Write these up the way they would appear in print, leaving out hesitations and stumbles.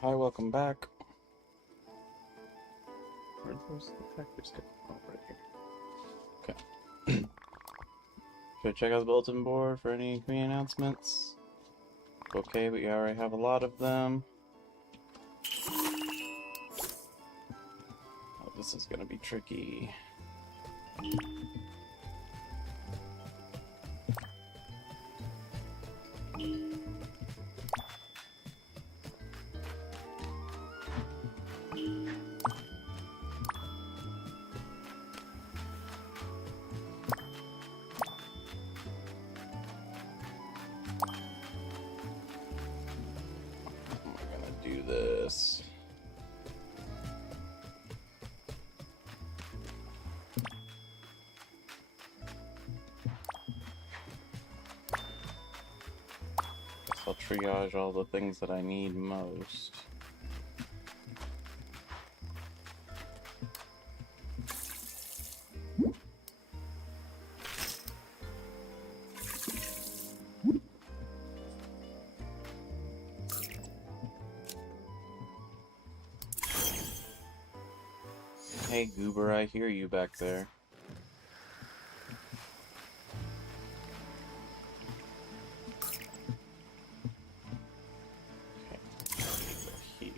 Oh, hi, welcome back. Where's the factors go? Oh, right here. Okay. Should I check out the bulletin board for any community announcements? Okay, but you already have a lot of them. Oh, this is gonna be tricky. How am I gonna do this? Guess I'll triage all the things that I need most. Hey, Goober, I hear you back there. Okay, here.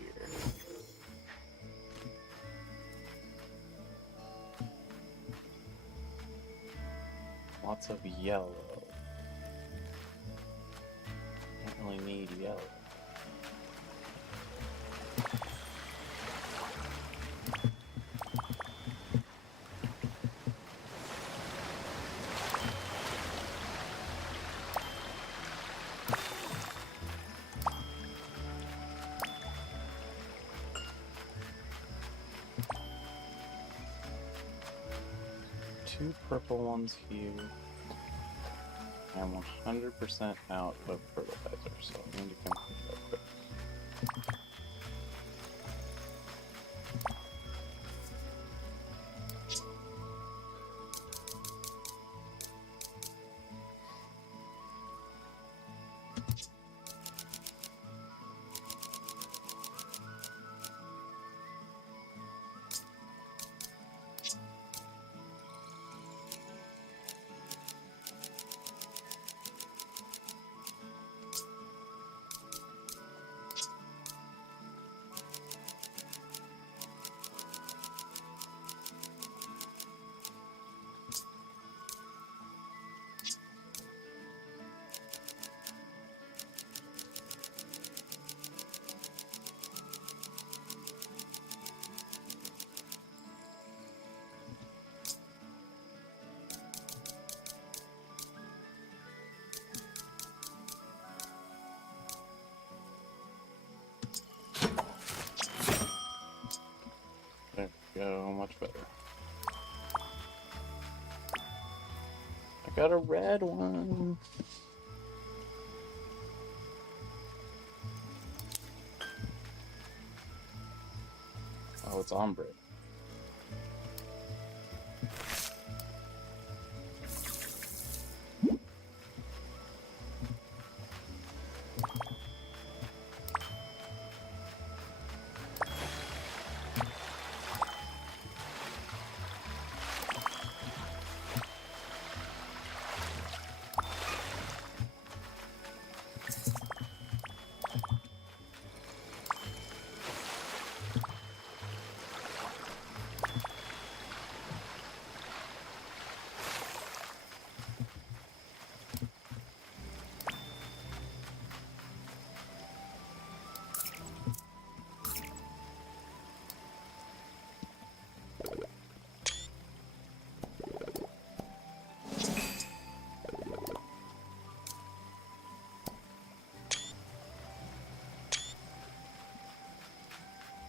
Lots of yellow. Don't really need yellow. Two purple ones here. I'm 100% out of fertilizer, so I need to complete that quick. There we go, much better. I got a red one. Oh, it's ombre.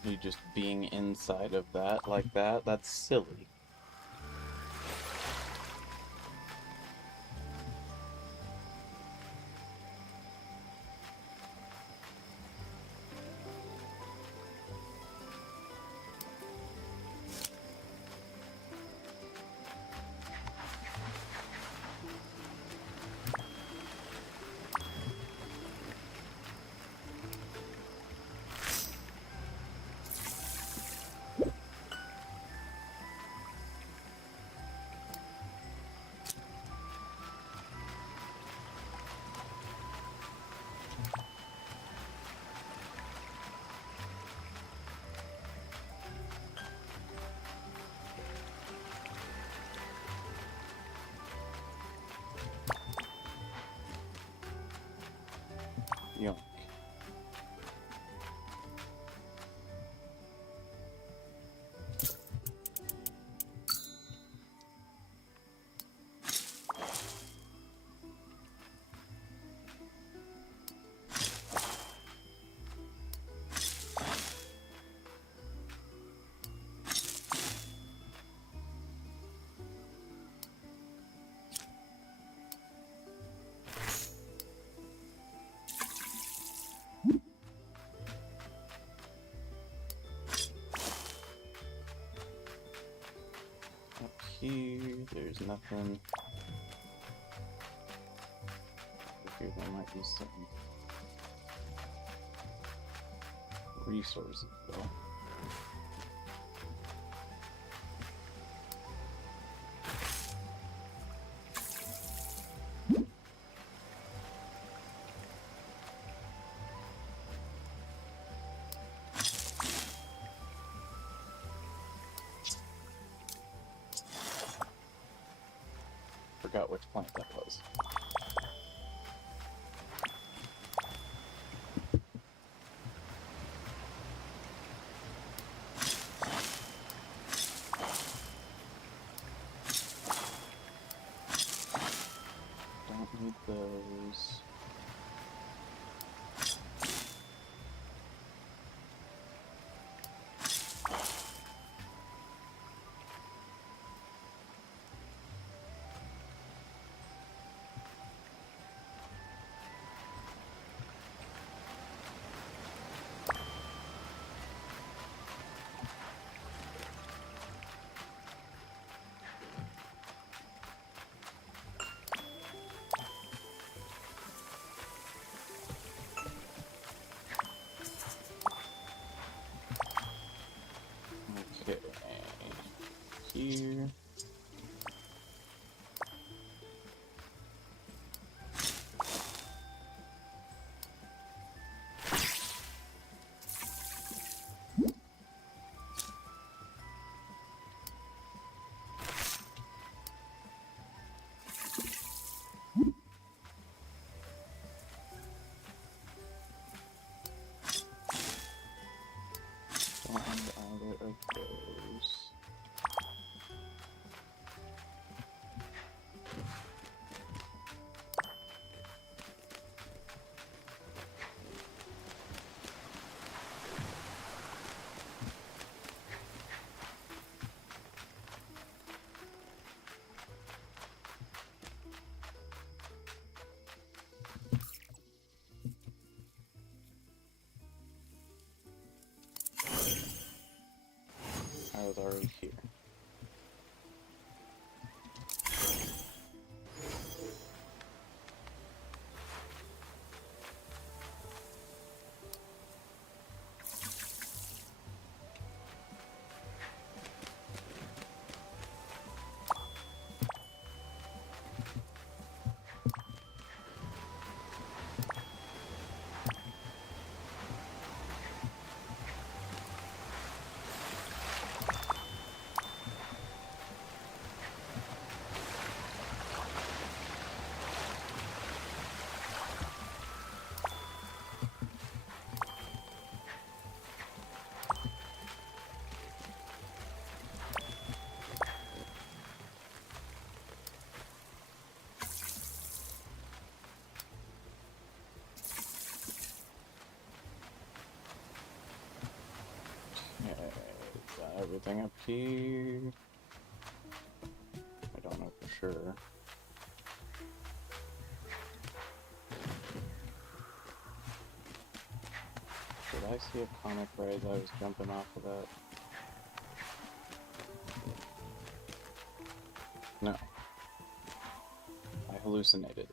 You just being inside of that like that, that's silly. here. There's nothing. Over here there might be some resources though. Forgot which plant that was. Don't need those. Okay, here. Don't need either of those. I was already here. Got everything up here. I don't know for sure. Did I see a comic right as I was jumping off of that? No. I hallucinated.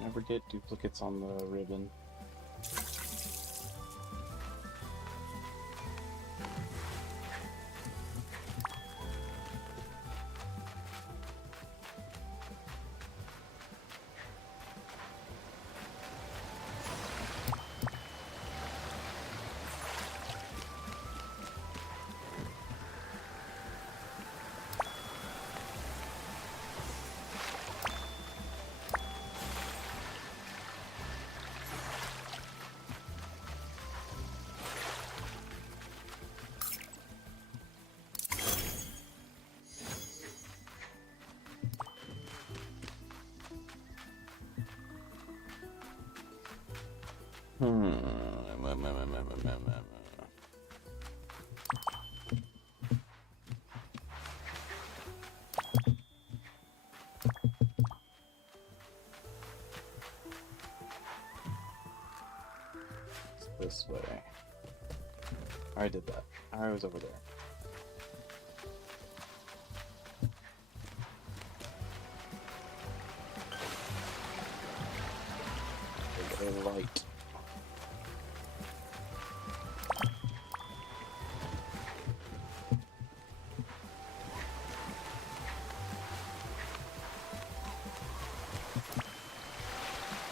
Never get duplicates on the ribbon. this way. I did that. I was over there. A light.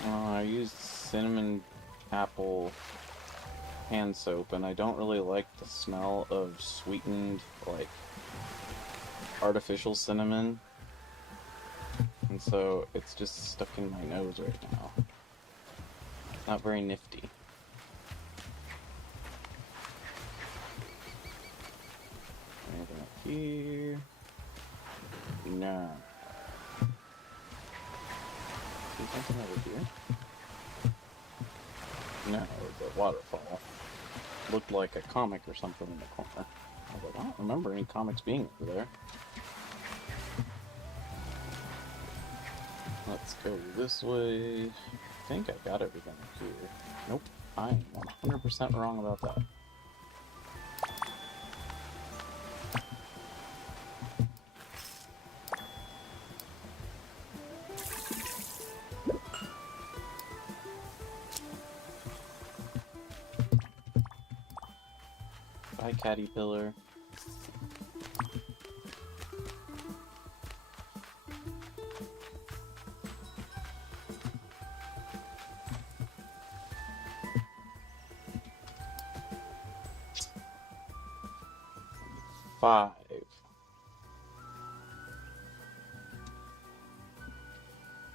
I used cinnamon apple hand soap, and I don't really like the smell of sweetened, like, artificial cinnamon. And so it's just stuck in my nose right now. It's not very nifty. Anything up here? No. See something over here? No, the waterfall. Looked like a comic or something in the corner. I was like, I don't remember any comics being over there. Let's go this way. I think I got everything here. Nope, I'm 100% wrong about that. Bye, Caterpillar. Five.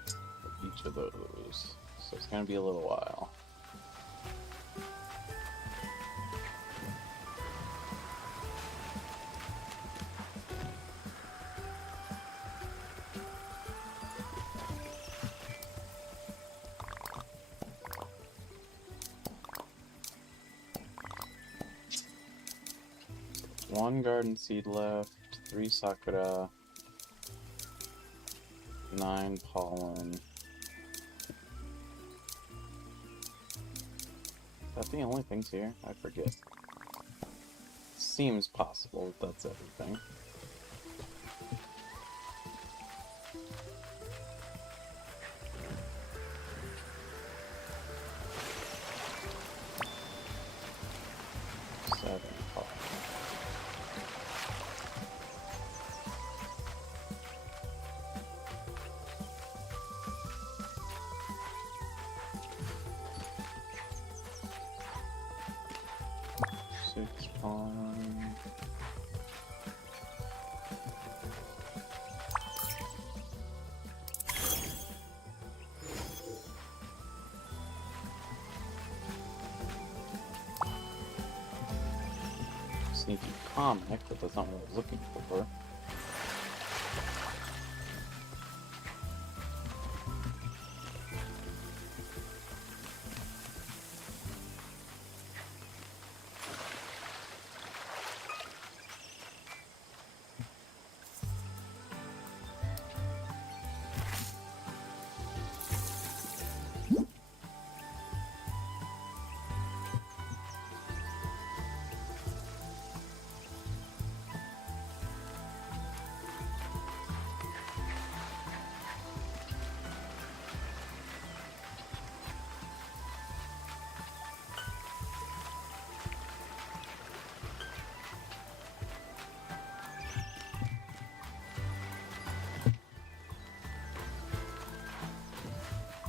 For each of those. So it's gonna be a little while. One garden seed left, 3 sakura, 9 pollen. Is that the only things here? I forget. Seems possible that that's everything. Sneaky comic, but that's not what I was looking for.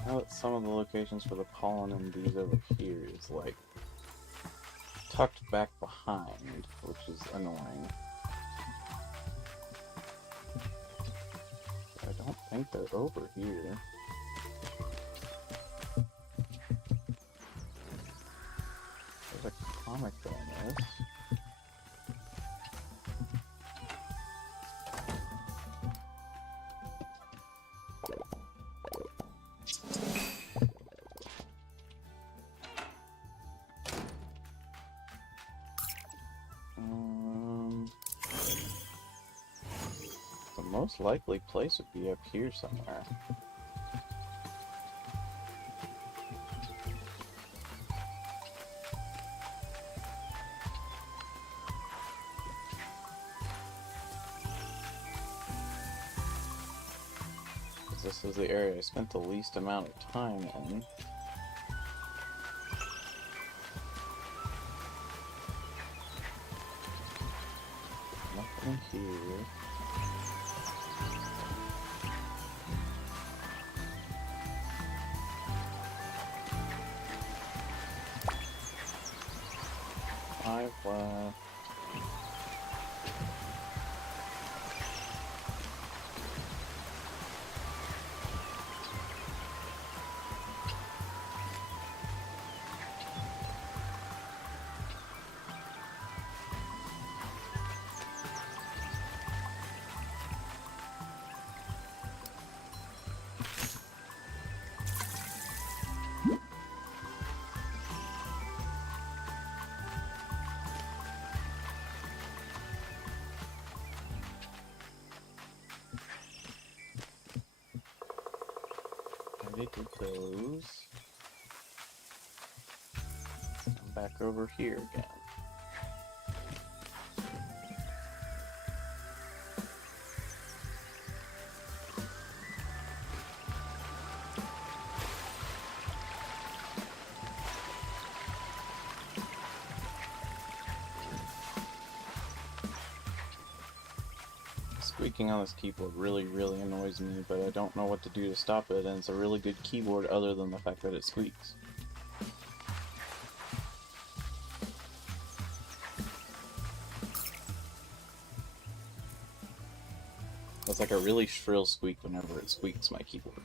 Now that some of the locations for the pollen in these over here is like tucked back behind, which is annoying. I don't think they're over here. There's a comic on this. Most likely place would be up here somewhere. This is the area I spent the least amount of time in. Nothing here. Five left. I did those. I'm back over here again. Squeaking on this keyboard really annoys me, but I don't know what to do to stop it, and it's a really good keyboard other than the fact that it squeaks. It's like a really shrill squeak whenever it squeaks my keyboard.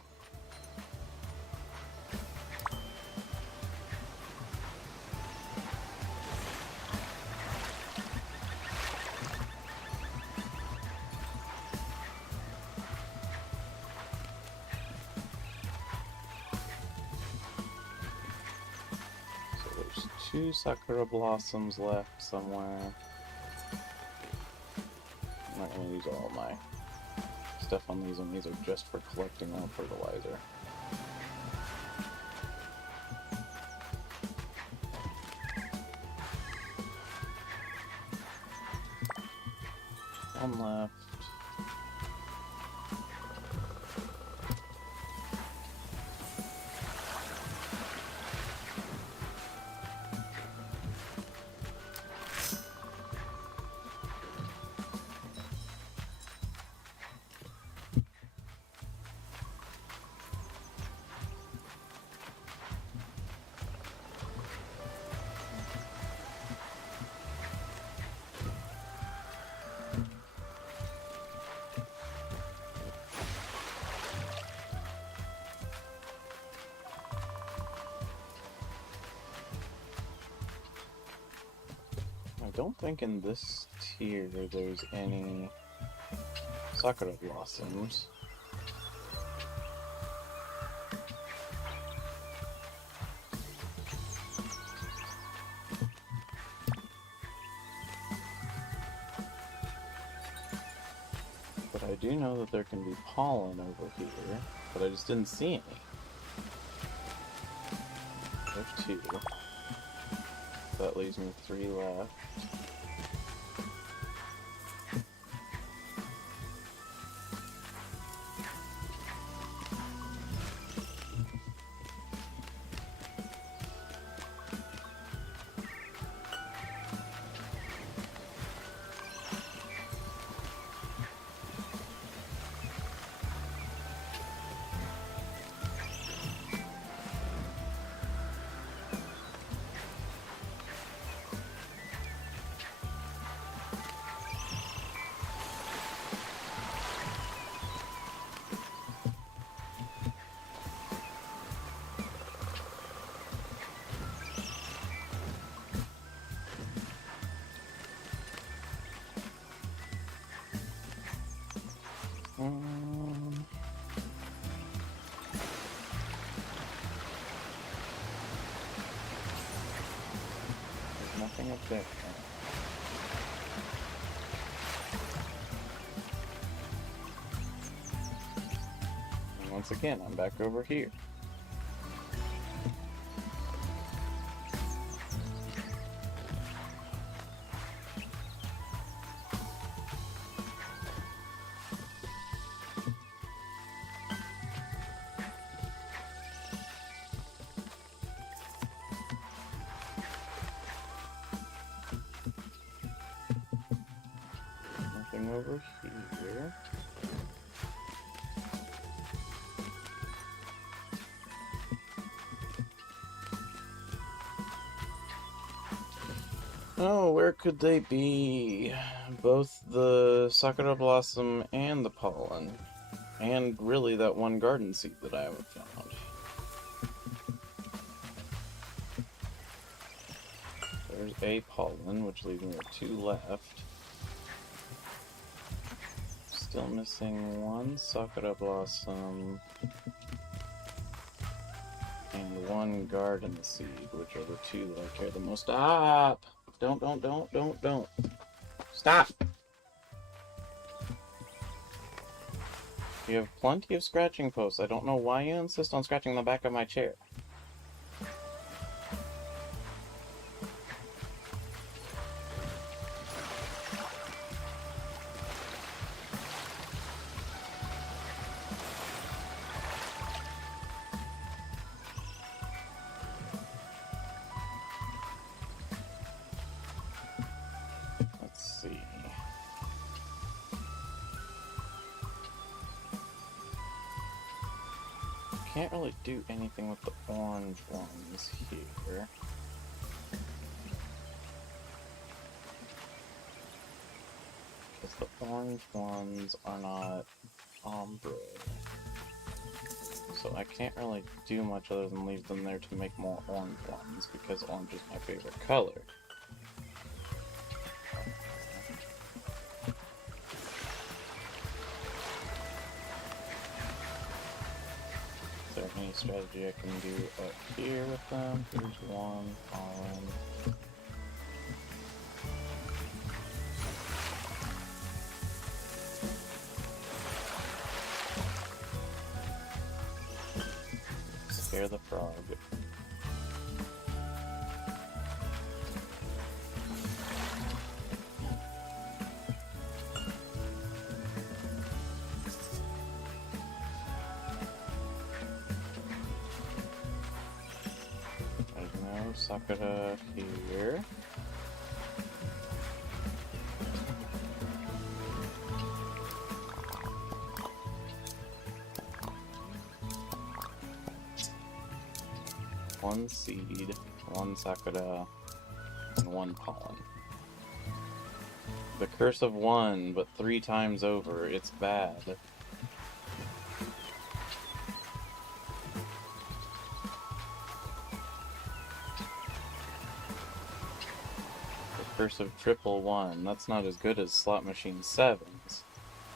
Two Sakura Blossoms left somewhere. I'm not going to use all my stuff on these, and these are just for collecting on fertilizer. One left. I don't think in this tier there's any Sakura Blossoms. But I do know that there can be pollen over here, but I just didn't see any. There's two. That leaves me 3 left. There's nothing up there. And once again, I'm back over here. Nothing over here. Oh, where could they be? Both the Sakura Blossom and the pollen. And really that one garden seed that I haven't found. There's a pollen, which leaves me with 2 left. Still missing 1 Sakura Blossom. And 1 garden seed, which are the 2 that I care the most. Stop! Don't. Stop! You have plenty of scratching posts. I don't know why you insist on scratching the back of my chair. Let's see. Can't really do anything with the orange ones here. Because the orange ones are not ombre. So I can't really do much other than leave them there to make more orange ones, because orange is my favorite color. Is there any strategy I can do up here with them? Here's 1 pollen. Scare the frog. There's no Sakura here. One seed, 1 Sakura, and 1 pollen. The curse of 1, but 3 times over. It's bad. The curse of triple 1. That's not as good as slot machine 7s.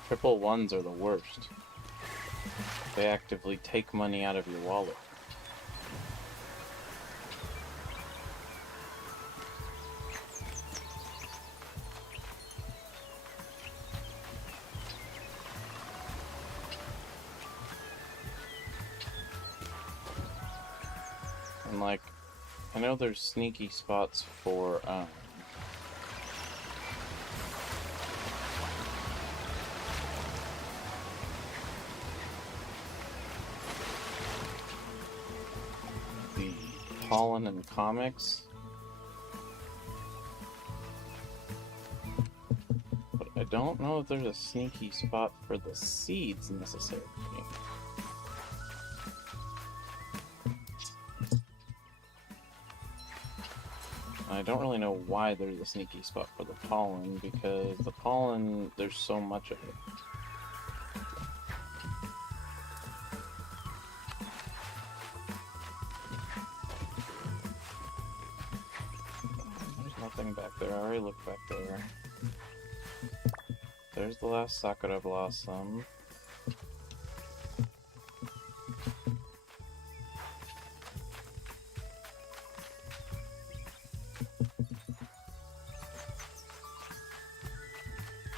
Triple 1s are the worst. They actively take money out of your wallet. And like, I know there's sneaky spots for, the pollen and comics. But I don't know if there's a sneaky spot for the seeds necessarily. I don't really know why there's a sneaky spot for the pollen, because the pollen, there's so much of it. There's nothing back there. I already looked back there. There's the last Sakura Blossom.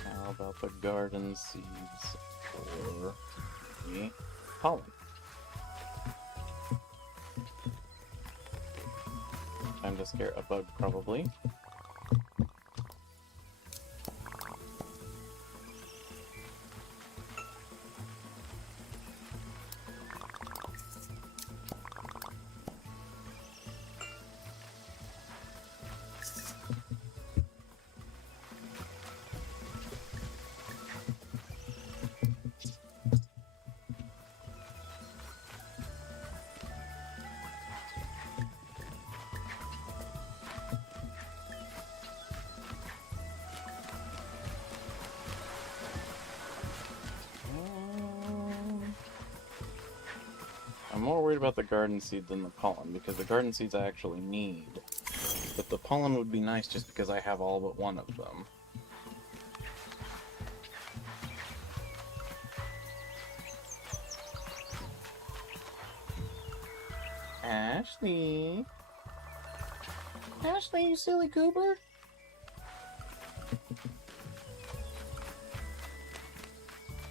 How about the garden seeds for the pollen? Time to scare a bug, probably. I'm more worried about the garden seed than the pollen, because the garden seeds I actually need. But the pollen would be nice just because I have all but one of them. Ashley? Ashley, you silly goober?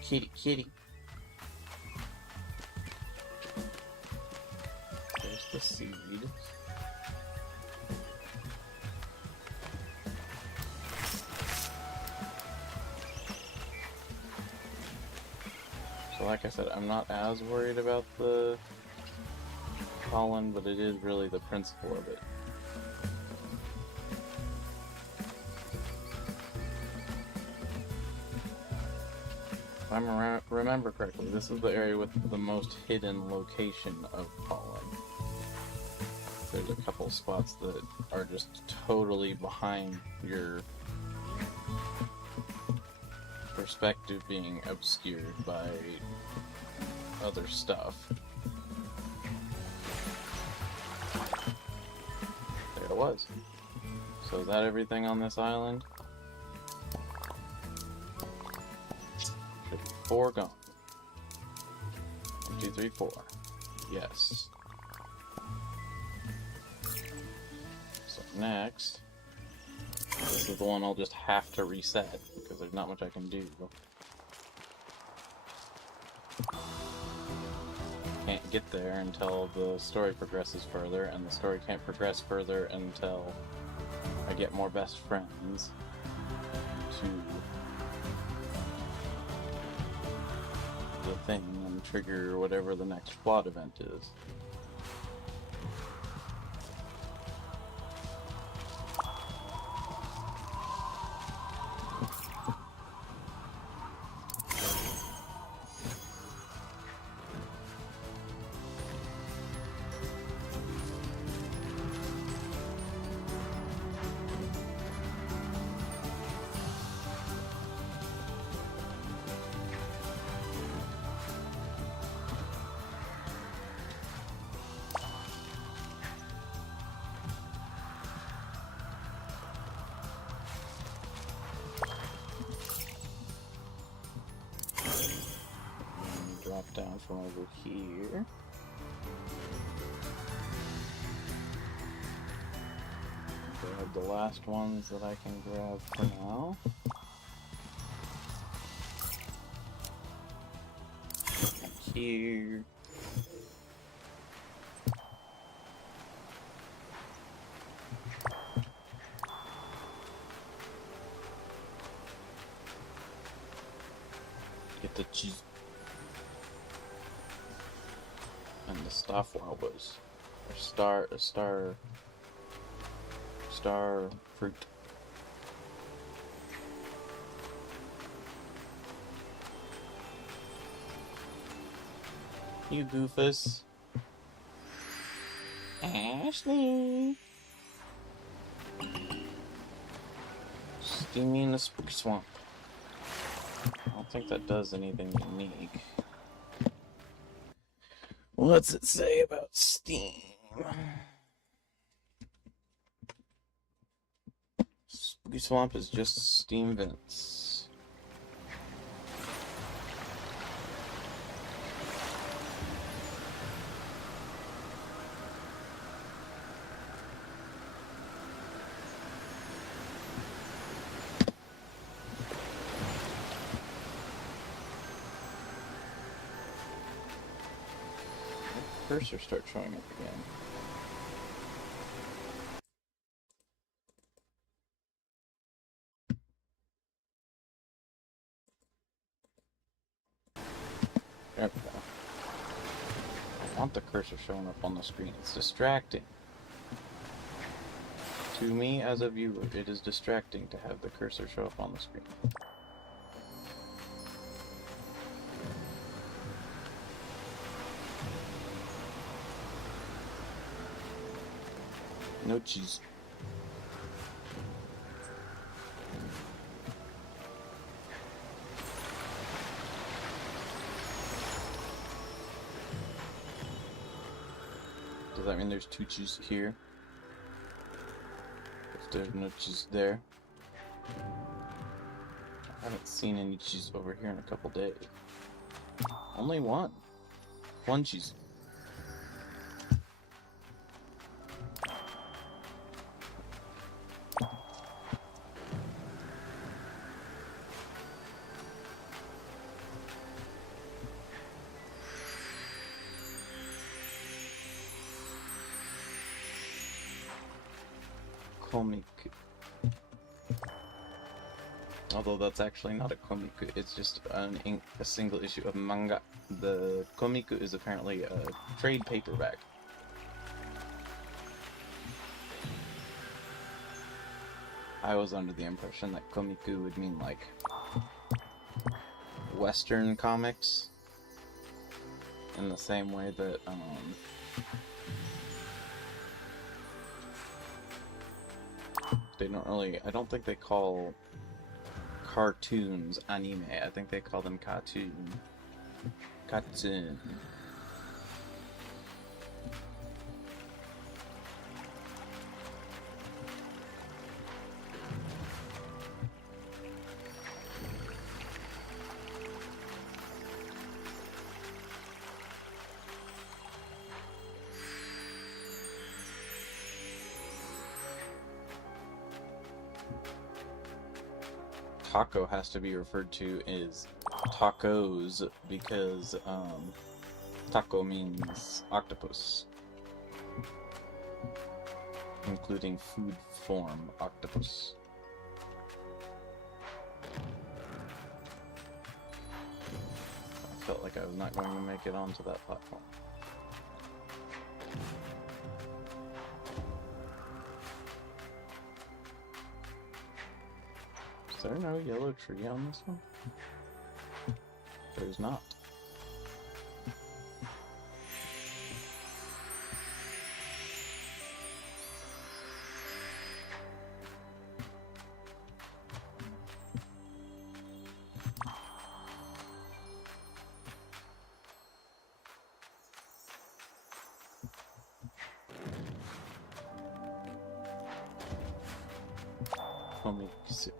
Kitty, kitty. There's the seed. So like I said, I'm not as worried about the pollen, but it is really the principle of it. If I remember correctly, this is the area with the most hidden location of pollen. There's a couple spots that are just totally behind your perspective being obscured by other stuff. There it was. So is that everything on this island? Should be 4 gone. 1, 2, 3, 4. Yes. So next, this is the one I'll just have to reset because there's not much I can do. Can't get there until the story progresses further, and the story can't progress further until I get more best friends to the thing and trigger whatever the next plot event is. Drop down from over here. Grab the last ones that I can grab for now. Here. Get the cheese. And the Starflowers. Or star fruit. You goofus. Ashley! Steamy in the spooky swamp. I don't think that does anything unique. What's it say about steam? Spooky swamp is just steam vents. Cursor start showing up again. There we go. I want the cursor showing up on the screen. It's distracting. To me, as a viewer, it is distracting to have the cursor show up on the screen. No cheese. Does that mean there's 2 cheese here? If there's no cheese there. I haven't seen any cheese over here in a couple days. Only one. One cheese. Komiku. Although that's actually not a komiku, it's just a single issue of manga. The komiku is apparently a trade paperback. I was under the impression that komiku would mean like Western comics, in the same way that they don't really, I don't think they call cartoons anime. I think they call them cartoon. Cartoon. Taco has to be referred to as tacos because taco means octopus, including food form octopus. I felt like I was not going to make it onto that platform. Is there no yellow tree on this one? There's not. Komiku.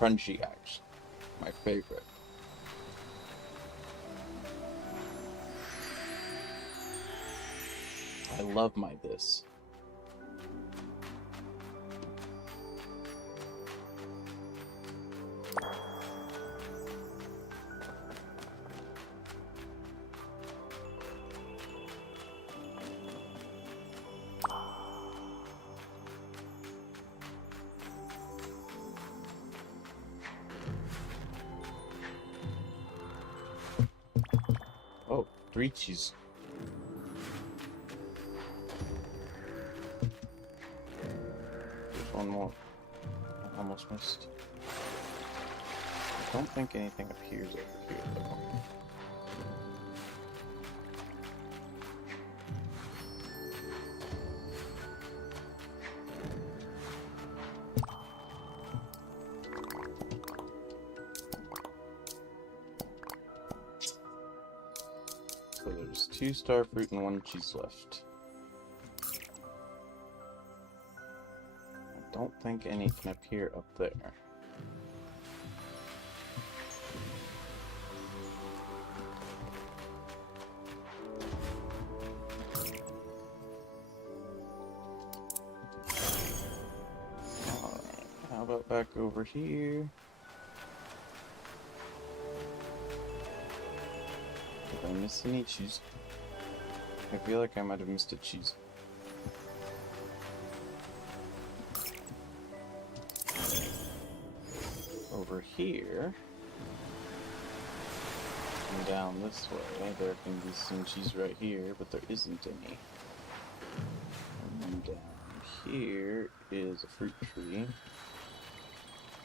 Crunchy Axe. My favorite. I love my this. Oh, 3 cheese. There's one more. I almost missed. I don't think anything appears over here, though. So there's 2 star fruit and 1 cheese left. I don't think any can appear up there. Alright, how about back over here? Did I miss any cheese? I feel like I might have missed a cheese. here and down this way, there can be some cheese right here, but there isn't any. And then down here is a fruit tree,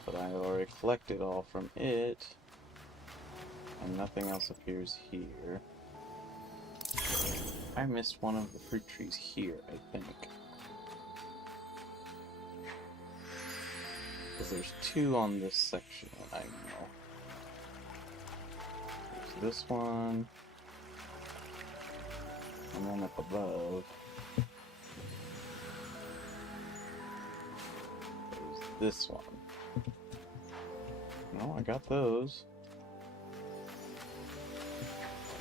but I've already collected all from it, and nothing else appears here. I missed one of the fruit trees here, I think. Because there's two on this section, I know. There's this one, and then up above, there's this one. No, I got those.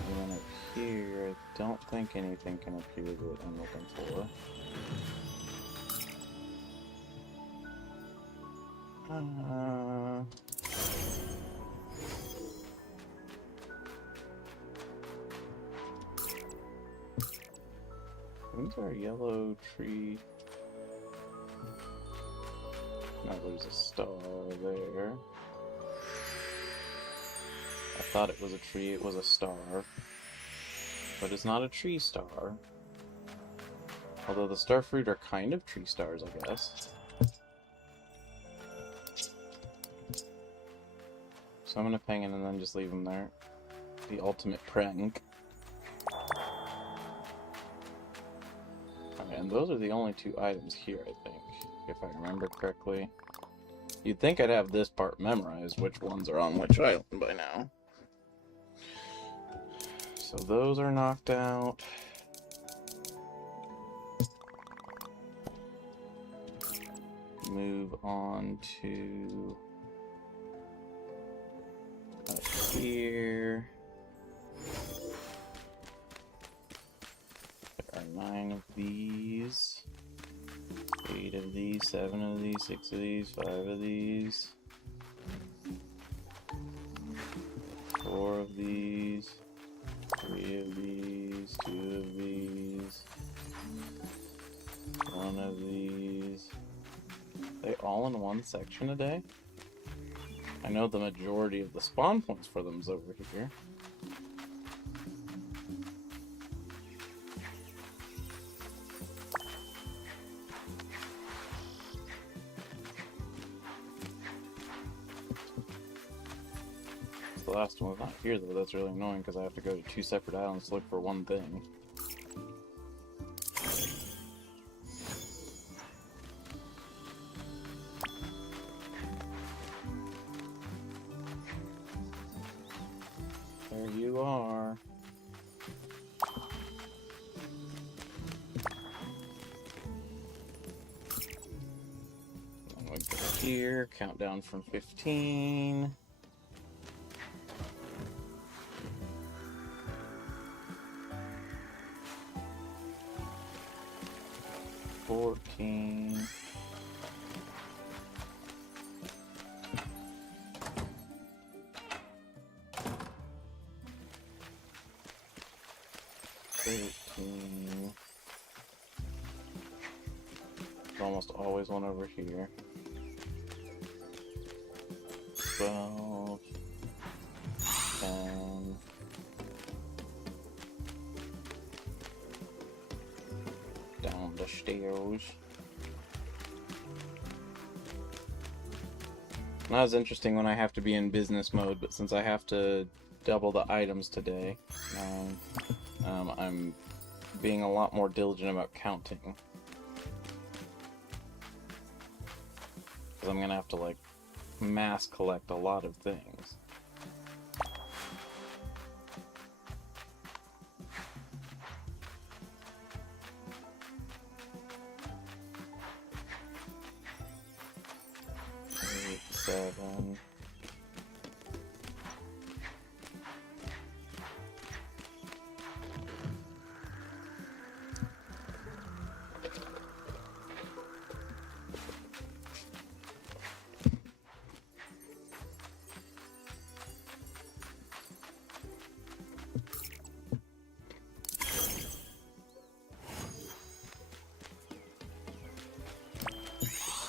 And then up here, I don't think anything can appear that I'm looking for. These are yellow tree. No, there's a star there. I thought it was a tree, it was a star. But it's not a tree star. Although the star fruit are kind of tree stars, I guess. So I'm gonna ping it and then just leave them there. The ultimate prank. Okay, and those are the only two items here, I think, if I remember correctly. You'd think I'd have this part memorized, which ones are on which island by now. So those are knocked out. Move on to up here. There are 9 of these, 8 of these, 7 of these, 6 of these, 5 of these, 4 of these, 3 of these, 2 of these, 1 of these. Are they all in one section a day? I know the majority of the spawn points for them is over here. The last one's not here though, that's really annoying because I have to go to 2 separate islands to look for one thing. There you are. And we go here, count down from 15. 14. 13. There's almost always one over here. 12. 10. Down the stairs. Not as interesting when I have to be in business mode, but since I have to double the items today, I'm being a lot more diligent about counting. Because I'm gonna have to, like, mass collect a lot of things. Seven.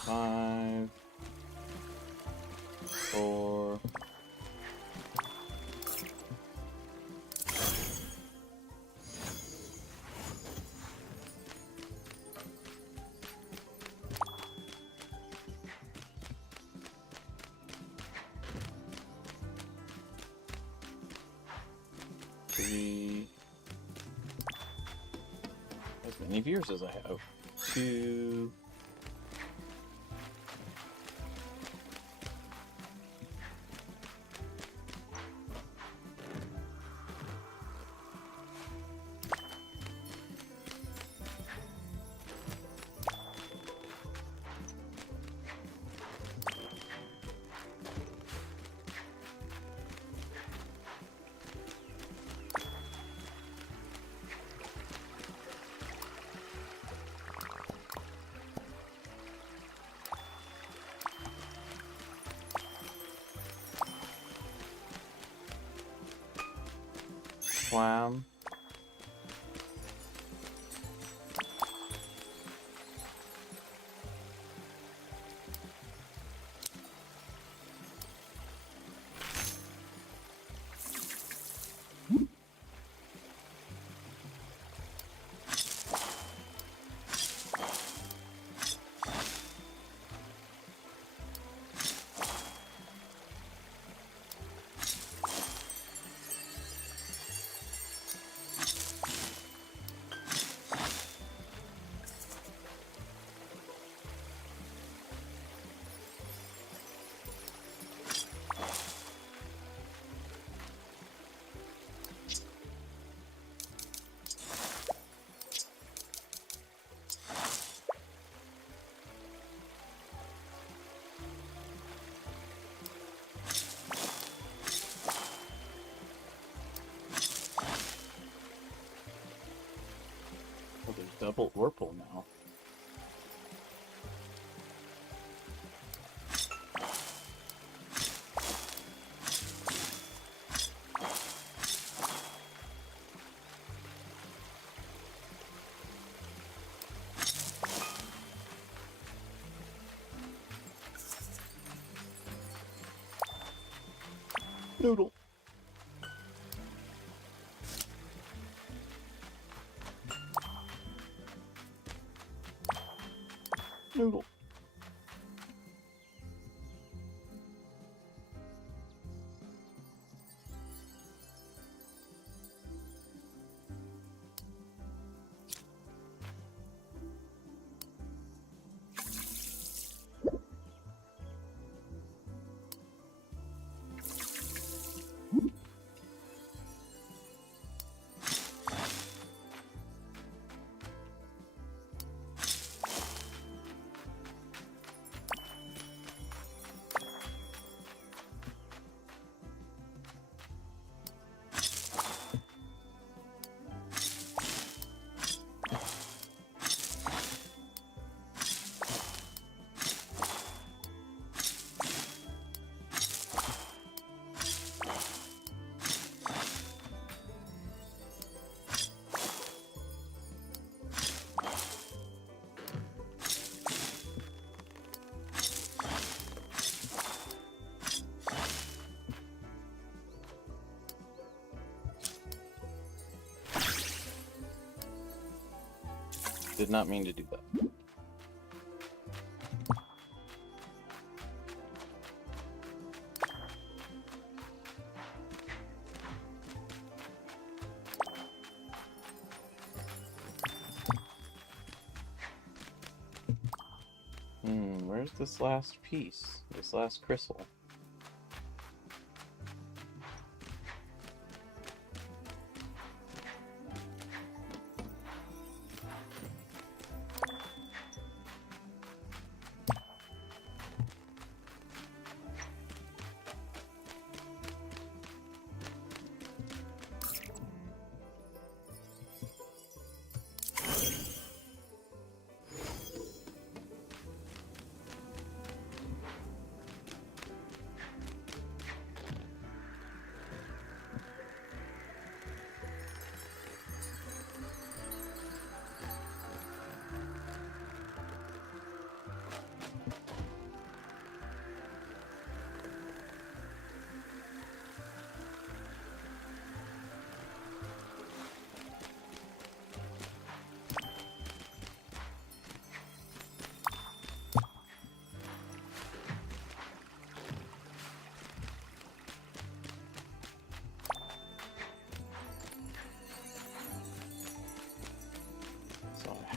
Five. 4. maybe as many viewers as I have. 2. Swam. Oh, there's double Orpal now. Noodle. Noodle. Did not mean to do that. Where's this last piece? This last crystal?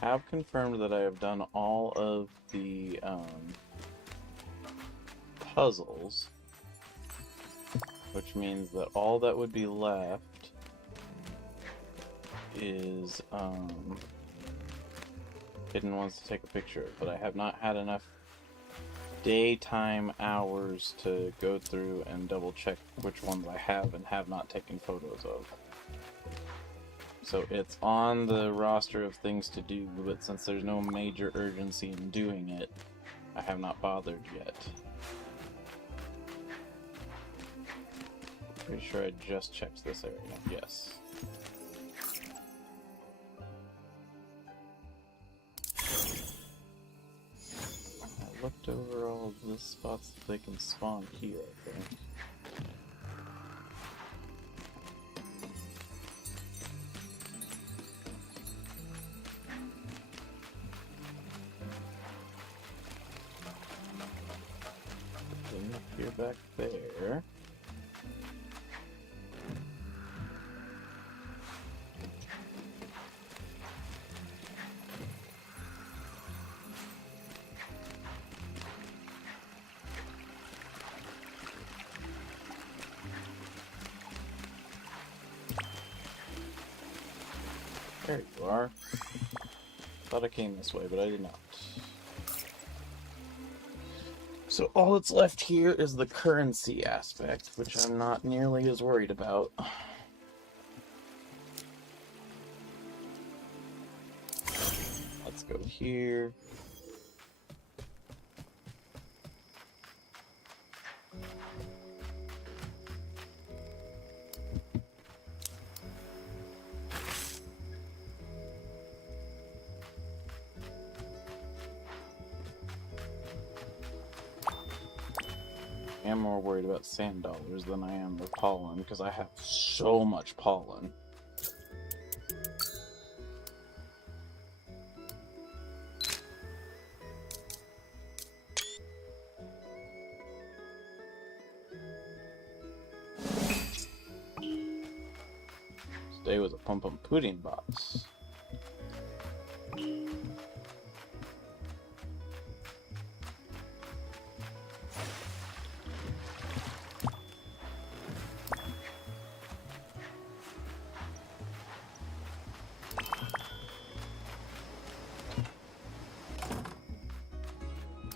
have confirmed that I have done all of the puzzles, which means that all that would be left is hidden ones to take a picture of, but I have not had enough daytime hours to go through and double check which ones I have and have not taken photos of. So it's on the roster of things to do, but since there's no major urgency in doing it, I have not bothered yet. Pretty sure I just checked this area. Yes. I looked over all of the spots that they can spawn here, I think. Here back there. There you are. Thought I came this way, but I did not. So all that's left here is the currency aspect, which I'm not nearly as worried about. Let's go here. I am more worried about sand dollars than I am the pollen, because I have so much pollen. Today was a Pum Pum Pudding box.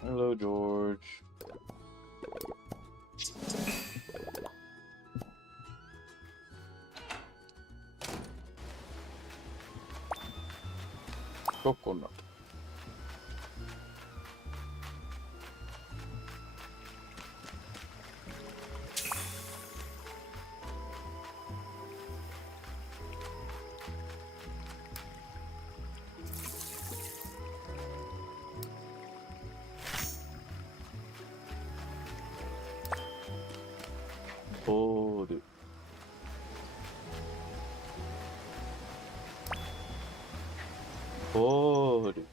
Hello, George. Coconut. Oh, dude. Oh, dude.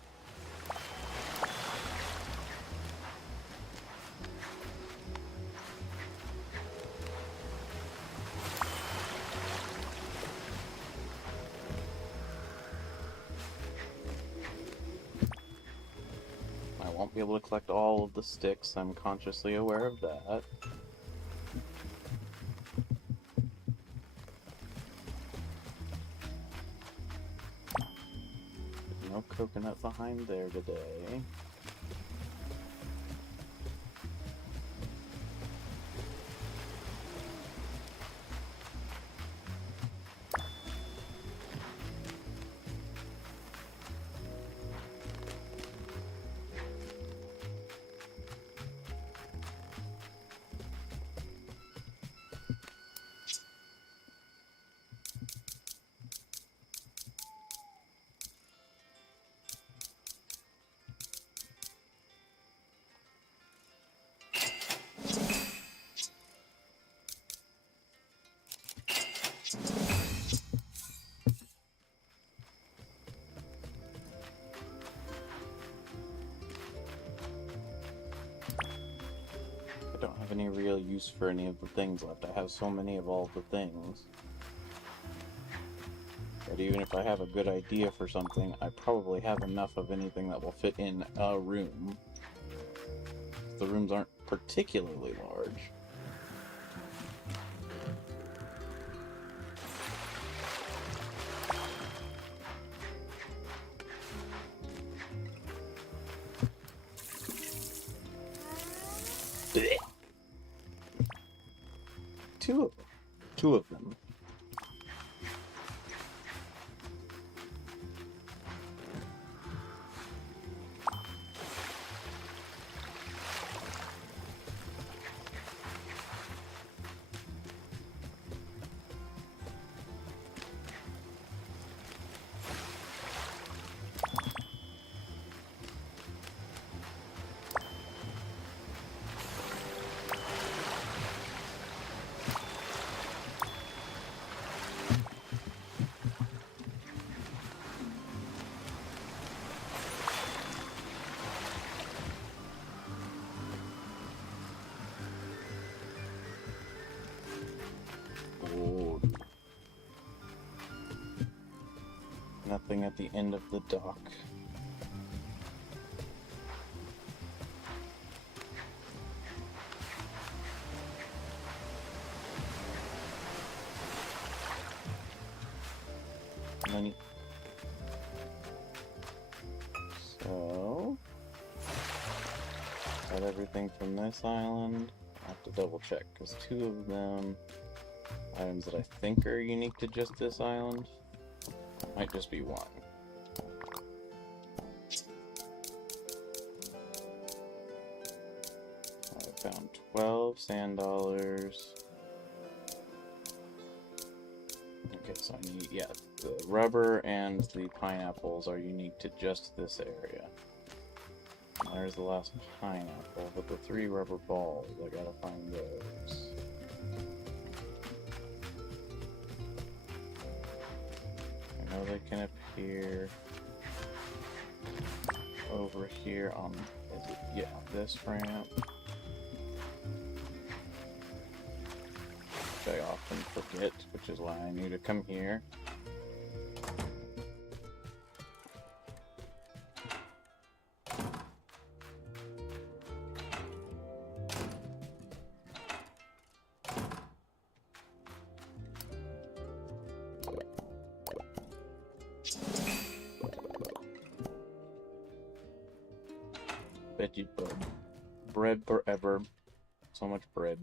I won't be able to collect all of the sticks, I'm consciously aware of that. No coconut behind there today. I don't have any real use for any of the things left. I have so many of all the things. but even if I have a good idea for something, I probably have enough of anything that will fit in a room. The rooms aren't particularly large. Blech. Two of them. Oh. Nothing at the end of the dock. Money. So, got everything from this island. I have to double check because two of them items that I think are unique to just this island might just be one. I found 12 sand dollars. Okay, so I need, yeah, the rubber and the pineapples are unique to just this area. There's the last pineapple, but the 3 rubber balls, I gotta find those. I know they can appear over here on, is it, yeah, this ramp. Which I often forget, which is why I need to come here. Veggie bread. Bread forever. So much bread.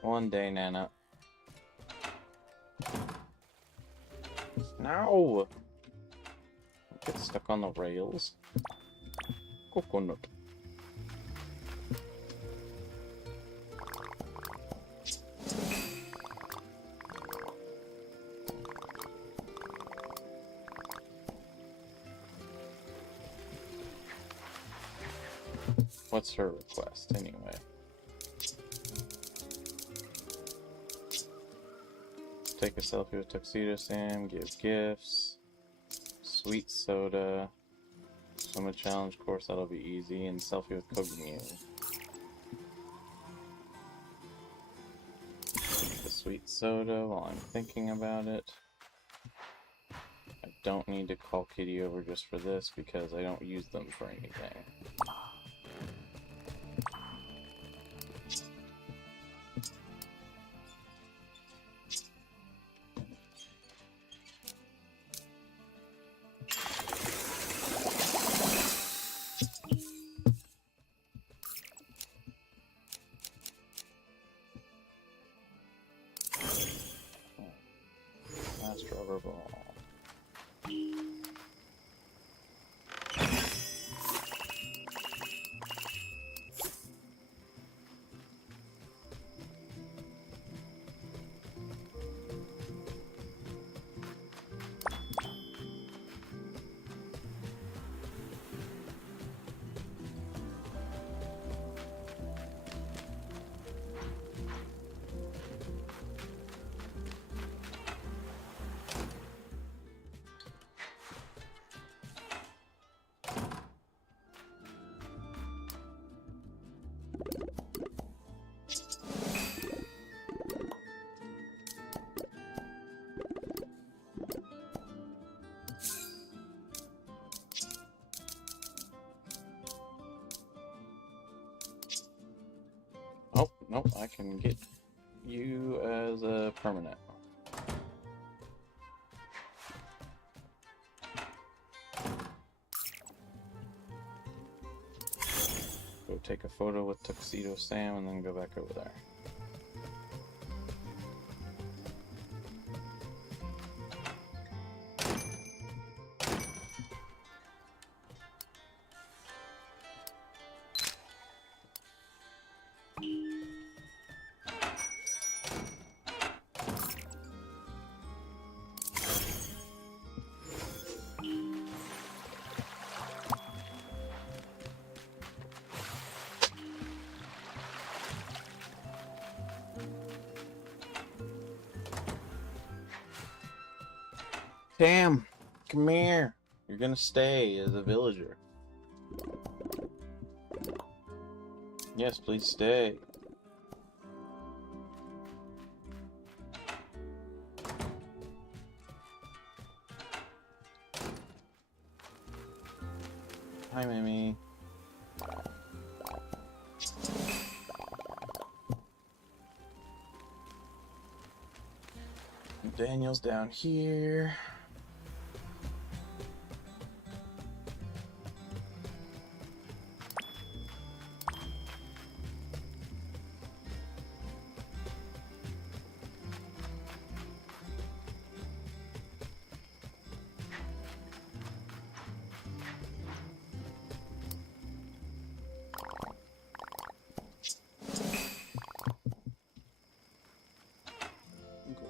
One day, Nana. No! Get stuck on the rails. Coconut. What's her request, anyway? Take a selfie with Tuxedo Sam, give gifts, sweet soda, swim a challenge course, that'll be easy, and selfie with Kog'Mew. The sweet soda while I'm thinking about it. I don't need to call Kitty over just for this because I don't use them for anything. Last rubber ball. Nope, I can get you as a permanent. Go take a photo with Tuxedo Sam and then go back over there. Tam, come here. You're gonna stay as a villager. Yes, please stay. Hi, Mimi. Daniel's down here.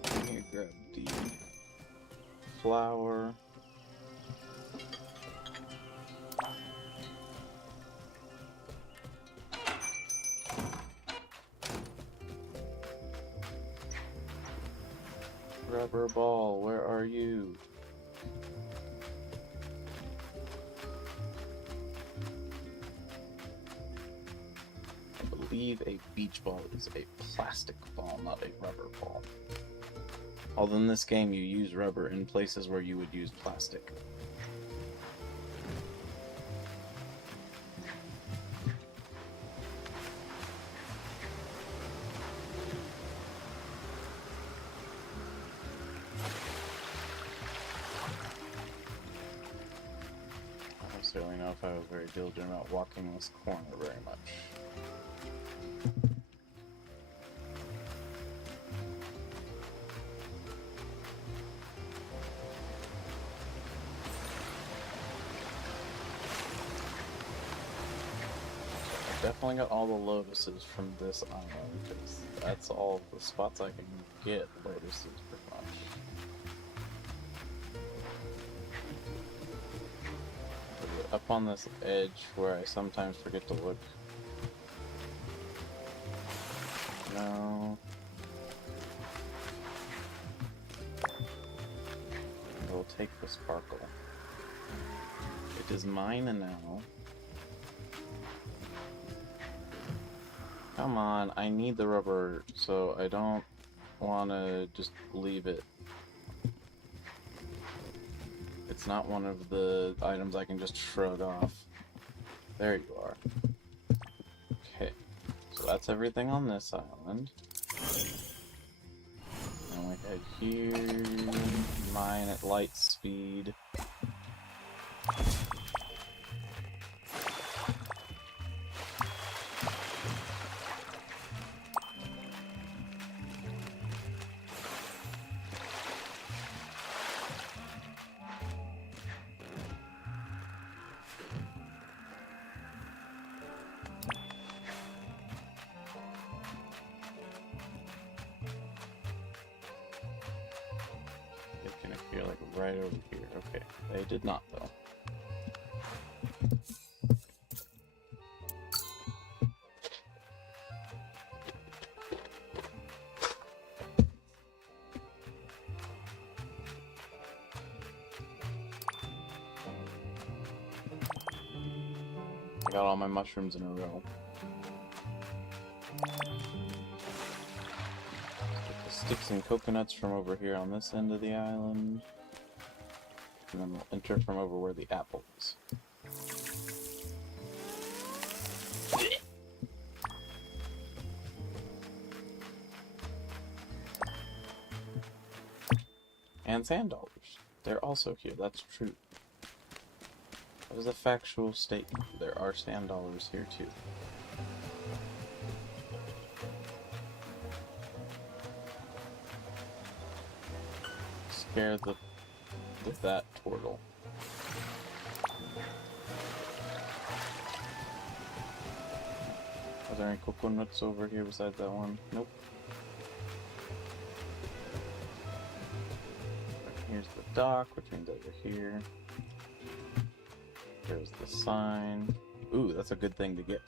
Go here, grab the flour. Rubber ball, where are you? I believe a beach ball is a plastic ball, not a rubber ball. Although in this game you use rubber in places where you would use plastic. I don't necessarily know if I was very diligent about walking this corner very much. Definitely got all the lotuses from this island, because that's all the spots I can get lotuses pretty much. Up on this edge where I sometimes forget to look. No. I will take the sparkle. It is mine now. Come on, I need the rubber, so I don't want to just leave it. It's not one of the items I can just shrug off. There you are. Okay, so that's everything on this island. And we head here, mine at light speed. It can appear like right over here. Okay, they did not though. I got all my mushrooms in a row. Get the sticks and coconuts from over here on this end of the island. And then we'll enter from over where the apple is. And sand dollars. They're also here. That's true. That is a factual statement. There are sand dollars here too. Scare that turtle. Are there any coconuts over here besides that one? Nope. Here's the dock, which means over here. There's the sign. Ooh, that's a good thing to get.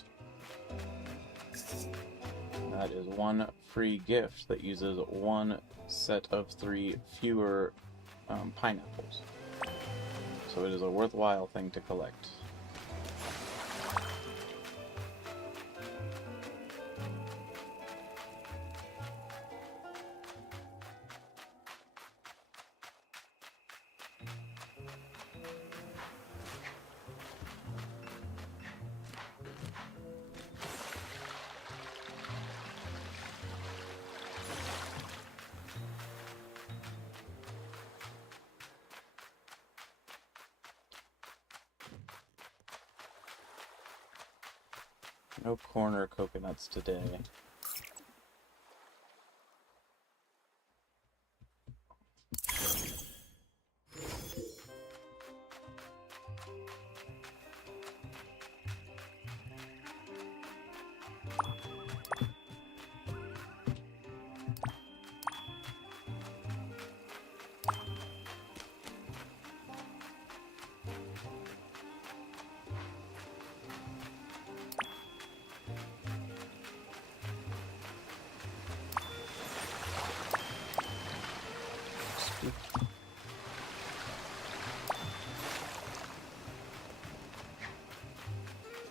That is one free gift that uses one set of 3 fewer pineapples. So it is a worthwhile thing to collect. No corner coconuts today.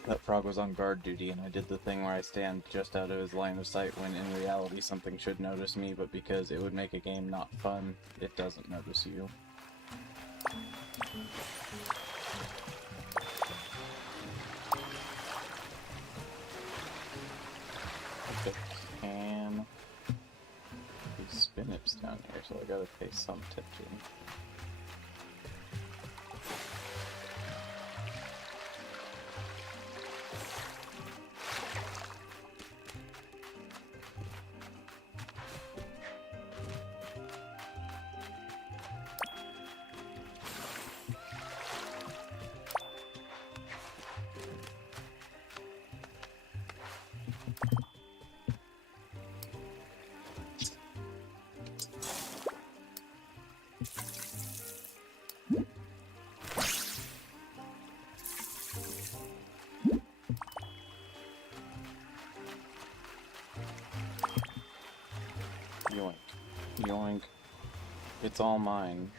That frog was on guard duty, and I did the thing where I stand just out of his line of sight when in reality something should notice me, but because it would make a game not fun, it doesn't notice you. Okay, can these spinnips down here, so I gotta pay some attention. Yoink. Yoink. It's all mine.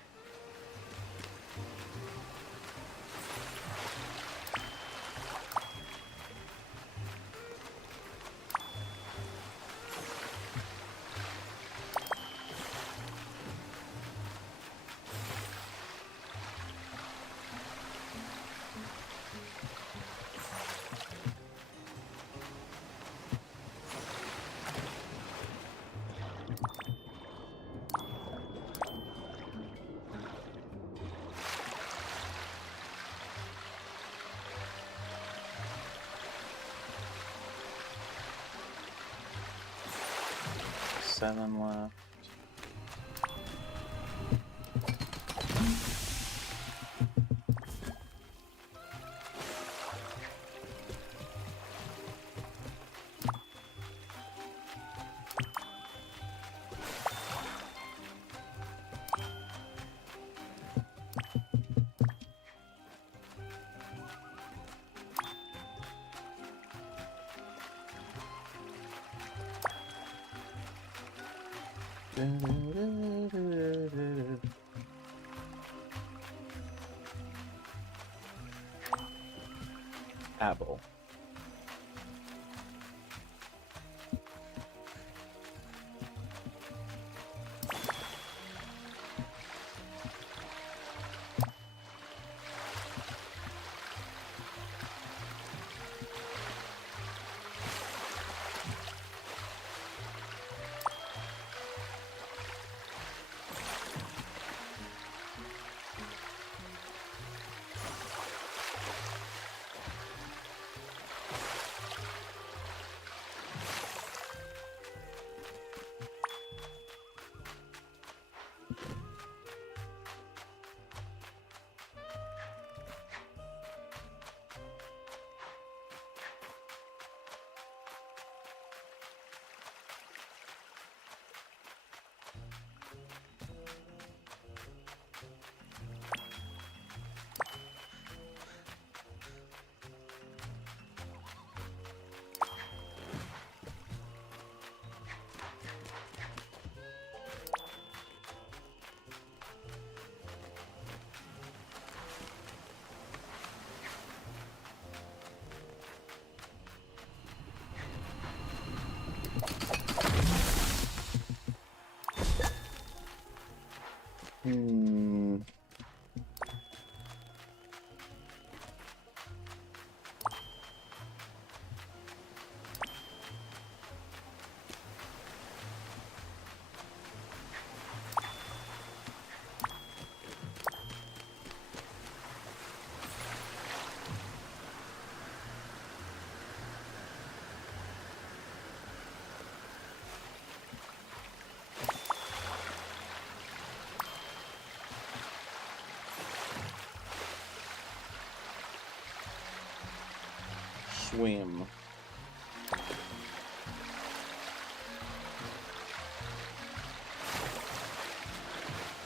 Seven left. Apple. Hmm. Swim.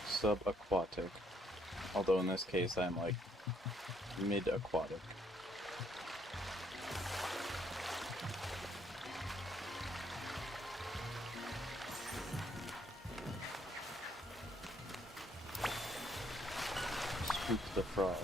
Subaquatic. Although in this case I'm like mid-aquatic. Spook the frog.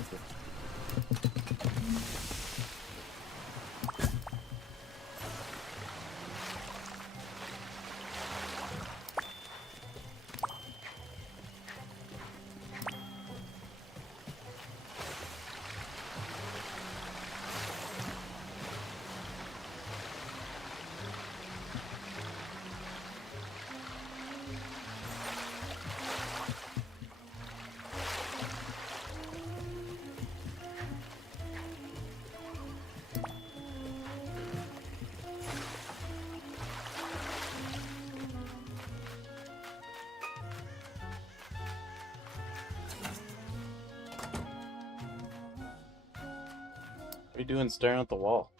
What are you doing staring at the wall?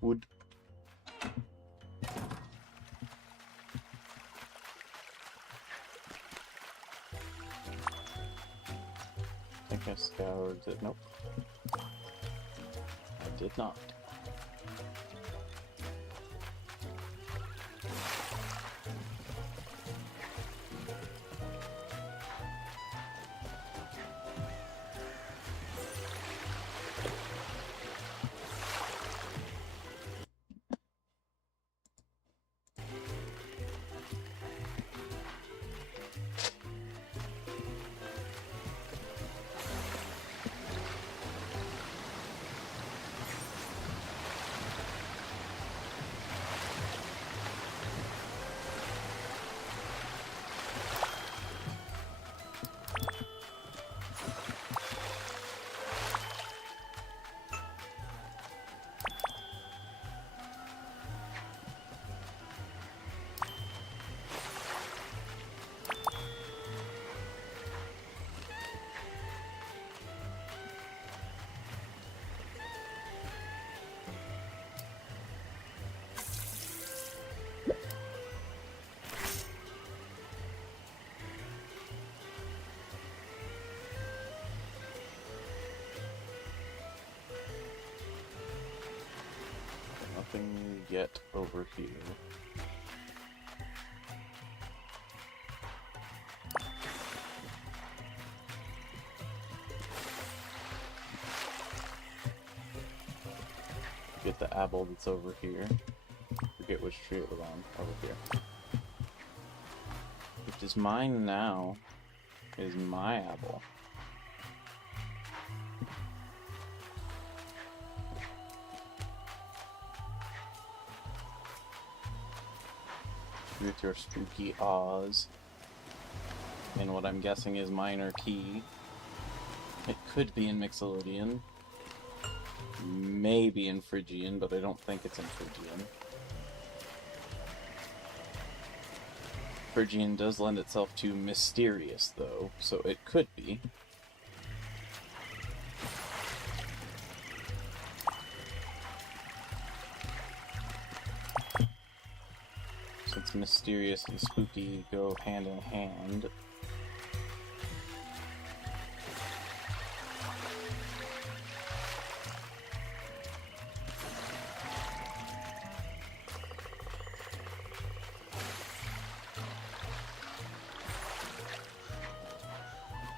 Wood. I think I scoured it. Nope. I did not. Nothing yet over here. Get the apple that's over here. Forget which tree it was on. Over here. Which is mine now. It is my apple. With your spooky Oz. And what I'm guessing is minor key. It could be in Mixolydian. Maybe in Phrygian, but I don't think it's in Phrygian. Phrygian does lend itself to mysterious, though, so it could be. Since mysterious and spooky go hand in hand.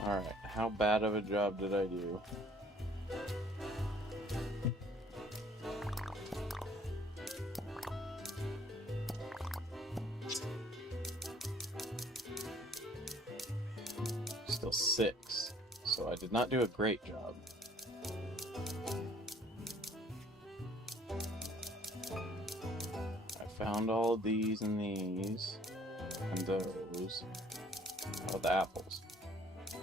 Alright, how bad of a job did I do? level 6, so I did not do a great job. I found all of these and these, and those. Oh, the apples.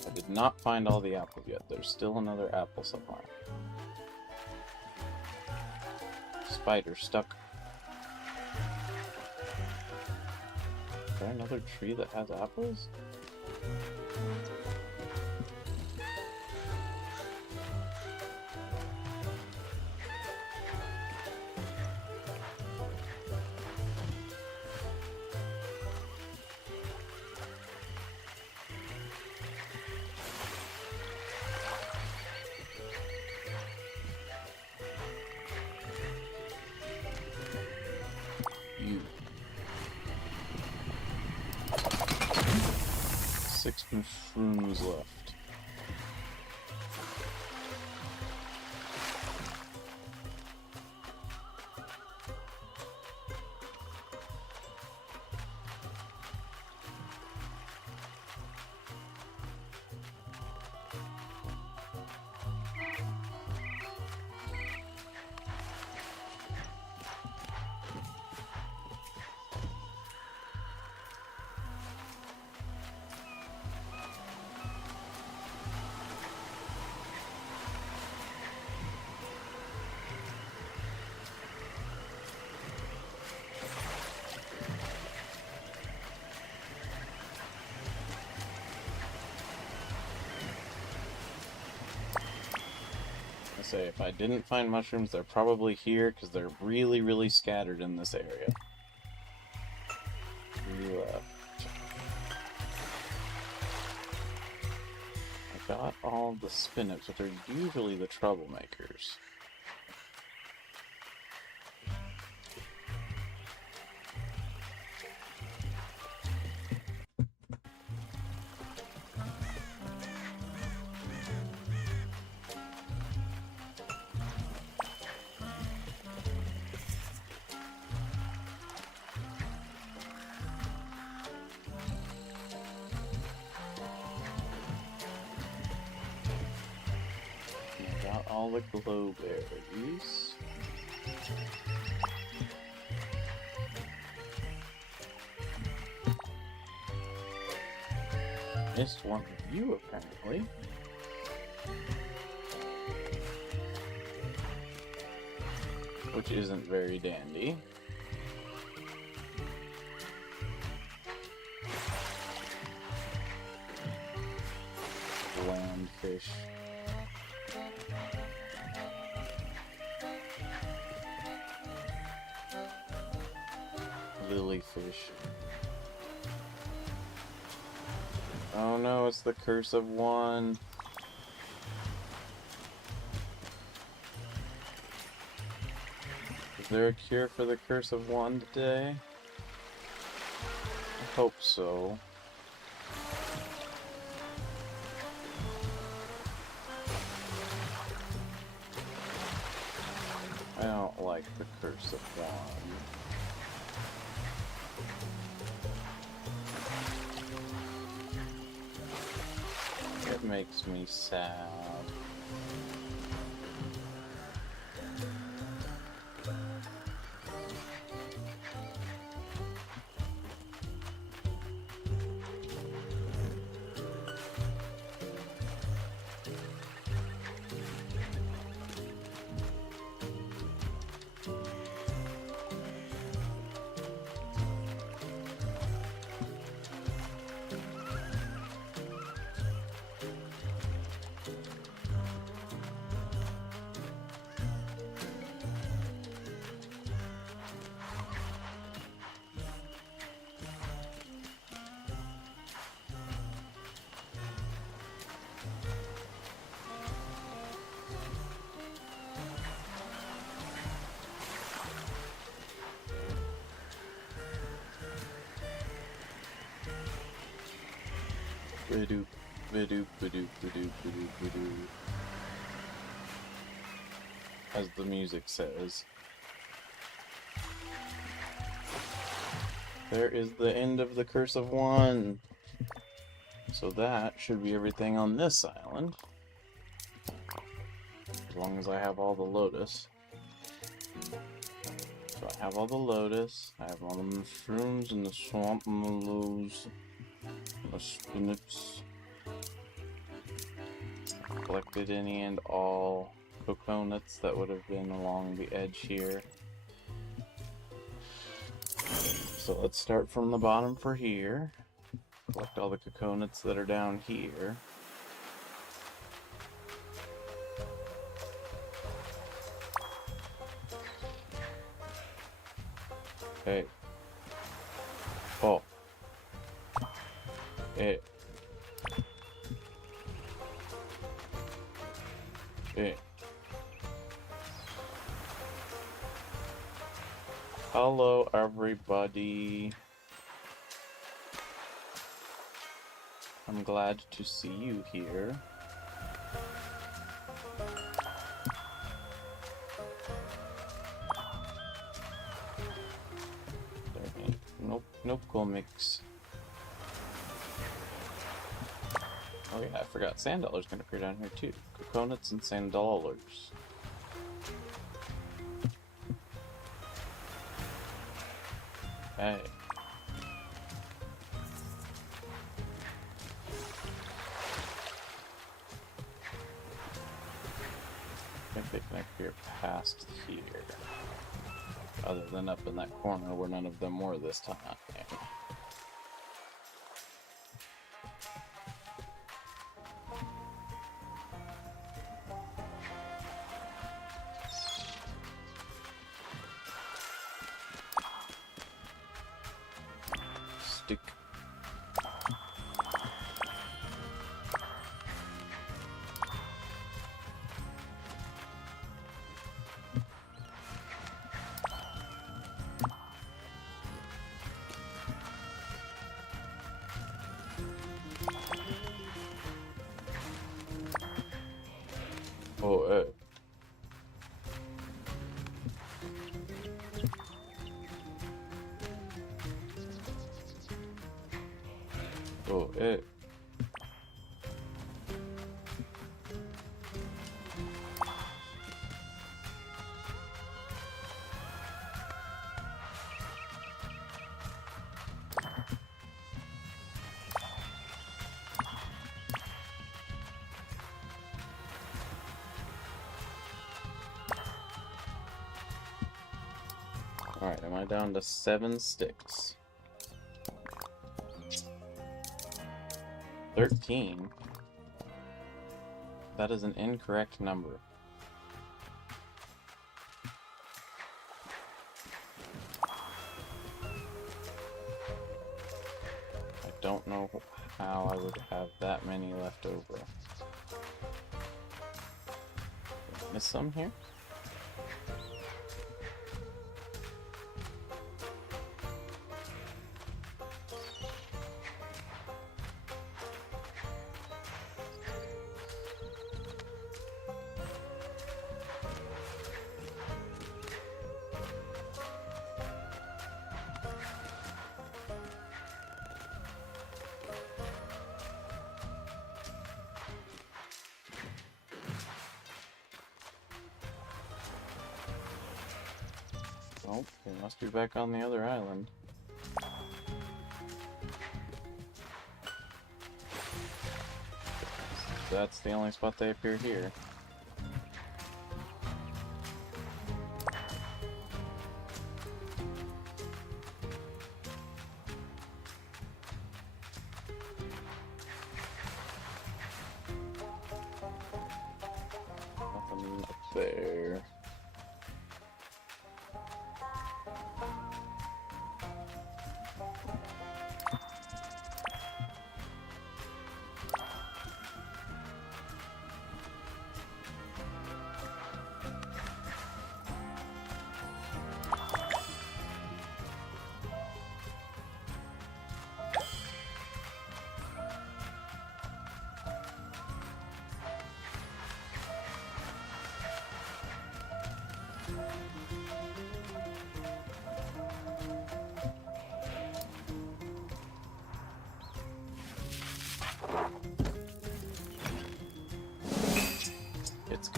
I did not find all the apples yet. There's still another apple somewhere. Spider stuck. Is there another tree that has apples? You. 6 mushrooms left. Say, if I didn't find mushrooms, they're probably here because they're really, really scattered in this area. 3 left. I got all the spinach, but they're usually the troublemakers. All the glowberries. Missed one of you, apparently. Which isn't very dandy. Landfish. Lilyfish. Oh no, it's the curse of 1. Is there a cure for the curse of 1 today? I hope so. I don't like the curse of 1. It makes me sad. Bidoop, bidoop, bidoop, bidoop, bidoop, bidoop. As the music says. There is the end of the curse of 1. So that should be everything on this island. As long as I have all the lotus. So I have all the lotus, I have all the mushrooms and the swamp mallows, and the spinach. Collected any and all coconuts that would have been along the edge here. So let's start from the bottom for here. Collect all the coconuts that are down here. Hey. Oh. Hey. Hey. Hello, everybody. I'm glad to see you here. Nope, comics. Oh yeah, I forgot sand dollars gonna appear down here too. Coconuts and sand dollars. Hey. I think they can appear past here. Other than up in that corner where none of them were this time. Stick. Oh, Oh, Alright, am I down to 7 sticks? 13? That is an incorrect number. I don't know how I would have that many left over. Did I miss some here? Oh, they must be back on the other island. That's the only spot they appear here. Nothing up there.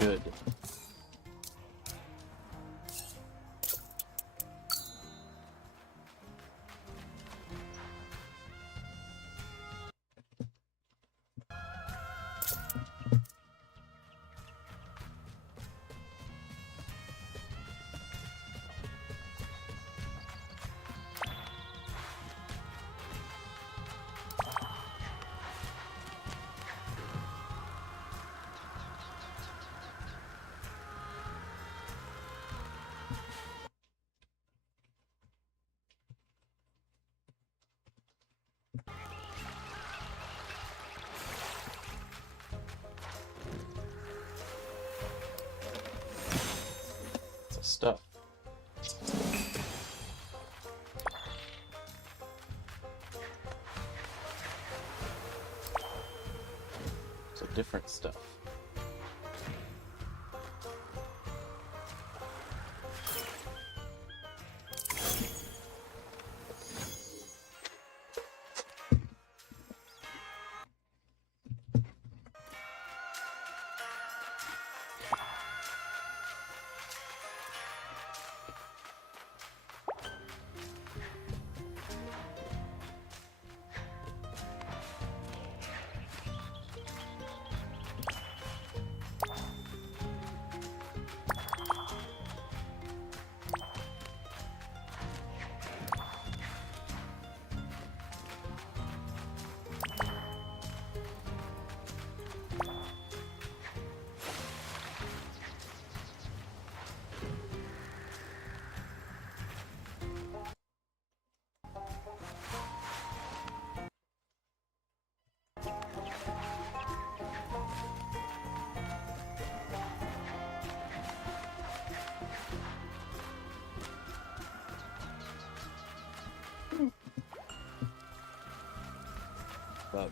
good. Stuff. It's a different stuff. Bug.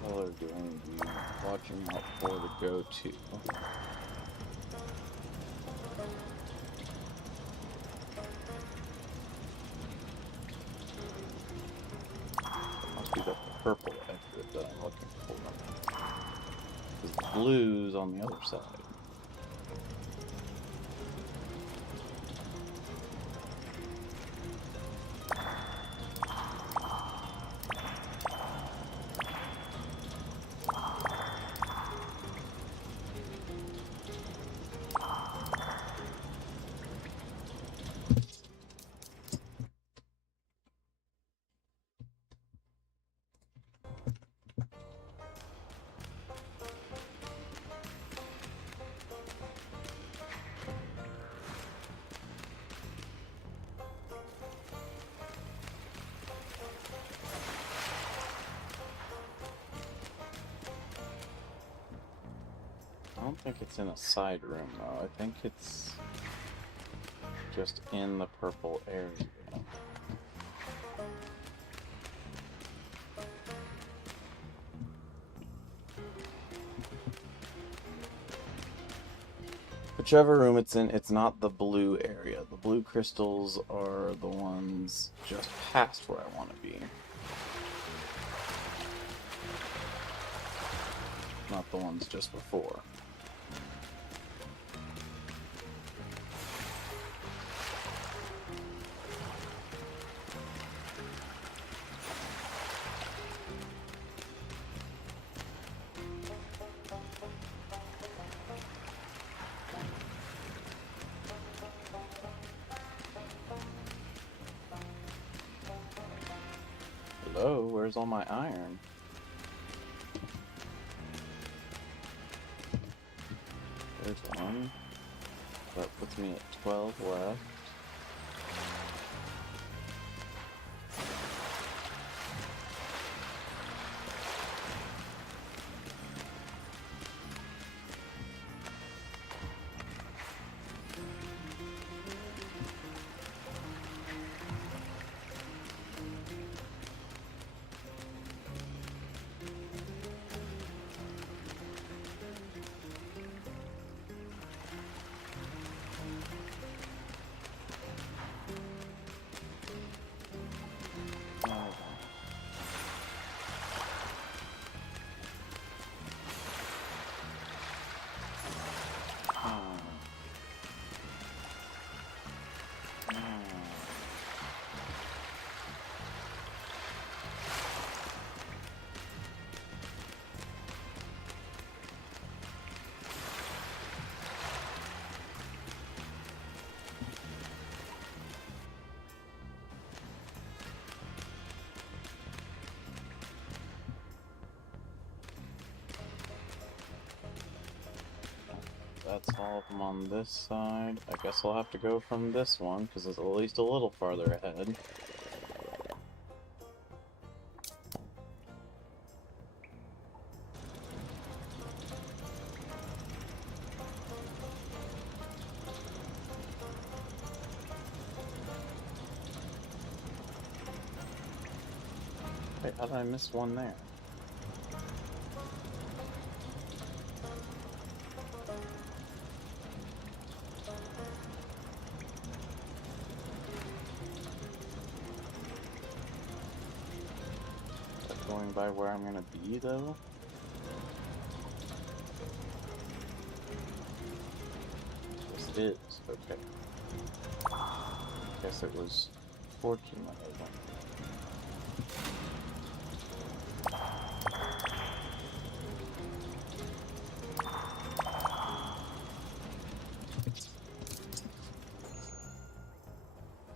Color do I need to be watching out for to go to? Must be the purple exit that I'm looking for. Because blue's on the other side. I don't think it's in a side room though. I think it's just in the purple area. whichever room it's in, it's not the blue area. The blue crystals are the ones just past where I want to be. Not the ones just before. Hello, where's all my iron? There's one. That puts me at 12 left. That's all of them on this side. I guess I'll have to go from this one, because it's at least a little farther ahead. Wait, how did I miss one there? Going by where I'm gonna be, though? Yes, it is. Okay. Guess it was fortunate of them.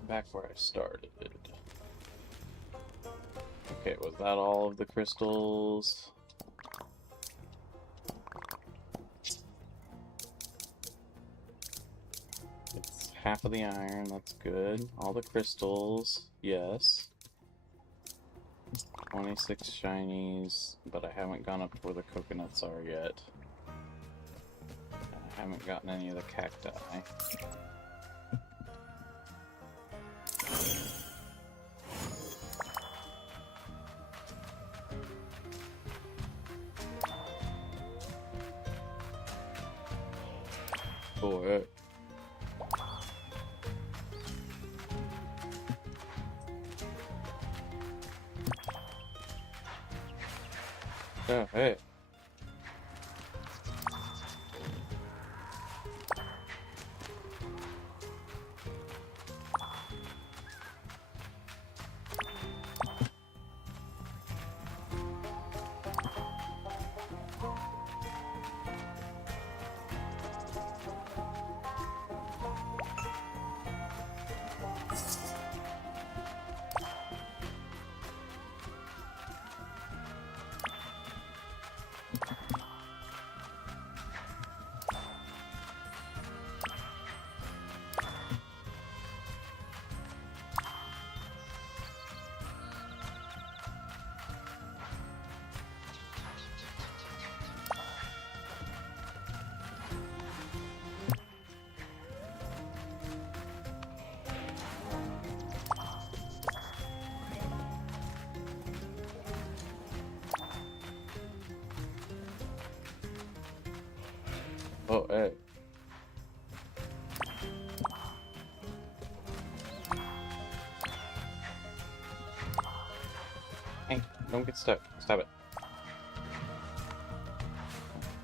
Back where I started. Okay, was that all of the crystals? It's half of the iron, that's good. All the crystals, yes. 26 shinies, but I haven't gone up to where the coconuts are yet. I haven't gotten any of the cacti. Boy. Oh, hey. Oh, hey. Don't get stuck. Stop it.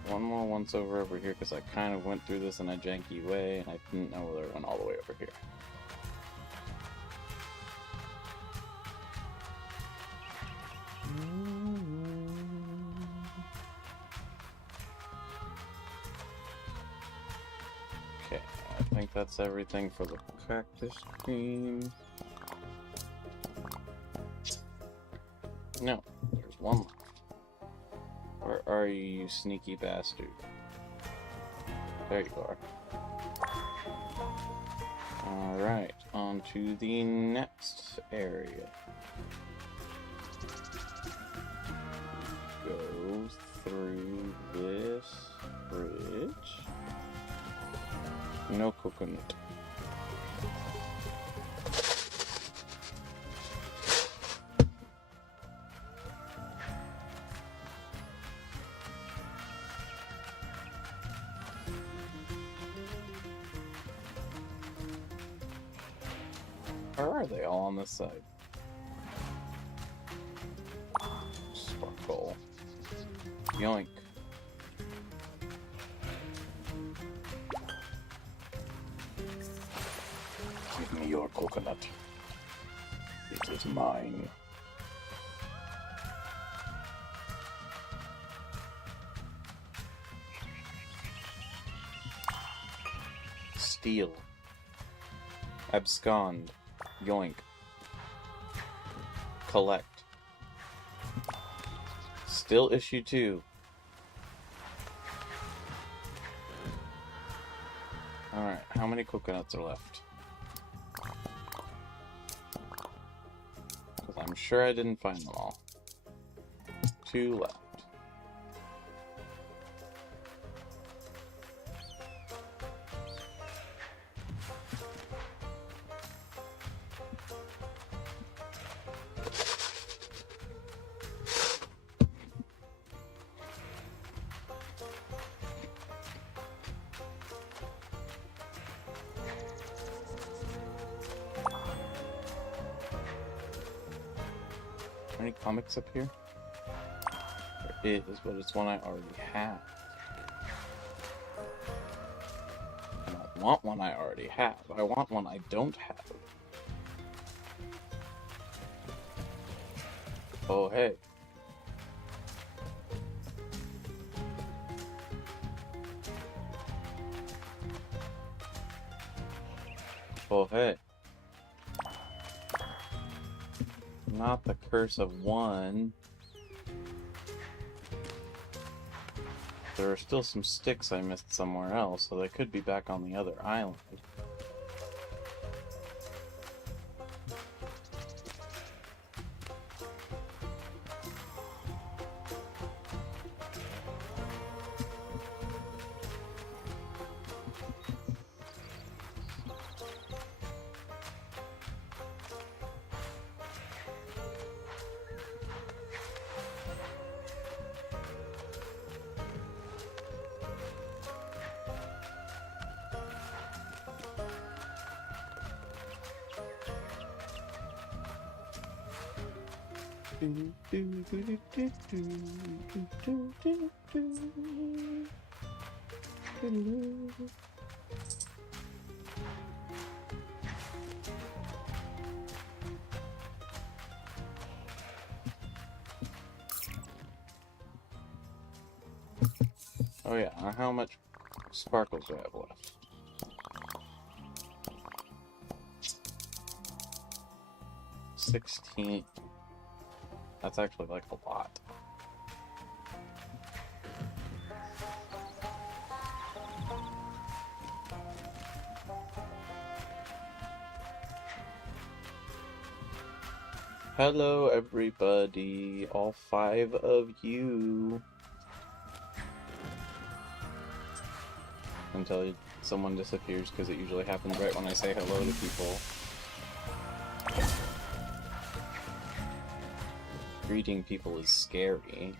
One more once over here, because I kind of went through this in a janky way, and I didn't know whether it went all the way over here. Okay, I think that's everything for the cactus cream. No, there's one left. Where are you, you sneaky bastard? There you are. Alright, on to the next area. Go through this bridge. No coconut. Or are they all on this side? Sparkle. Yoink. Give me your coconut. It is mine. Steal. Abscond. Yoink. Collect. Still issue 2. Alright, how many coconuts are left? Because I'm sure I didn't find them all. 2 left. Any comics up here? There is, but it's one I already have. I don't want one I already have. I want one I don't have. Oh, hey. Oh, hey. Not the curse of one. There are still some sticks I missed somewhere else, so they could be back on the other island. Oh yeah, how much sparkles do I have left? 16. That's actually like a lot. Hello everybody, all 5 of you. Until someone disappears, because it usually happens right when I say hello to people. Greeting people is scary.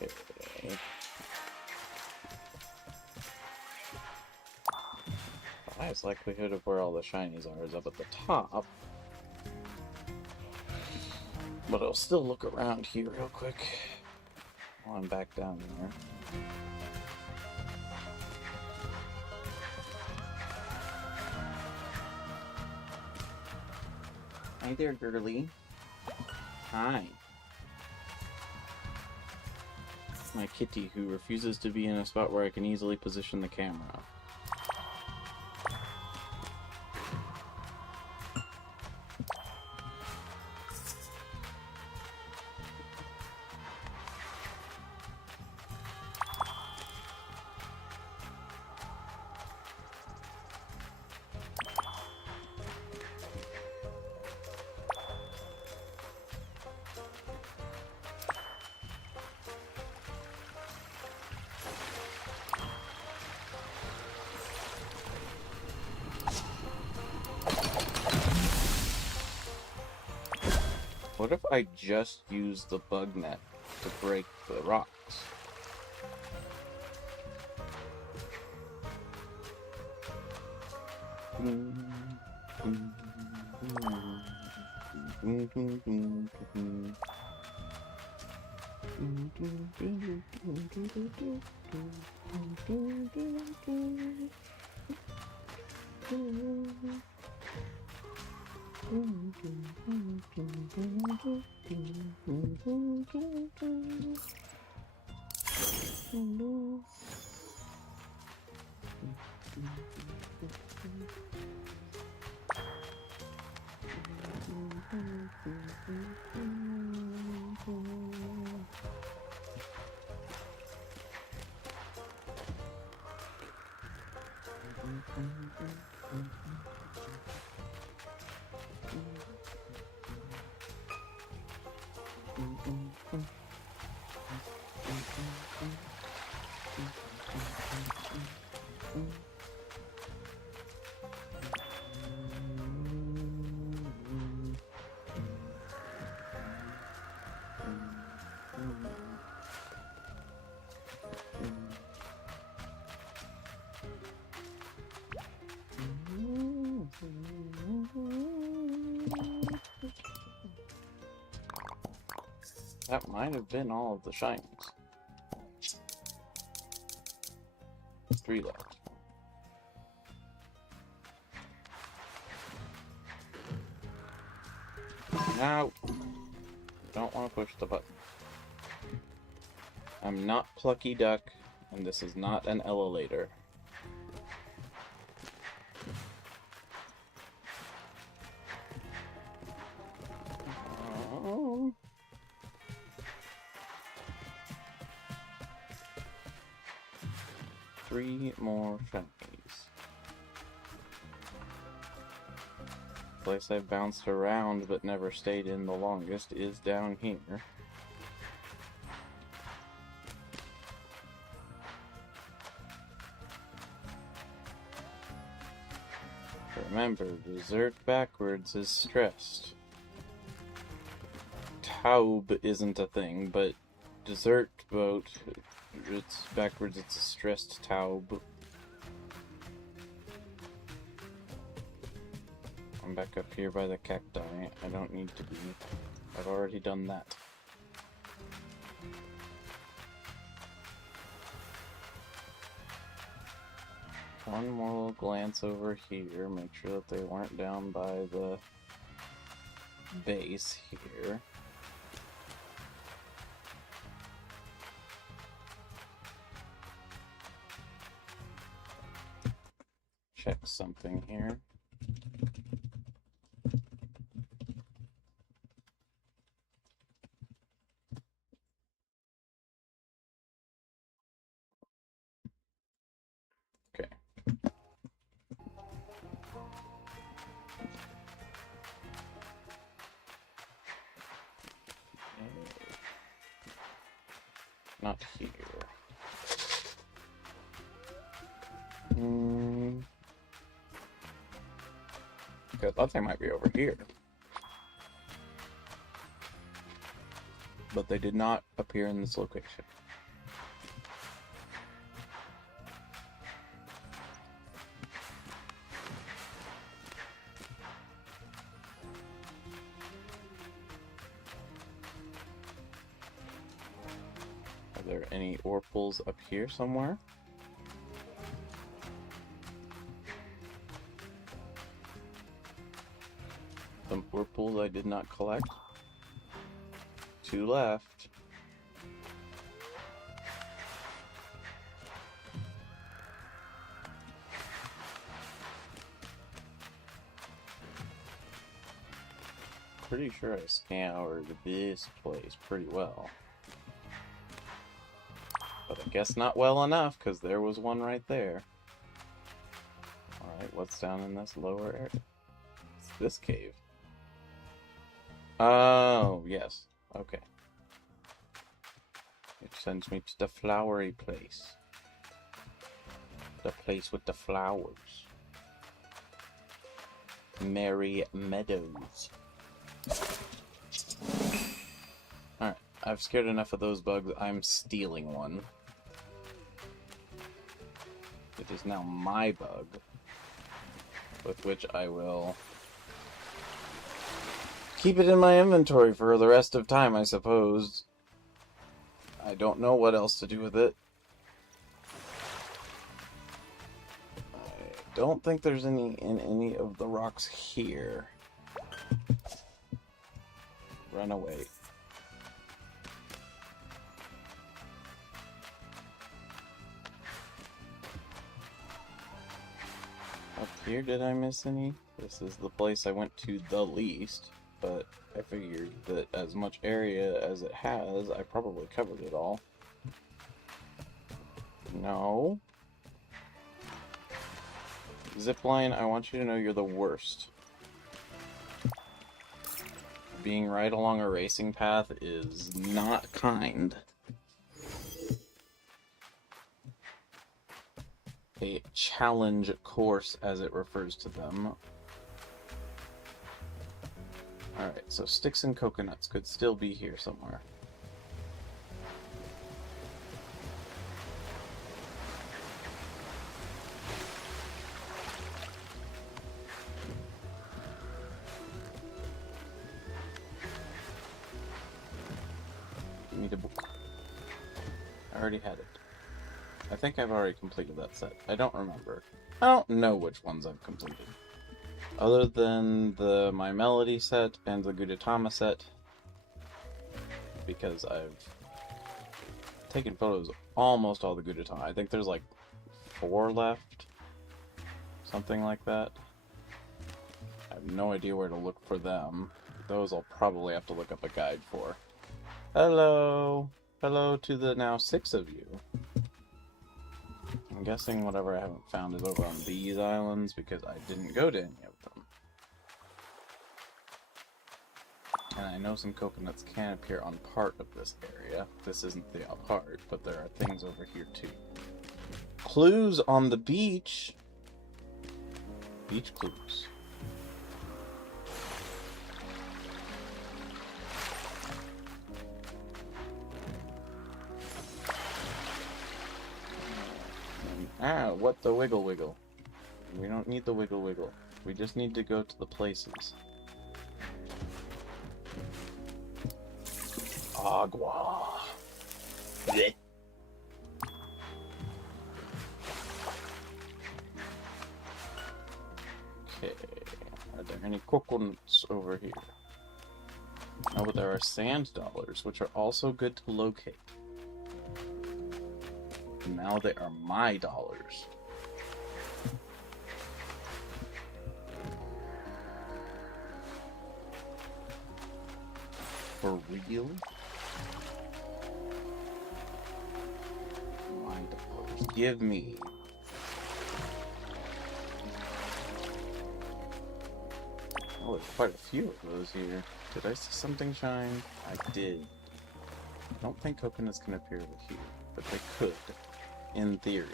Okay. highest likelihood of where all the shinies are is up at the top. But I'll still look around here real quick while I'm back down there. Hi there, girly. Hi. My kitty, who refuses to be in a spot where I can easily position the camera. What if I just use the bug net to break the rocks? That might have been all of the shinies. 3 left. Now, don't want to push the button. I'm not Plucky Duck, and this is not an elevator. Oh. Three more shinies. The place I've bounced around but never stayed in the longest is down here. Remember, dessert backwards is stressed. Taub isn't a thing, but dessert boat, it's backwards, it's a stressed taub. I'm back up here by the cacti. I don't need to be. I've already done that. One more glance over here, make sure that they weren't down by the base here. Check something here. Okay. Not here. I thought they might be over here. But they did not appear in this location. Are there any ore pools up here somewhere? Some ore pools I did not collect. 2 left. Pretty sure I scoured this place pretty well. But I guess not well enough, because there was one right there. Alright, what's down in this lower area? It's this cave. Oh, yes. Okay. It sends me to the flowery place. The place with the flowers. Merry Meadows. Alright, I've scared enough of those bugs. I'm stealing one. It is now my bug, with which I will keep it in my inventory for the rest of time, I suppose. I don't know what else to do with it. I don't think there's any in any of the rocks here. Run away. Up here, did I miss any? This is the place I went to the least, but I figured that as much area as it has, I probably covered it all. No. Zipline, I want you to know you're the worst. Being right along a racing path is not kind. A challenge course, as it refers to them. Alright, so sticks and coconuts could still be here somewhere. Need a book. I already had it. I think I've already completed that set. I don't remember. I don't know which ones I've completed. Other than the My Melody set and the Gudetama set. Because I've taken photos of almost all the Gudetama. I think there's like 4 left. Something like that. I have no idea where to look for them. Those I'll probably have to look up a guide for. Hello! Hello to the now 6 of you. I'm guessing whatever I haven't found is over on these islands because I didn't go to any of them. And I know some coconuts can appear on part of this area. This isn't the part, but there are things over here too. Clues on the beach! Beach clues. Ah, what the wiggle wiggle? We don't need the wiggle wiggle. We just need to go to the places. Agua. Blech. Okay. Are there any coconuts over here? Oh, but there are sand dollars, which are also good to locate. Now they are my dollars. For real? My dollars. Give me. Oh, there's quite a few of those here. Did I see something shine? I did. I don't think coconuts can appear over here, but they could. In theory.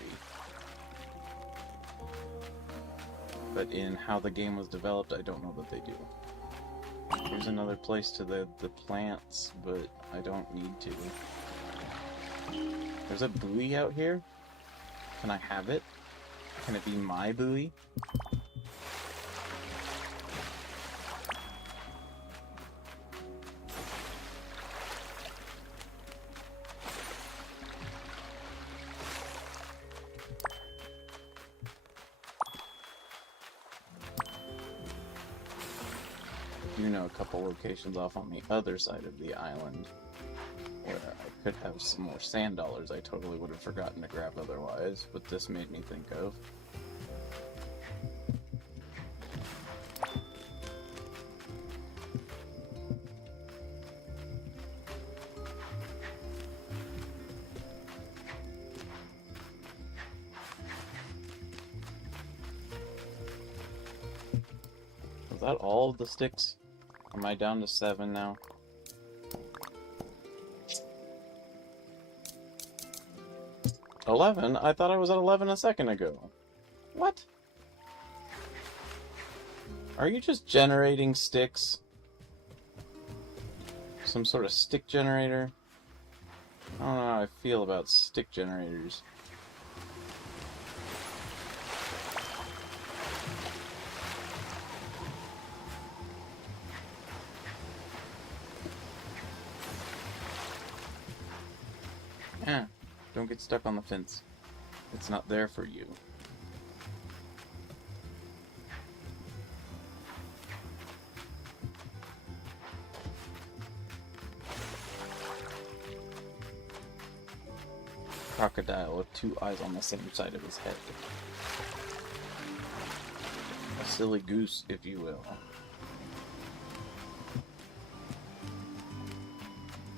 But in how the game was developed, I don't know that they do. Here's another place to the plants, but I don't need to. There's a buoy out here? Can I have it? Can it be my buoy? know a couple locations off on the other side of the island where I could have some more sand dollars I totally would have forgotten to grab otherwise, but this made me think of. Is that all of the sticks? Am I down to 7 now? $11? I thought I was at 11 a second ago. What? Are you just generating sticks? Some sort of stick generator? I don't know how I feel about stick generators. Don't get stuck on the fence. It's not there for you. Crocodile with 2 eyes on the same side of his head. A silly goose, if you will.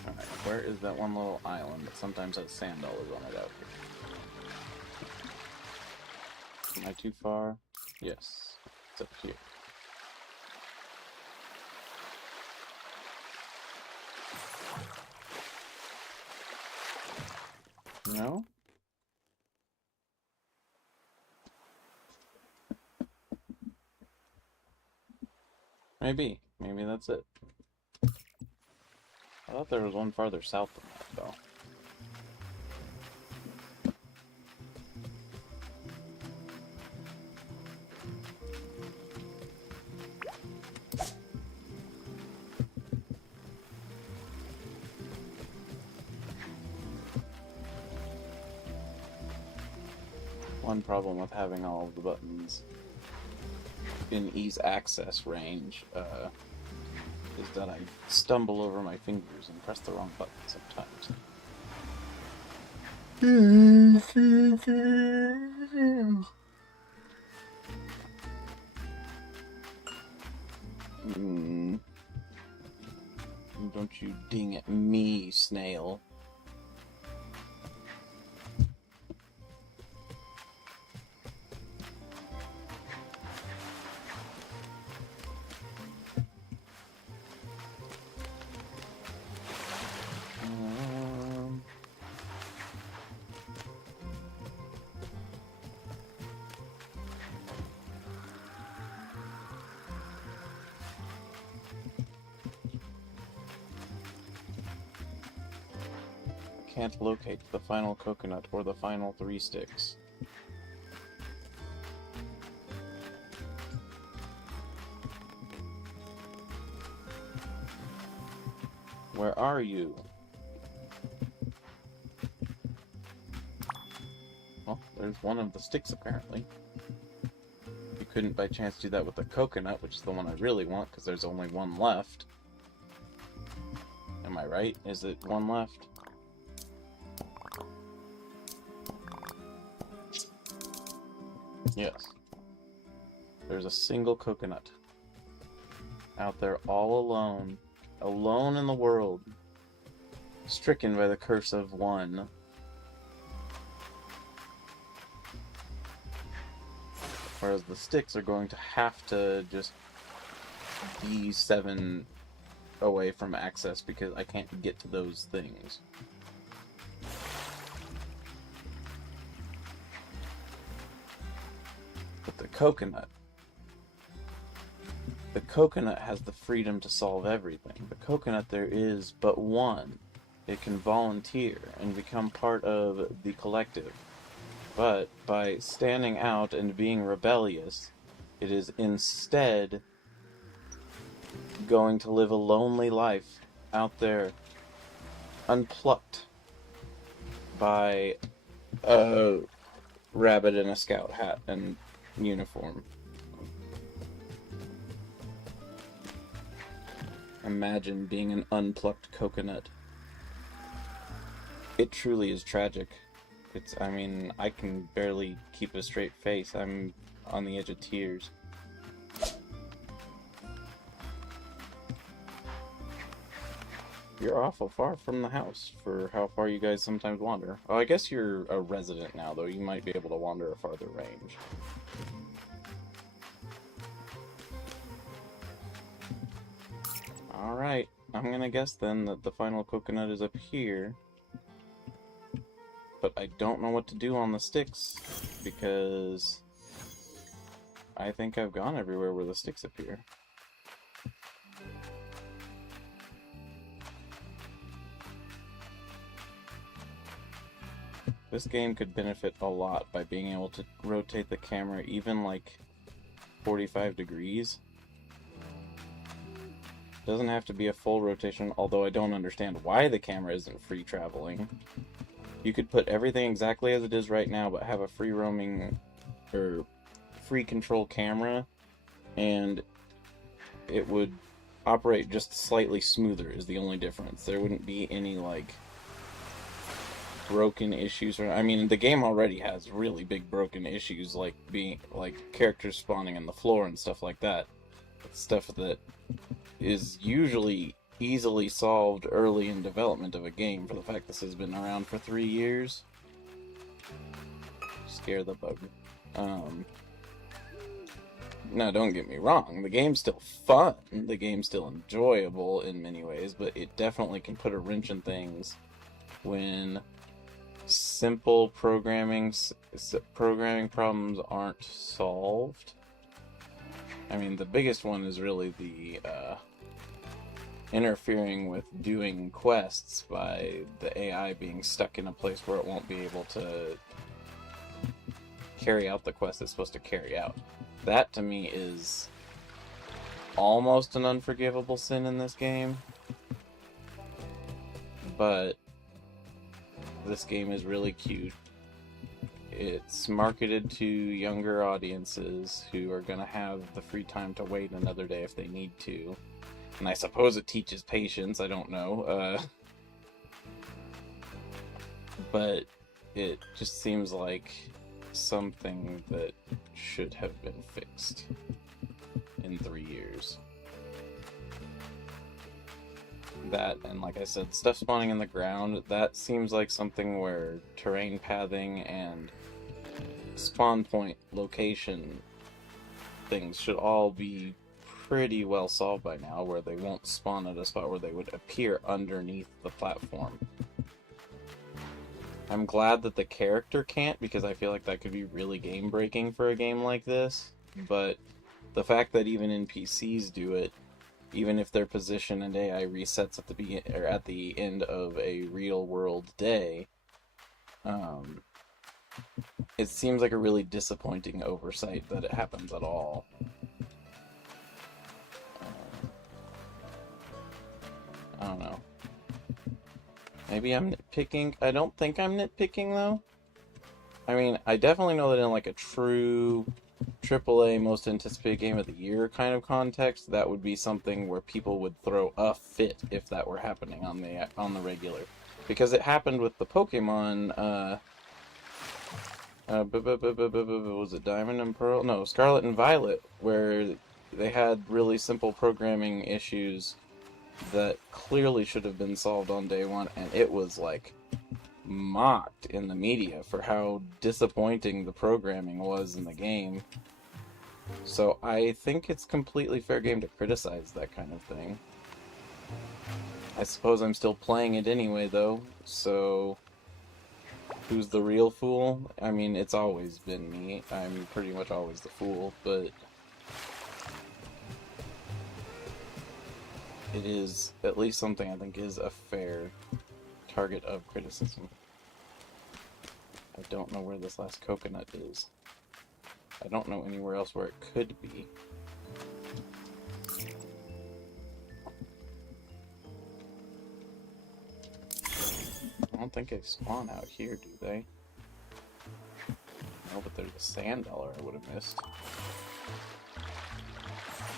Alright, where is that one little island that sometimes has sand dollars on it out here? Am I too far? Yes. It's up here. No? Maybe. Maybe that's it. I thought there was one farther south than that, though. One problem with having all of the buttons in ease access range is that I stumble over my fingers and press the wrong button sometimes. Don't you ding at me, snail. Can't locate the final coconut or the final 3 sticks. Where are you? Well, there's one of the sticks apparently. You couldn't by chance do that with the coconut, which is the one I really want because there's only one left. Am I right? Is it one left? Yes. There's a single coconut out there all alone. Alone in the world. Stricken by the curse of one. Whereas the sticks are going to have to just be 7 away from access because I can't get to those things. But the coconut has the freedom to solve everything. The coconut, there is but one. It can volunteer and become part of the collective. But by standing out and being rebellious, it is instead going to live a lonely life out there, unplucked by a rabbit in a scout hat and uniform. Imagine being an unplucked coconut. It truly is tragic. I mean, I can barely keep a straight face. I'm on the edge of tears. You're awful far from the house for how far you guys sometimes wander. Oh, I guess you're a resident now, though. You might be able to wander a farther range. Alright, I'm gonna guess then that the final coconut is up here. But I don't know what to do on the sticks, because I think I've gone everywhere where the sticks appear. This game could benefit a lot by being able to rotate the camera even like 45 degrees. Doesn't have to be a full rotation, although I don't understand why the camera isn't free traveling. You could put everything exactly as it is right now, but have a free roaming or free control camera, and it would operate just slightly smoother is the only difference. There wouldn't be any like broken issues. I mean, the game already has really big broken issues, like being like characters spawning on the floor and stuff like that. Stuff that is usually easily solved early in development of a game, for the fact this has been around for 3 years. Scare the bug. Now, don't get me wrong, the game's still fun, the game's still enjoyable in many ways, but it definitely can put a wrench in things when simple programming problems aren't solved. I mean, the biggest one is really the interfering with doing quests by the AI being stuck in a place where it won't be able to carry out the quest it's supposed to carry out. That, to me, is almost an unforgivable sin in this game. But this game is really cute. It's marketed to younger audiences who are going to have the free time to wait another day if they need to. And I suppose it teaches patience, I don't know. But it just seems like something that should have been fixed in 3 years. That, and like I said, stuff spawning in the ground, that seems like something where terrain pathing and spawn point location things should all be pretty well solved by now, where they won't spawn at a spot where they would appear underneath the platform. I'm glad that the character can't, because I feel like that could be really game-breaking for a game like this, but the fact that even NPCs do it, even if their position and AI resets at the end of a real-world day, it seems like a really disappointing oversight that it happens at all. I don't know. Maybe I'm nitpicking. I don't think I'm nitpicking, though. I mean, I definitely know that in like a true AAA most anticipated game of the year kind of context, that would be something where people would throw a fit if that were happening on the regular. Because it happened with the Pokemon, was it Diamond and Pearl? No, Scarlet and Violet, where they had really simple programming issues that clearly should have been solved on day one, and it was like mocked in the media for how disappointing the programming was in the game. So I think it's completely fair game to criticize that kind of thing. I suppose I'm still playing it anyway, though, so who's the real fool? I mean, it's always been me. I'm pretty much always the fool, but it is at least something I think is a fair target of criticism. I don't know where this last coconut is. I don't know anywhere else where it could be. I don't think they spawn out here, do they? No, but there's a sand dollar I would have missed.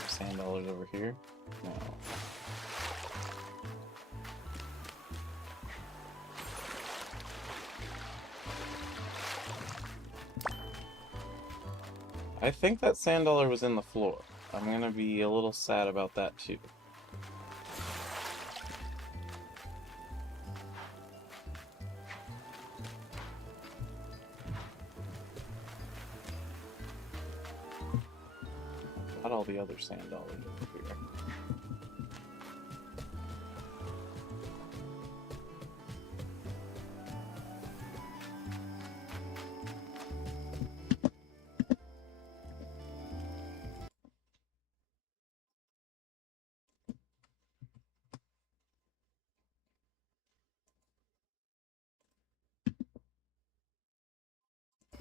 Sand dollars over here? No. I think that sand dollar was in the floor. I'm gonna be a little sad about that too. Not all the other sand dollars over here.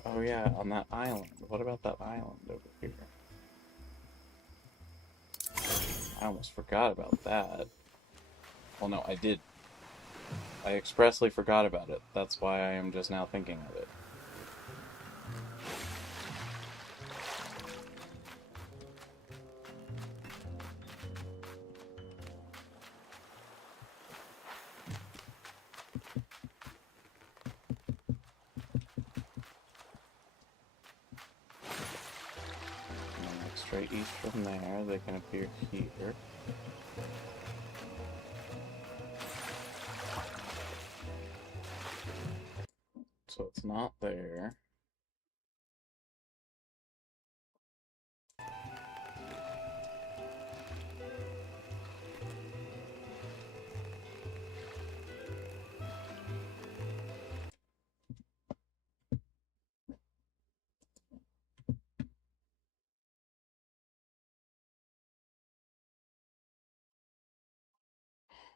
Oh yeah, on that island. What about that island over here? I almost forgot about that. Well, no, I did. I expressly forgot about it. That's why I am just now thinking of it. Straight east from there, they can appear here. So it's not there.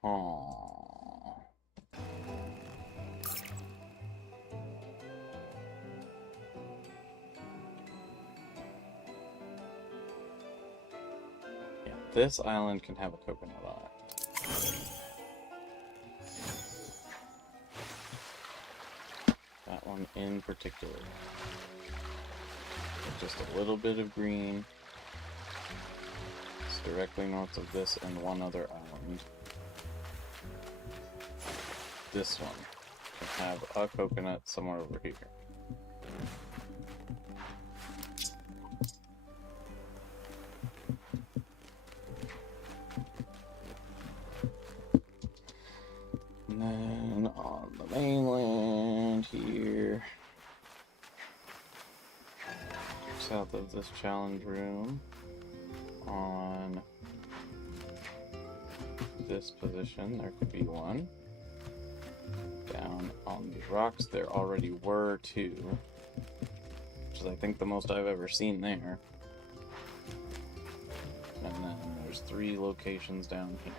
Aww. Yeah, this island can have a coconut on it. That one in particular. With just a little bit of green. It's directly north of this and one other island. This one can have a coconut somewhere over here. And then on the mainland here, south of this challenge room, on this position, there could be one. Down on the rocks, there already were two, which is I think the most I've ever seen there. And then there's 3 locations down here.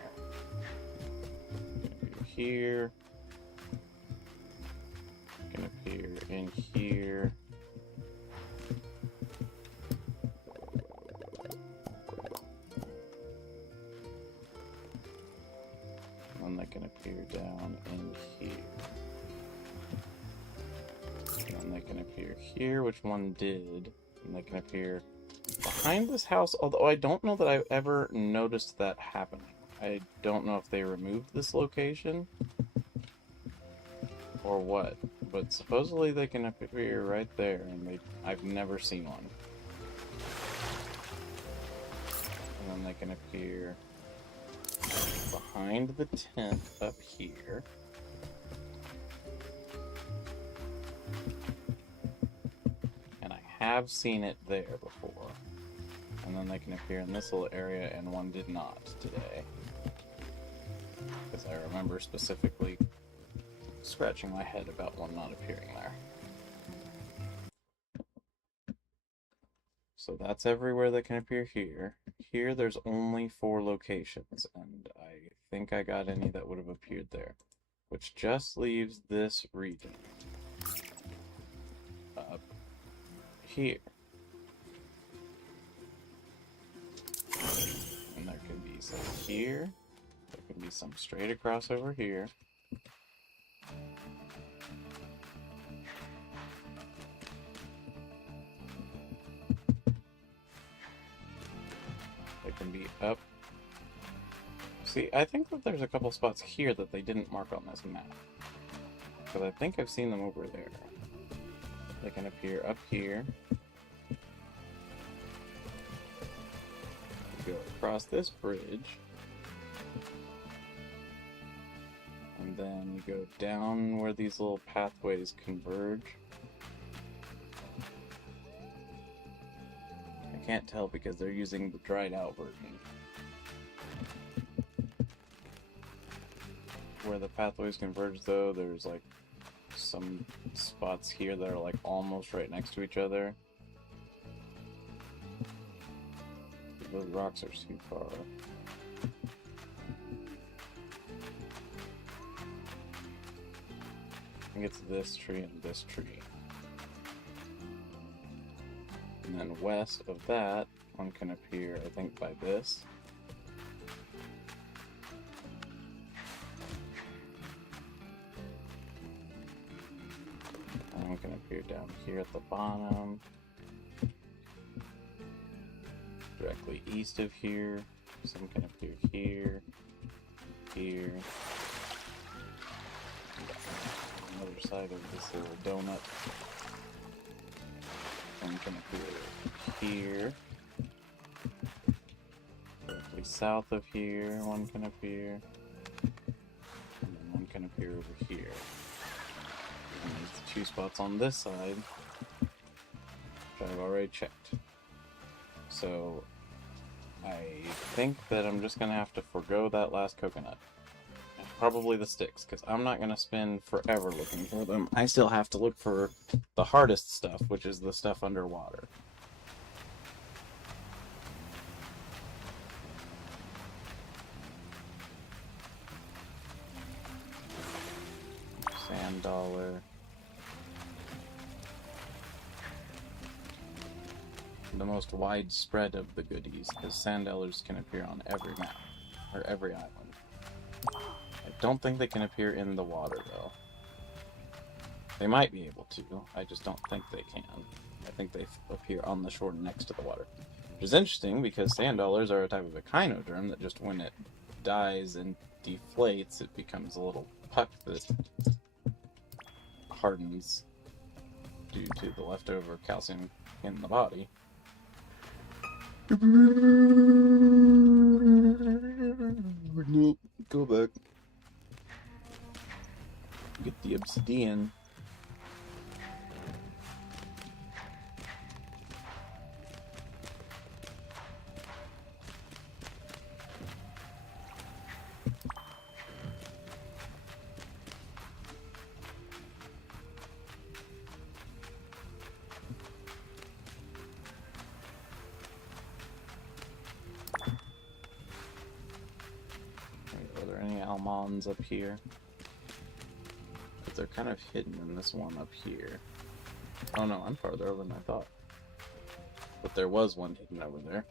Here, can appear in here. And then they can appear down in here. And they can appear here, which one did. And they can appear behind this house, although I don't know that I've ever noticed that happening. I don't know if they removed this location or what, but supposedly they can appear right there, and I've never seen one. And then they can appear behind the tent up here. And I have seen it there before. And then they can appear in this little area, and one did not today. Because I remember specifically scratching my head about one not appearing there. So that's everywhere that can appear here. Here there's only 4 locations, and I think I got any that would have appeared there. Which just leaves this region up here. And there can be some here. There can be some straight across over here. There can be up. See, I think that there's a couple spots here that they didn't mark on this map. Because I think I've seen them over there. They can appear up here. across this bridge. And then you go down where these little pathways converge. I can't tell because they're using the dried out version. Where the pathways converge though, there's like some spots here that are like almost right next to each other. The rocks are too far. I think it's this tree and this tree. And then west of that, one can appear, I think, by this. And one can appear down here at the bottom. Directly east of here. Some can appear here. Here. On the other side of this little donut. One can appear here. Directly south of here, one can appear. And then one can appear over here. And there's the two spots on this side, which I've already checked. So, I think that I'm just gonna have to forego that last coconut. And probably the sticks, because I'm not gonna spend forever looking for them. I still have to look for the hardest stuff, which is the stuff underwater. Sand dollar. The most widespread of the goodies, because sand dollars can appear on every map, or every island. I don't think they can appear in the water, though. They might be able to, I just don't think they can. I think they appear on the shore next to the water. Which is interesting, because sand dollars are a type of echinoderm that just when it dies and deflates, it becomes a little puck that hardens due to the leftover calcium in the body. Nope, go back. Get the obsidian. Are there any almonds up here? But they're kind of hidden in this one up here. Oh no, I'm farther over than I thought. But there was one hidden over there.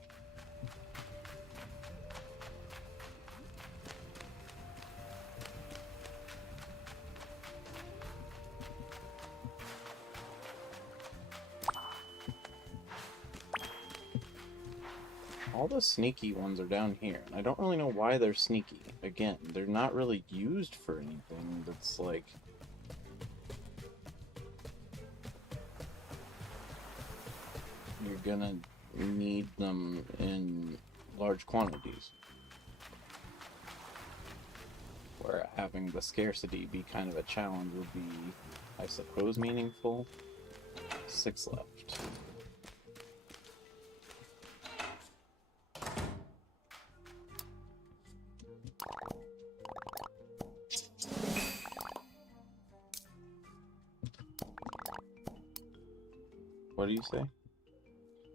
All the sneaky ones are down here, and I don't really know why they're sneaky. Again, they're not really used for anything that's like... You're gonna need them in large quantities. Where having the scarcity be kind of a challenge would be, I suppose, meaningful. 6 left. What do you say?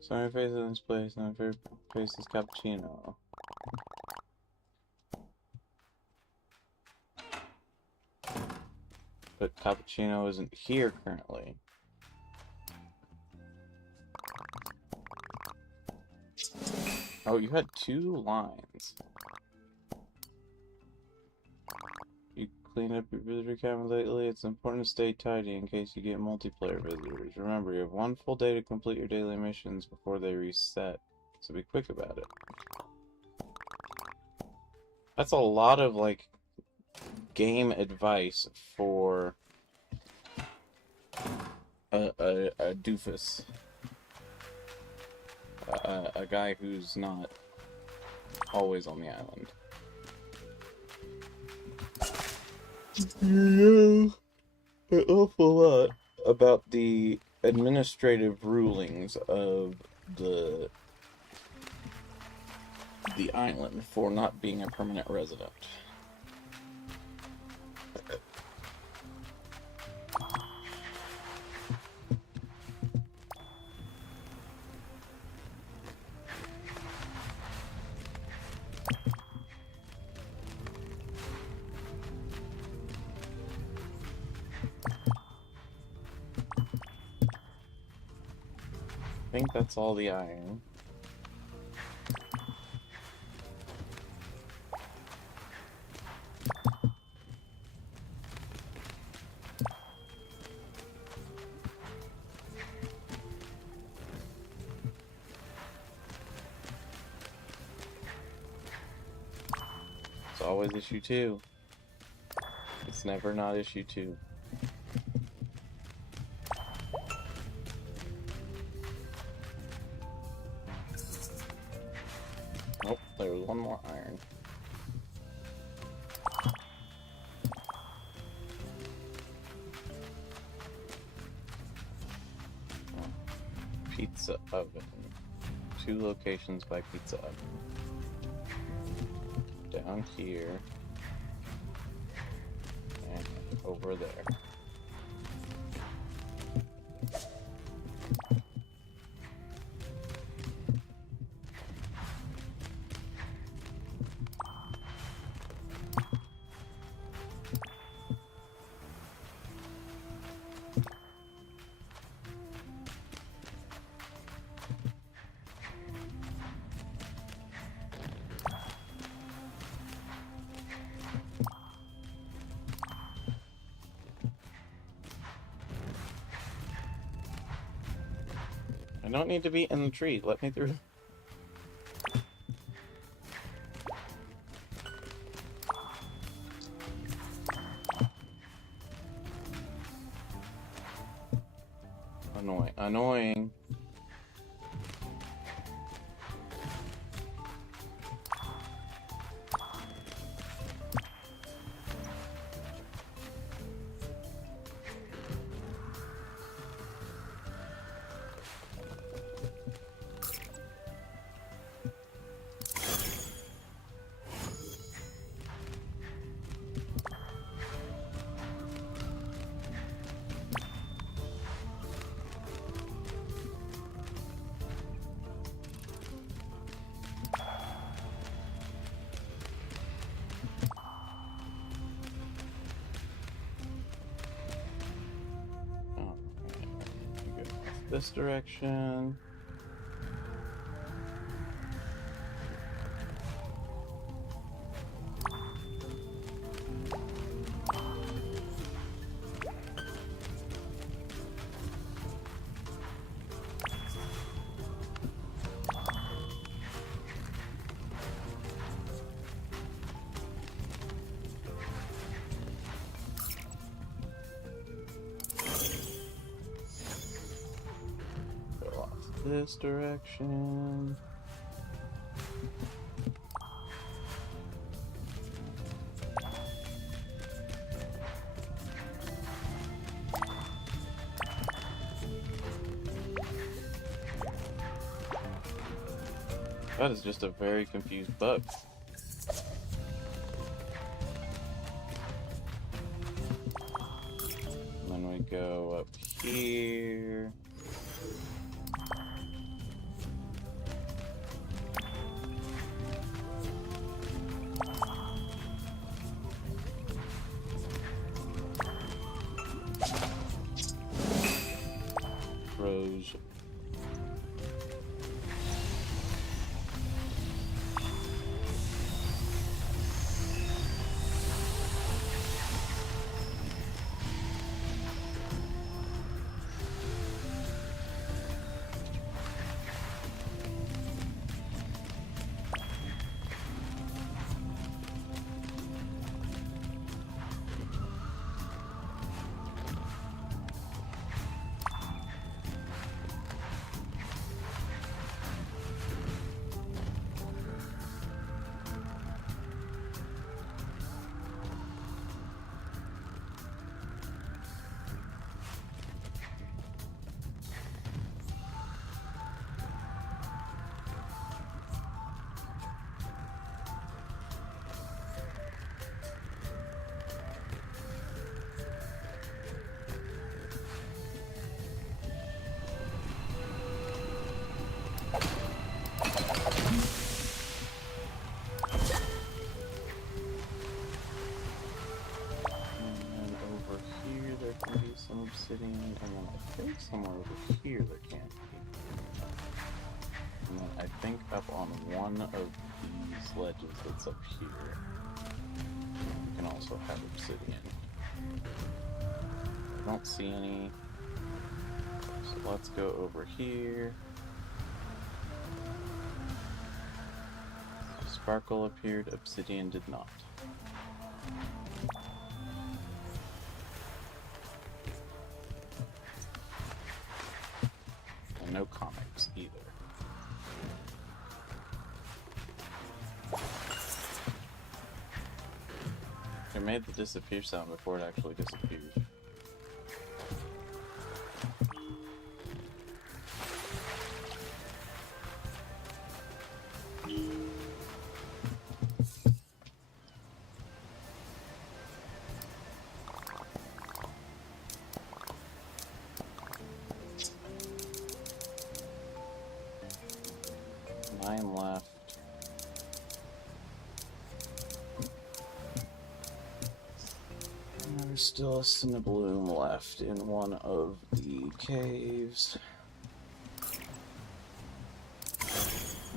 So my face in this place, and my favorite place is cappuccino. But cappuccino isn't here currently. Oh, you had 2 lines. You cleaned up your visitor cabin lately. It's important to stay tidy in case you get multiplayer visitors. Remember, you have 1 full day to complete your daily missions before they reset, so be quick about it. That's a lot of, like, game advice for a doofus. A guy who's not always on the island. Yeah, an awful lot about the administrative rulings of the island for not being a permanent resident. I think that's all the iron. It's always issue 2. It's never not issue 2. Nope, there was one more iron. Pizza oven. 2 locations by pizza oven. Down here. And over there. I don't need to be in the tree. Let me through. Annoying. This direction. This direction. That is just a very confused bug. And then we go up here. Rose. Maybe some obsidian, and then I think somewhere over here there can't be. And then I think up on one of these ledges that's up here, you can also have obsidian. I don't see any. So let's go over here. Sparkle appeared, obsidian did not. And no comics either. It made the disappear sound before it actually disappeared. Nine left. And there's still a Cinnabloom left in one of the caves.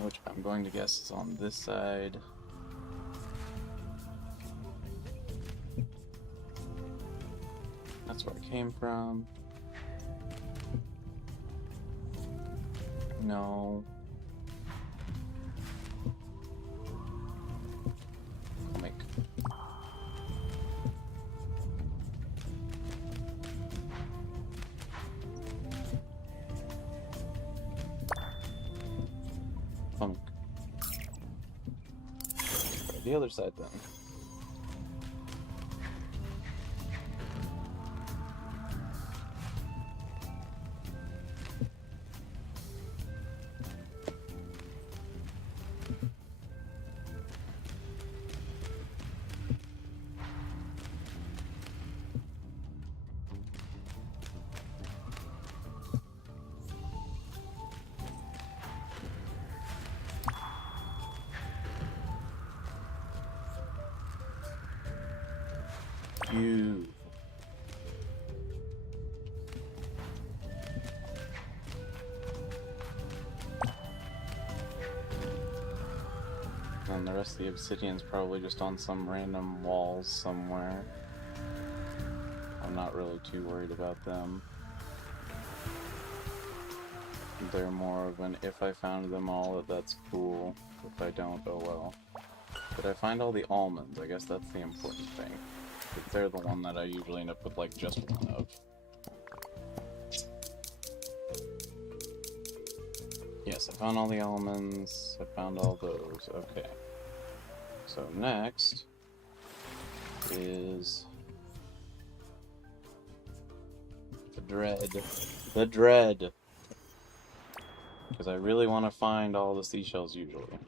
Which I'm going to guess is on this side. That's where I came from. No. Comic. Comic. The other side then. You. And the rest of the obsidian's probably just on some random walls somewhere. I'm not really too worried about them. They're more of an if I found them all, that's cool. If I don't, oh well. Did I find all the almonds? I guess that's the important thing. If they're the one that I usually end up with like just one of. Yes, I found all the almonds. I found all those. Okay. So next is the dread. The dread. Because I really want to find all the seashells usually.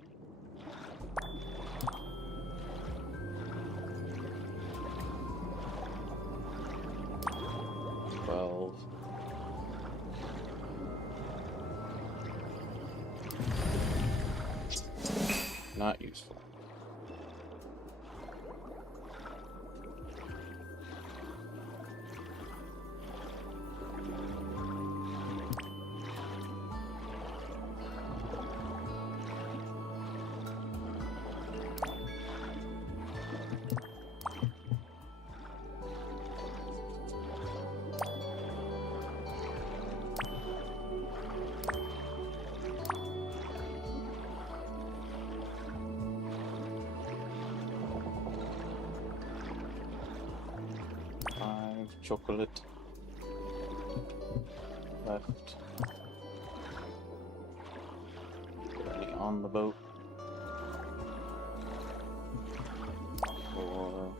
12. Not useful. Chocolate left. Any on the boat? 4.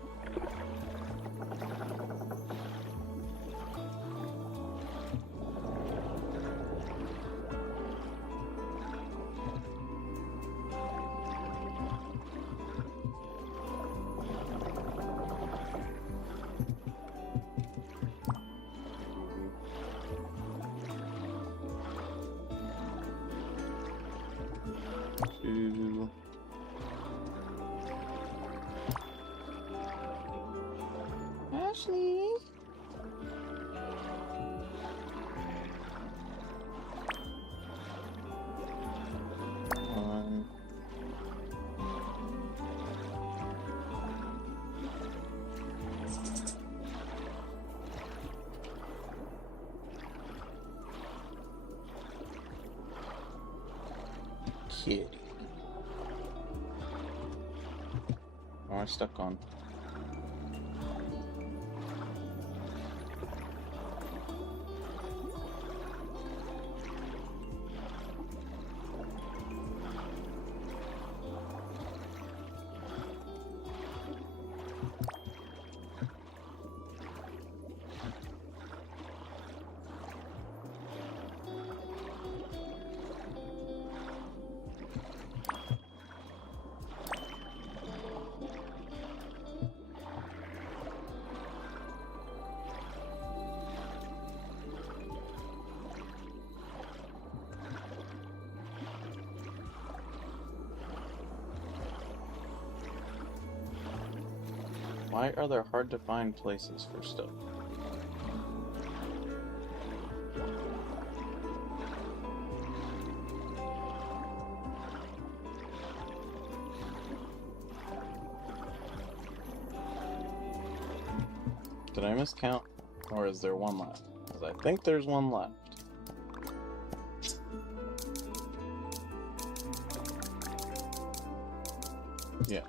Ashley? kitty. Oh, I'm stuck on. Why are there hard to find places for stuff? Did I miscount? Or is there one left? Because I think there's one left. Yes.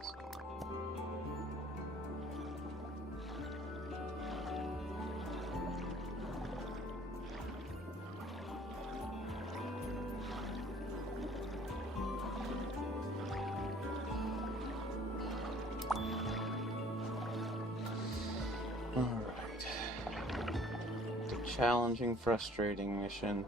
Alright. The challenging, frustrating mission.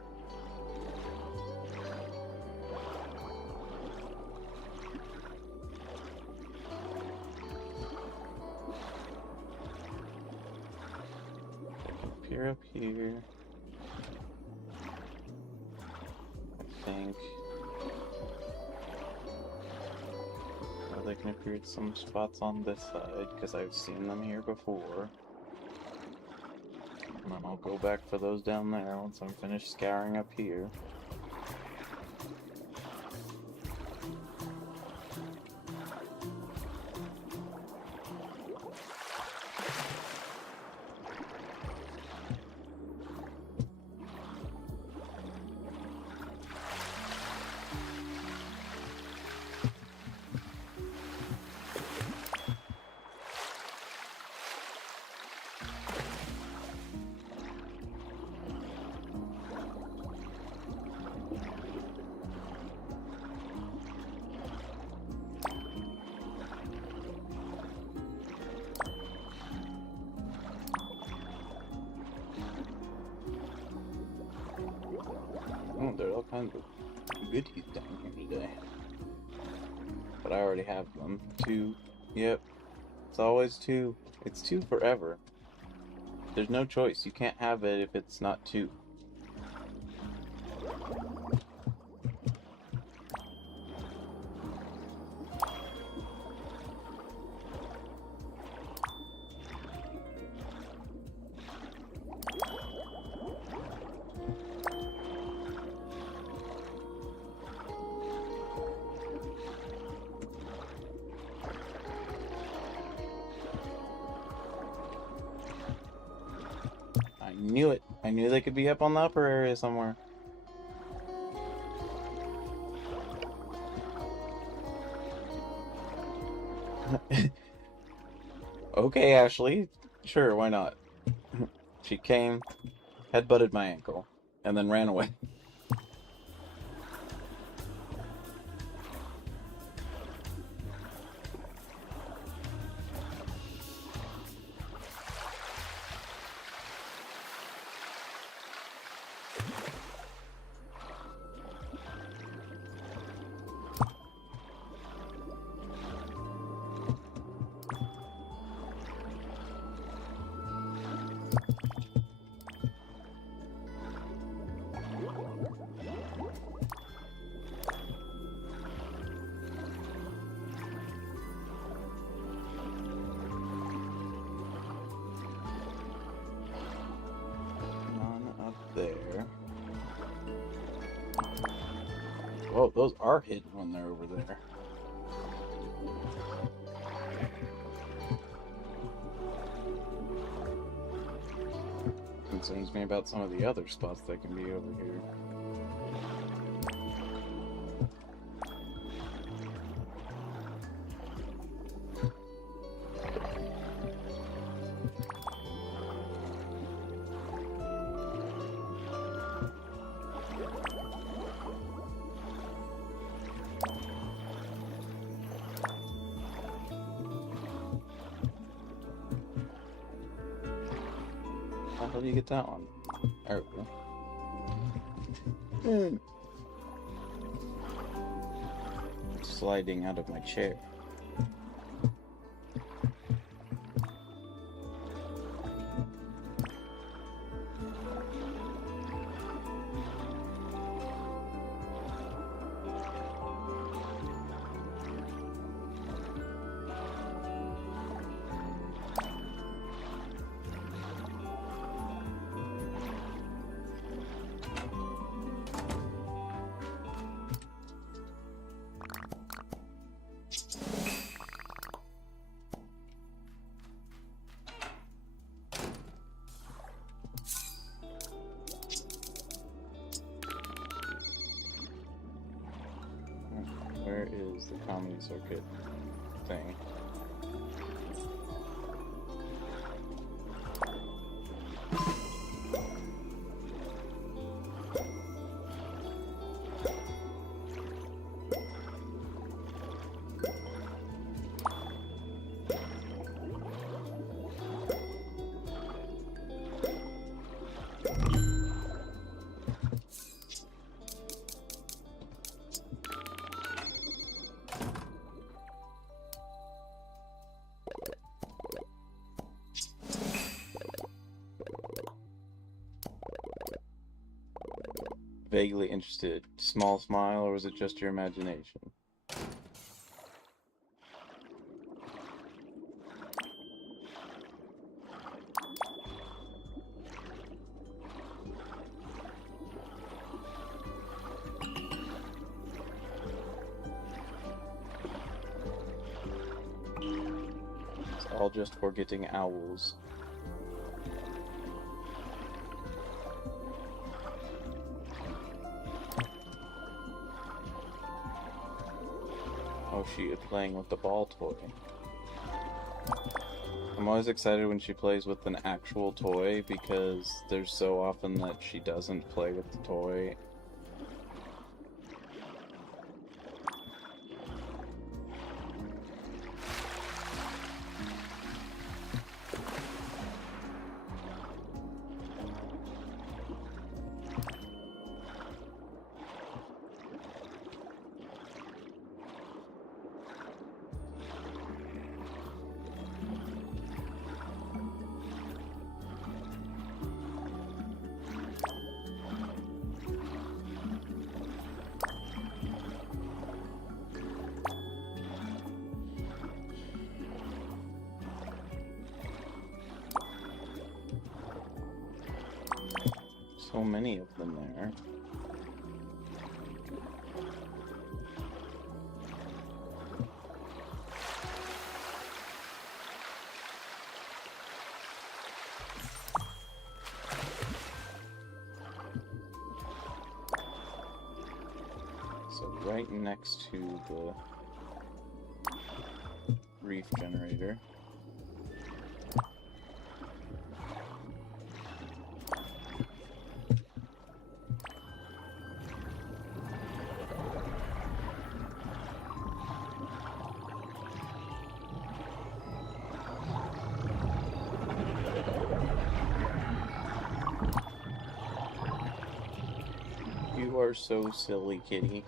I can appear up here. I think. Or they can appear at some spots on this side, because I've seen them here before. And then I'll go back for those down there once I'm finished scouring up here. Oh, there are all kinds of goodies down here today. But I already have them. 2. Yep. It's always 2. It's 2 forever. There's no choice. You can't have it if it's not 2. I knew it. I knew they could be up on the upper area somewhere. Okay, Ashley. Sure, why not? She came, headbutted my ankle, and then ran away. There. Oh, those are hidden when they're over there. Concerns me about some of the other spots that can be over here. hell do you get that one? There we go. Sliding out of my chair. Where is the comedy circuit thing? Vaguely interested. Small smile, or was it just your imagination? It's all just for getting owls. Oh, she is playing with the ball toy. I'm always excited when she plays with an actual toy because there's so often that she doesn't play with the toy. So many of them there. So right next to the reef generator. You are so silly, kitty.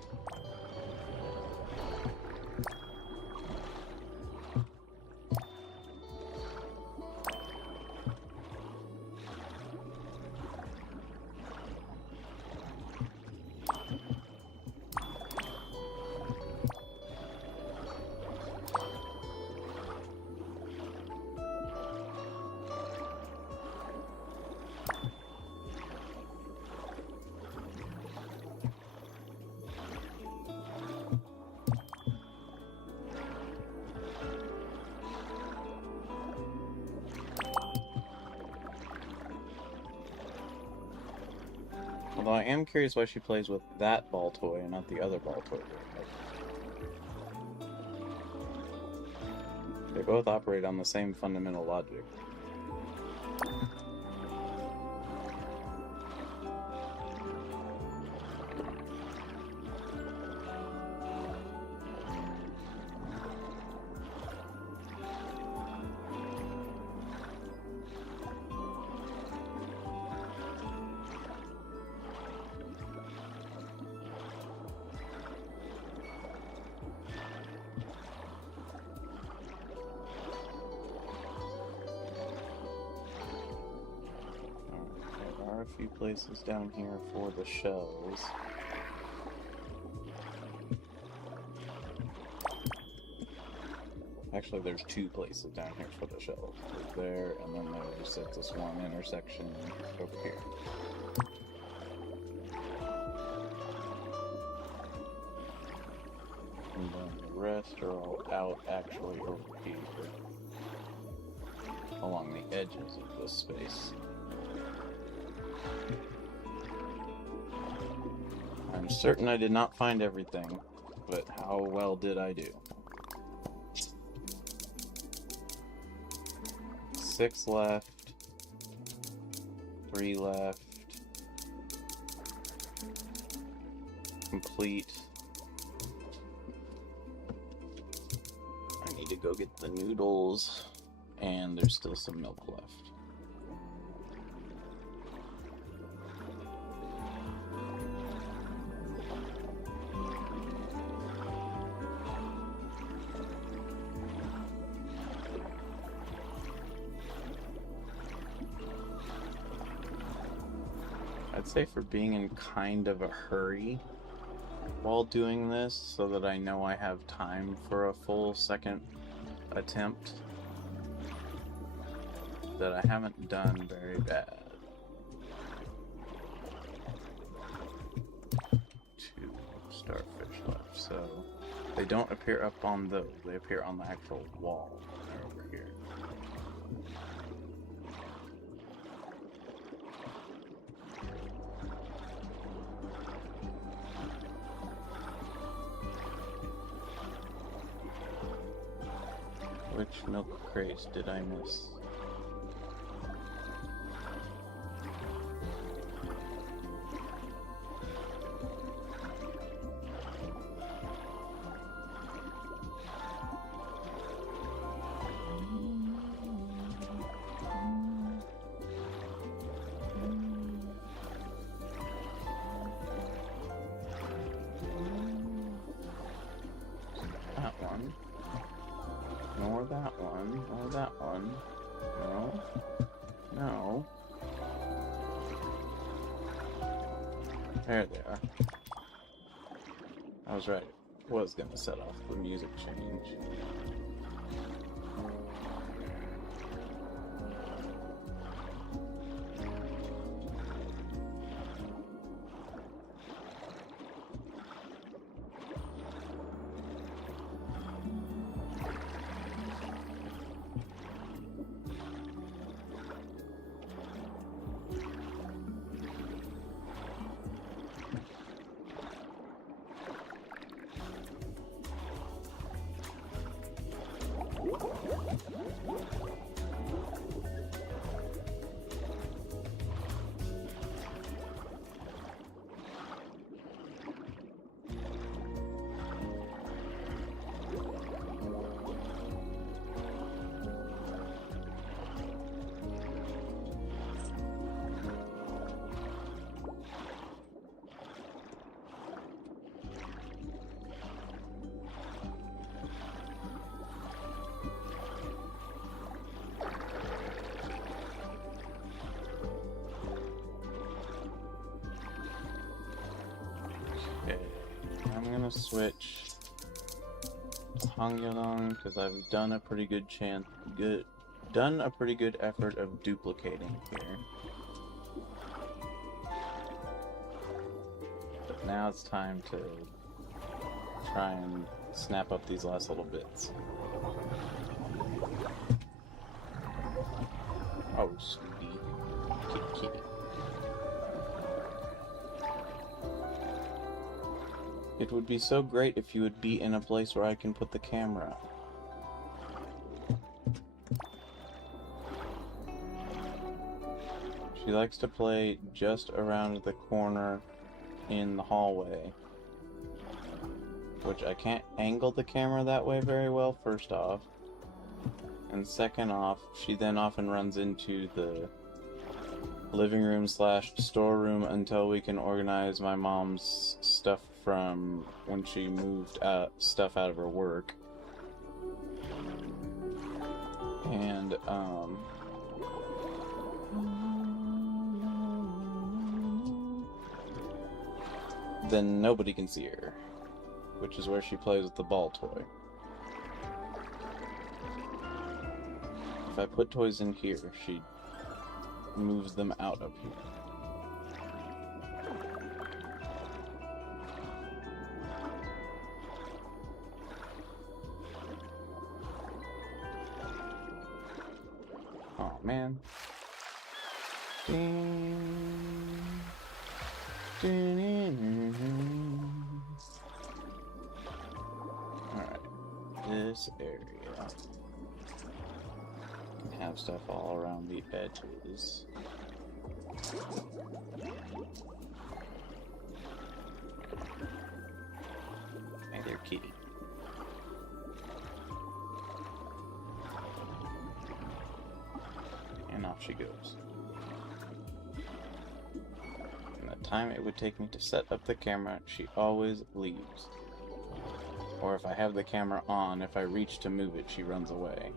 Although I am curious why she plays with that ball toy and not the other ball toy. They both operate on the same fundamental logic. are a few places down here for the shells. Actually, there's two places down here for the shells. There's there, and then there's at this one intersection over here. And then the rest are all out actually over here, along the edges of this space. I'm certain I did not find everything, but how well did I do? 6 left, 3 left, complete. I need to go get the noodles, and there's still some milk left. I'd say for being in kind of a hurry while doing this, so that I know I have time for a full second attempt, that I haven't done very bad. 2 starfish left, so they don't appear up on those, they appear on the actual wall. They're over here. Which milk crates did I miss? That one. Nor that one, nor that one. No. No. There they are. I was right. I was gonna set off the music change. Okay, I'm gonna switch to Hangyalong because I've done a pretty good effort of duplicating here. But now it's time to try and snap up these last little bits. Oh, sweetie. Kitty. It would be so great if you would be in a place where I can put the camera. She likes to play just around the corner in the hallway, which I can't angle the camera that way very well, first off. And second off, she then often runs into the living room / storeroom until we can organize my mom's stuff from when she moved stuff out of her work. And then nobody can see her, which is where she plays with the ball toy. If I put toys in here, she moves them out of here. Oh man. Alright, this area can have stuff all around the edges. Hey there, kitty. And off she goes. And the time it would take me to set up the camera, she always leaves. Or if I have the camera on, if I reach to move it, she runs away.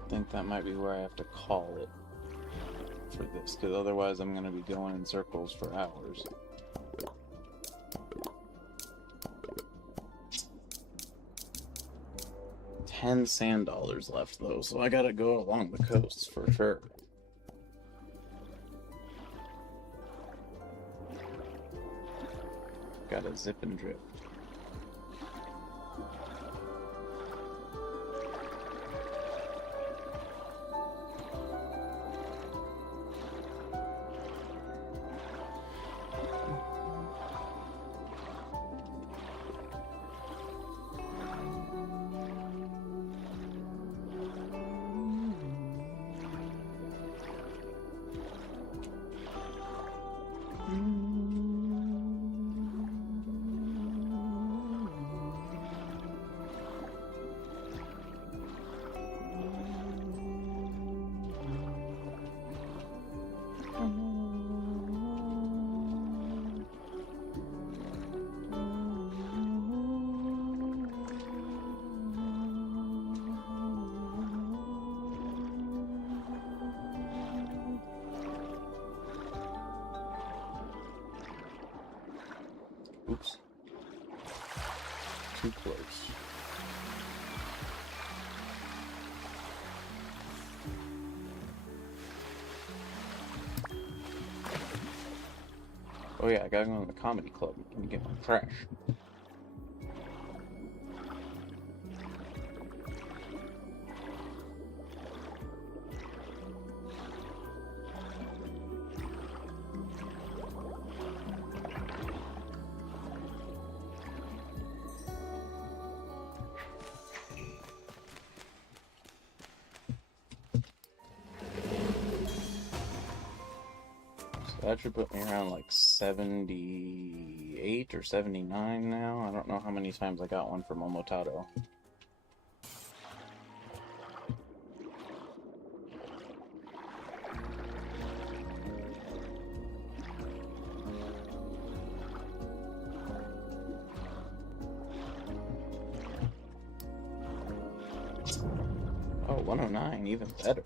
I think that might be where I have to call it for this, because otherwise I'm going to be going in circles for hours. $10 left though, so I gotta go along the coast for sure. Gotta zip and drift. Oops. Too close. Oh yeah, I gotta go to the comedy club and get my trash. That should put me around like 78 or 79 now. I don't know how many times I got one for Momotaro. Oh, 109, even better.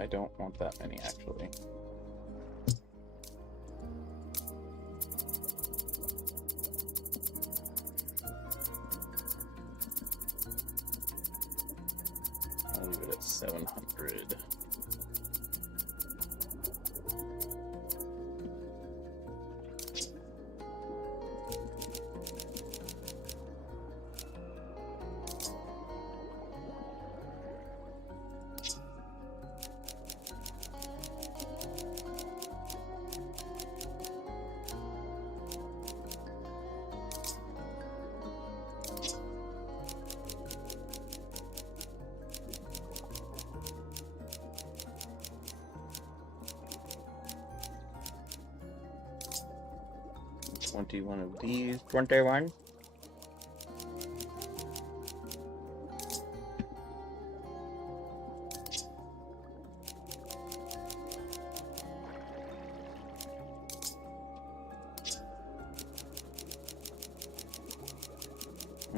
I don't want that many, actually. I'll leave it at 700. 21 of these. 21.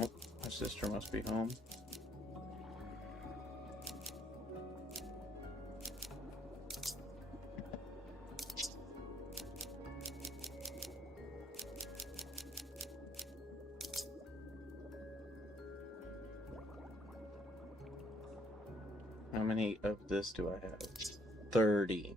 Oh, my sister must be home. How many of this do I have? 30.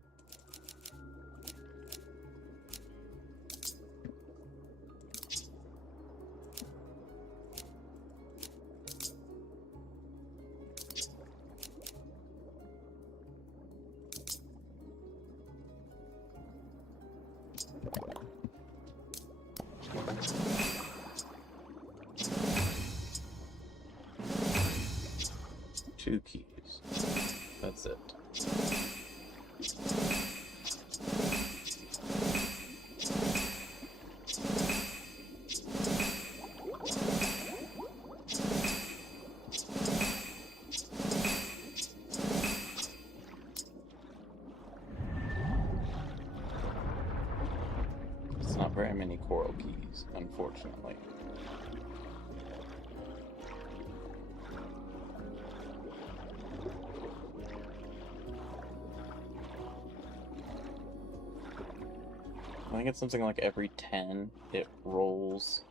Two keys. That's it. It's not very many coral keys, unfortunately. I think it's something like every 10 it rolls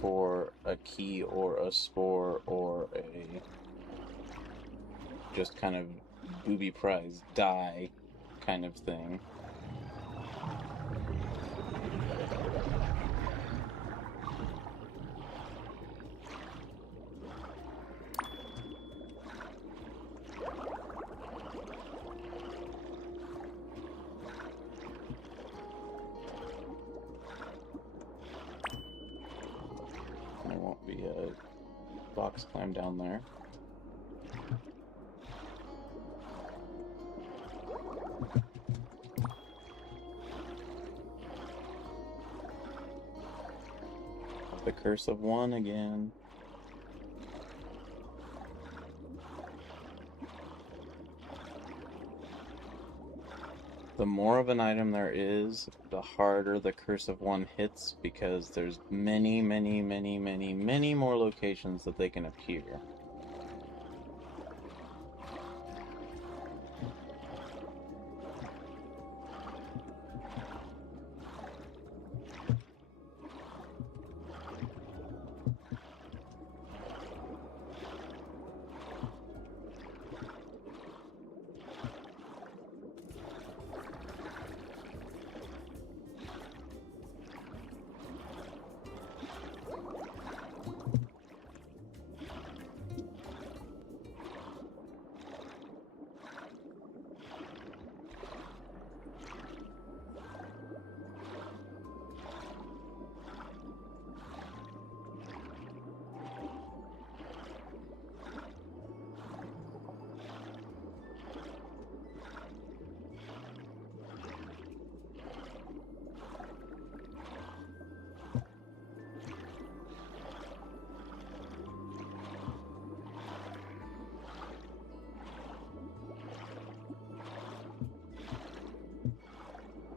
for a key or a spore or a just kind of booby prize die kind of thing. There won't be a box climb down there. The curse of one again. The more of an item there is, the harder the curse of one hits, because there's many, many, many, many, many more locations that they can appear.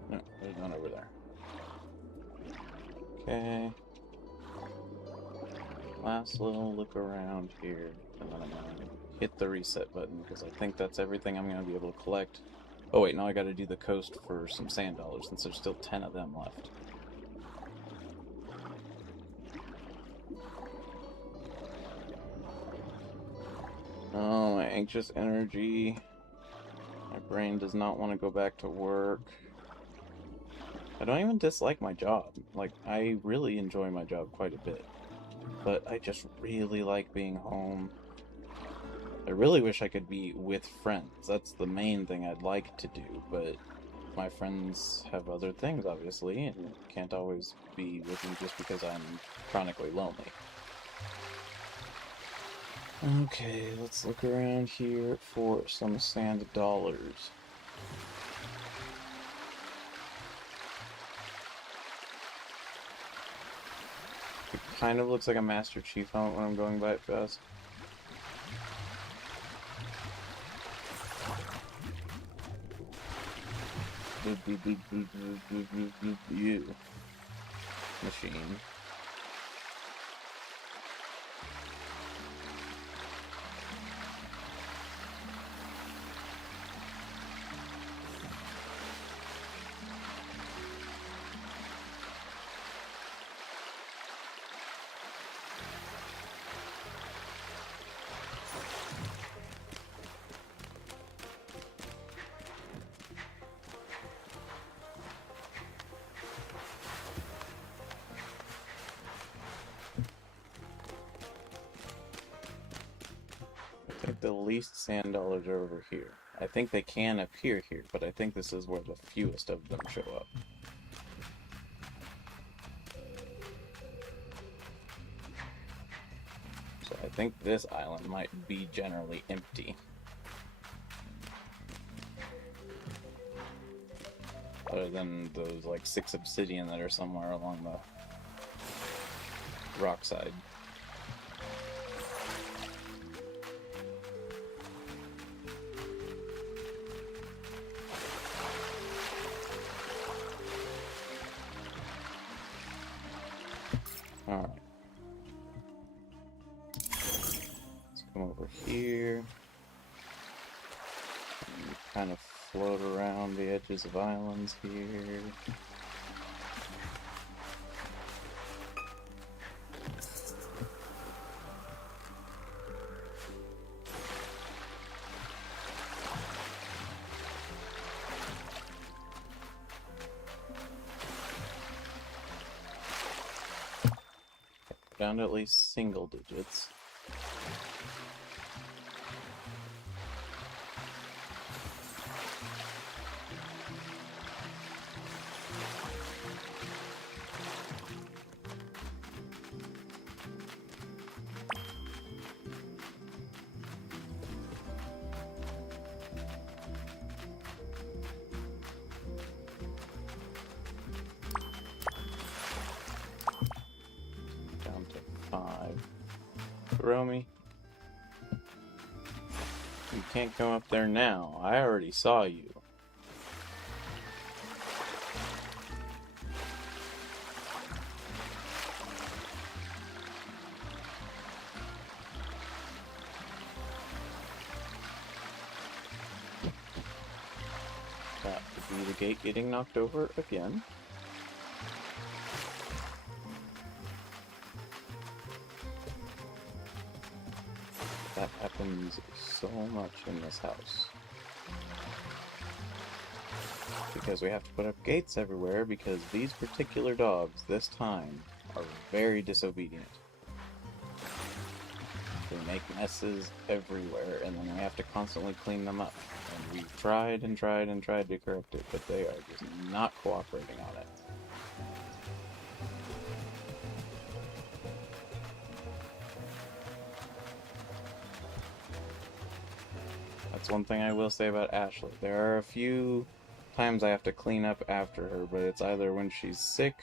No, there's none over there. Okay. Last little look around here, and then I'm gonna hit the reset button, because I think that's everything I'm gonna be able to collect. Oh wait, now I gotta do the coast for some sand dollars, since there's still 10 of them left. Oh, my anxious energy. My brain does not want to go back to work. I don't even dislike my job. Like, I really enjoy my job quite a bit. But I just really like being home. I really wish I could be with friends. That's the main thing I'd like to do, but my friends have other things, obviously, and can't always be with me just because I'm chronically lonely. Okay, let's look around here for some sand dollars. kind of looks like a Master Chief helmet when I'm going by it fast. You. Machine. I think the least sand dollars are over here. I think they can appear here, but I think this is where the fewest of them show up. So I think this island might be generally empty. Other than those like 6 obsidian that are somewhere along the rock side. Alright. Let's come over here. And kind of float around the edges of islands here. Down to at least single digits. Down to 5. Romy, you can't come up there now. I already saw you. That would be the gate getting knocked over again. That happens so much in this house. Because we have to put up gates everywhere because these particular dogs, this time, are very disobedient. They make messes everywhere, and then we have to constantly clean them up. And we've tried and tried and tried to correct it, but they are just not cooperating on it. That's one thing I will say about Ashley. There are a few times I have to clean up after her, but it's either when she's sick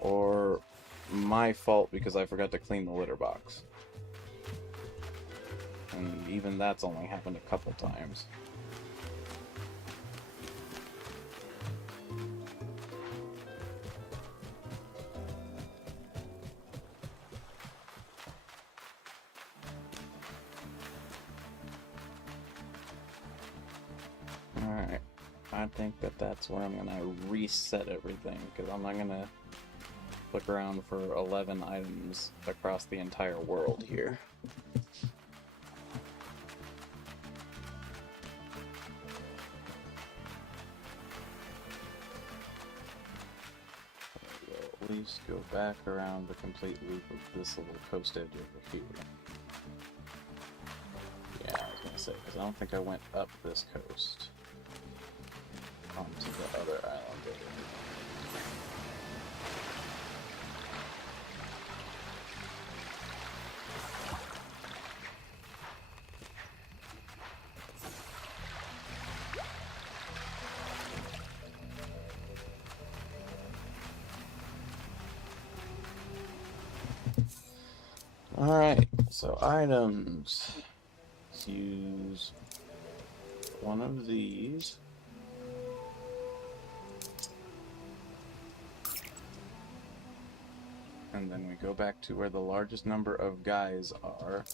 or my fault because I forgot to clean the litter box. And even that's only happened a couple times. Alright, I think that that's where I'm going to reset everything, because I'm not going to look around for 11 items across the entire world here. We'll at least go back around the complete loop of this little coast edge over here. Yeah, I was going to say, because I don't think I went up this coast onto the other island over here. Alright, so items. Let's use one of these. And then we go back to where the largest number of guys are.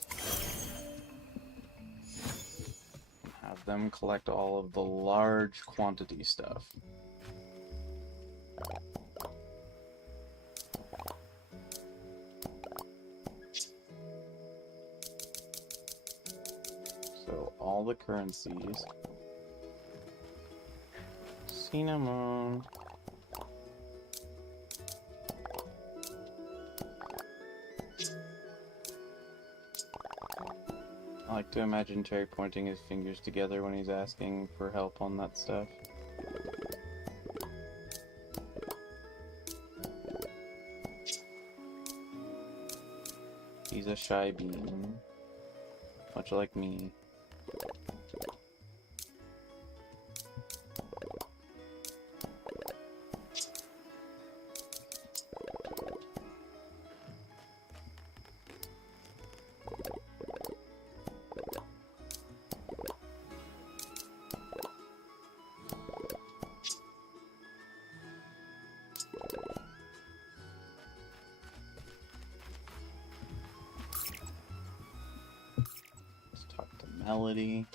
Have them collect all of the large quantity stuff. So all the currencies. Cinnamon. I like to imagine Terry pointing his fingers together when he's asking for help on that stuff. He's a shy bean, much like me. Melody.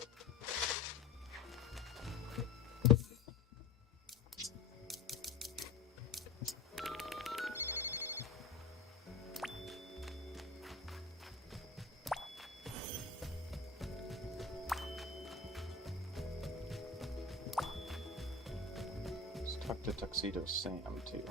Let's talk to Tuxedo Sam too.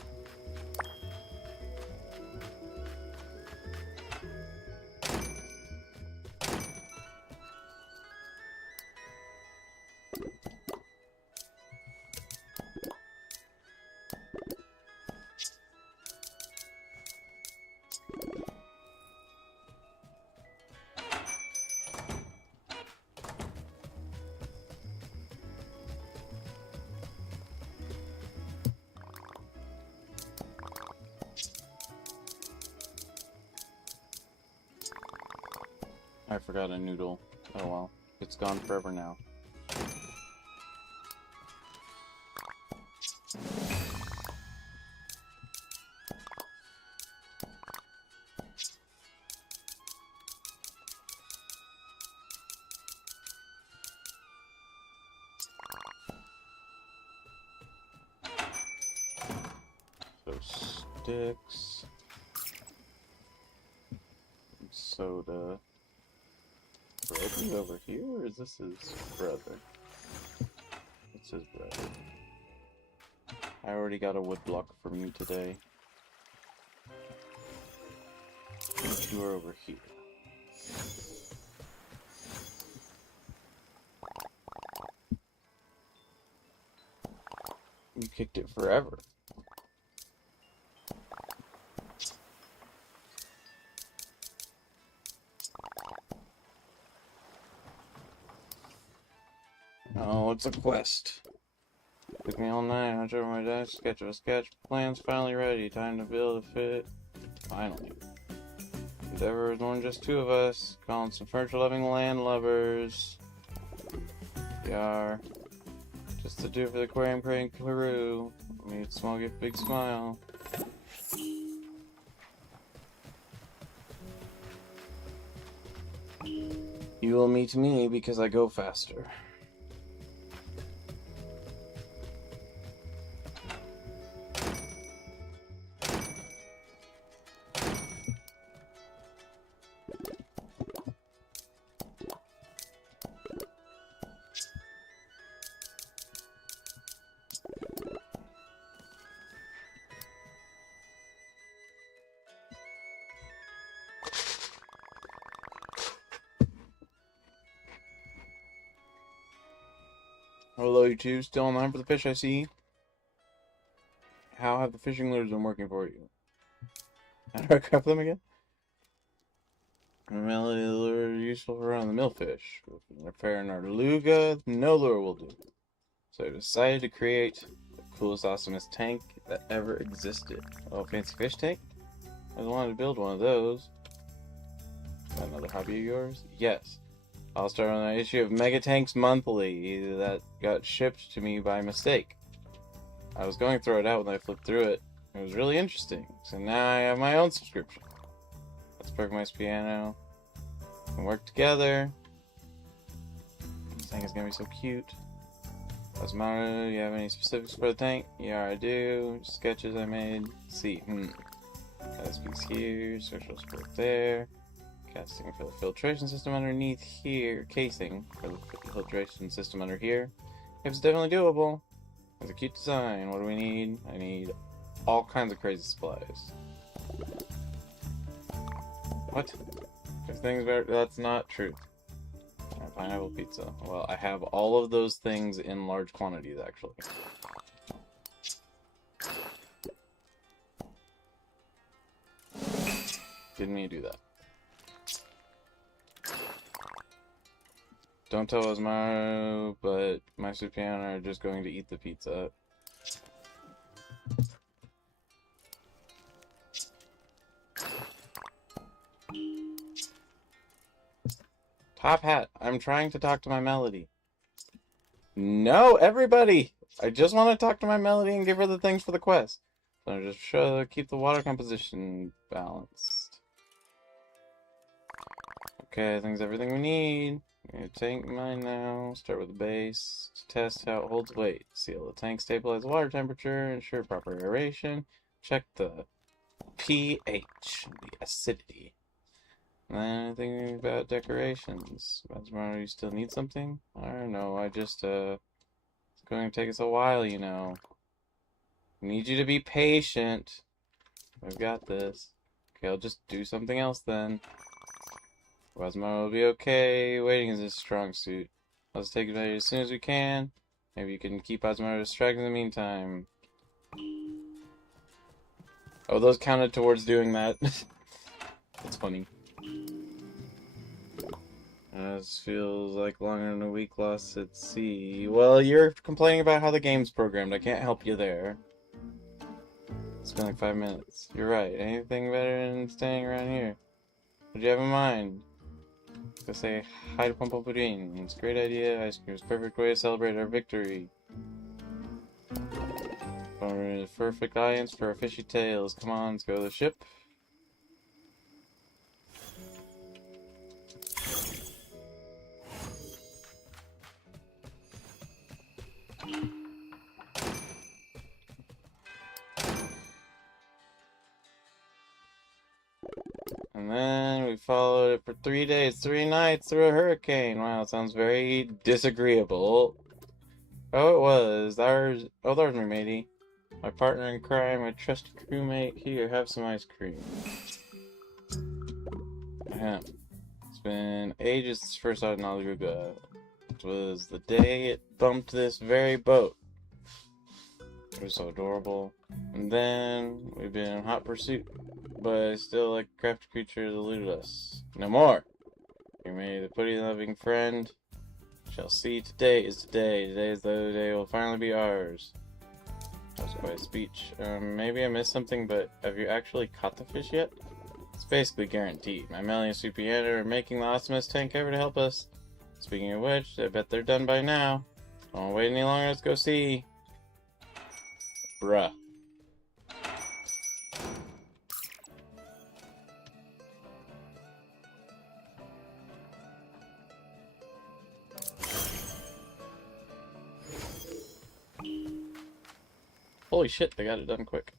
I forgot a noodle. Oh well. It's gone forever now. So sticks. Soda. Broken over here, or is this his brother? It's his brother. I already got a wood block from you today. And you are over here. You kicked it forever. Oh, it's a quest. Took me all night. I drew my desk, sketch of a sketch. Plan's finally ready. Time to build a fit. Finally. Endeavor is more than just two of us. Calling some furniture-loving landlubbers. We are. Just to do for the aquarium crane crew. Made small gift, big smile. You will meet me because I go faster. Hello, you two. Still online for the fish, I see. How have the fishing lures been working for you? How do I craft them again? Melody lure useful for around the millfish. Repairing our luga, no lure will do. So I decided to create the coolest, awesomest tank that ever existed. Oh, fancy fish tank? I wanted to build one of those. Another hobby of yours? Yes. I'll start on an issue of Mega Tanks Monthly that got shipped to me by mistake. I was going to throw it out when I flipped through it. It was really interesting, so now I have my own subscription. Let's Burgmeister Piano. We can work together. This thing is gonna be so cute. Osmaru, you have any specifics for the tank? Yeah, I do. Sketches I made. See, SP's here, social support there. Casting for the filtration system underneath here. Casing for the filtration system under here. It's definitely doable. It's a cute design. What do we need? I need all kinds of crazy supplies. What? There's things better. That's not true. Pineapple pizza. Well, I have all of those things in large quantities, actually. Didn't mean to do that. Don't tell Osmaru, but my Supiana are just going to eat the pizza. Top Hat, I'm trying to talk to my Melody. No, everybody! I just want to talk to my Melody and give her the things for the quest. So just keep the water composition balanced. Okay, I think that's everything we need. I'm gonna tank mine now. Start with the base. Test how it holds weight. Seal the tank, stabilize the water temperature, ensure proper aeration. Check the pH, the acidity. And then thinking about decorations. Tomorrow, you still need something? I don't know. It's going to take us a while, you know. I need you to be patient. I've got this. Okay, I'll just do something else then. Osmaru will be okay. Waiting is his strong suit. Let's take it as soon as we can. Maybe you can keep Osmaru distracted in the meantime. Oh, those counted towards doing that. That's funny. This feels like longer than a week lost at sea. Well, you're complaining about how the game's programmed. I can't help you there. It's been like 5 minutes. You're right. Anything better than staying around here? What do you have in mind? Go say hi to Pumple Pudding. It's a great idea. Ice cream is a perfect way to celebrate our victory. Perfect audience for our fishy tales. Come on, let's go to the ship. And then we followed it for 3 days, 3 nights through a hurricane. Wow, it sounds very disagreeable. Oh, it was. Ours. Oh, there's my matey. My partner in crime, my trusty crewmate. Here, have some ice cream. It's been ages since first saw Nalaruga. It was the day it bumped this very boat. It was so adorable. And then we've been in hot pursuit. But I still like a crafty creature that eluded us. No more! We made a pretty loving friend. Shall see today is today. Today is the day will finally be ours. That was quite a speech. Maybe I missed something, but have you actually caught the fish yet? It's basically guaranteed. My Melly and Supiana are making the awesomest tank ever to help us. Speaking of which, I bet they're done by now. Don't wait any longer, let's go see. Bruh. Holy shit, they got it done quick.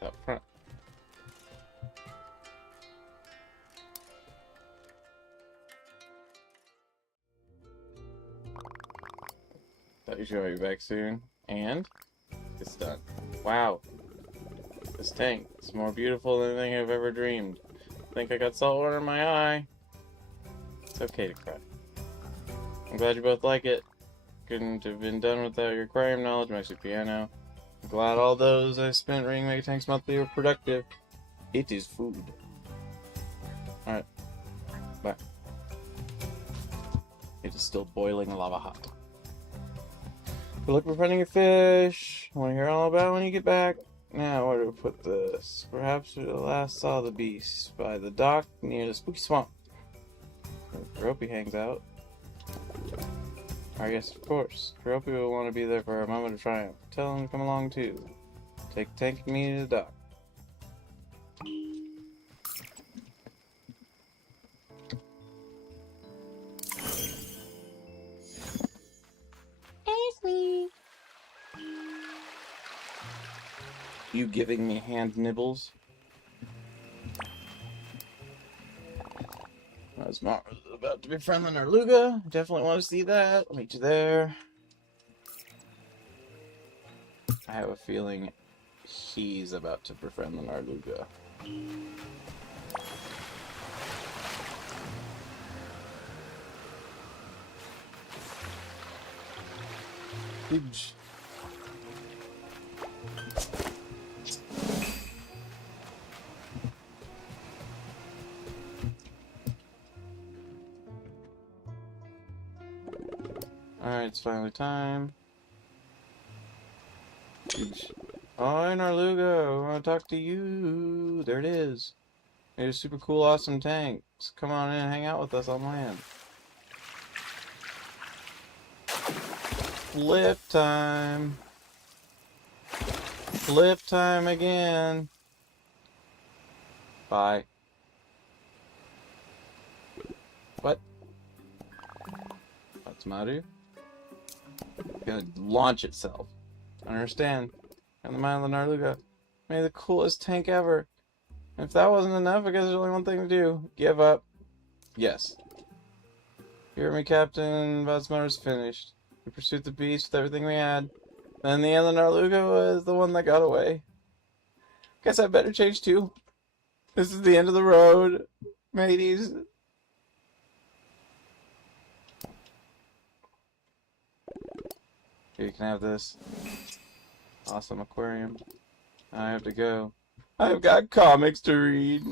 Up front. Thought you should be back soon. And it's done. Wow. This tank is more beautiful than anything I've ever dreamed. I think I got salt water in my eye. It's okay to cry. I'm glad you both like it. Couldn't have been done without your aquarium knowledge, my Supiano. I'm glad all those I spent reading Mega Tanks Monthly were productive. It is food. Alright. Bye. It is still boiling lava hot. Good luck for finding a fish. I want to hear all about it when you get back. Now, where do we put this? Perhaps we last saw the beast by the dock near the spooky swamp. Where Keroppi hangs out. Yes, of course. Keroppi will want to be there for a moment of triumph. Tell him to come along too. Take Tank and me to the dock. Ashley! You giving me hand nibbles? Asmar is about to be friendly Narluga. Definitely want to see that. I'll meet you there. I have a feeling he's about to befriend the Narluga. Huge. Alright, it's finally time. Huge. Oh, Narluga, I want to talk to you. There it is. There's super cool, awesome tanks. Come on in and hang out with us on land. Flip time. Flip time again. Bye. What? What's the matter? It's gonna launch itself. I understand. I'm the mind of the Narluga. Maybe the coolest tank ever. And if that wasn't enough, I guess there's only one thing to do. Give up. Yes. You heard me, Captain. Vazmar's finished. We pursued the beast with everything we had. And in the end, the Narluga was the one that got away. Guess I better change too. This is the end of the road, mateys. Here, you can have this. Awesome aquarium. I have to go. I've got comics to read.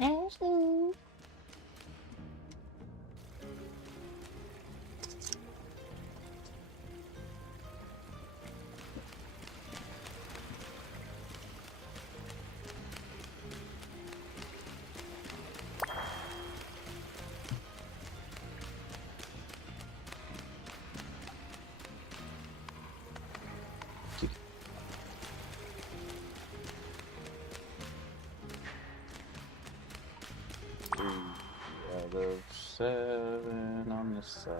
Ashley. Out of 7 on this side.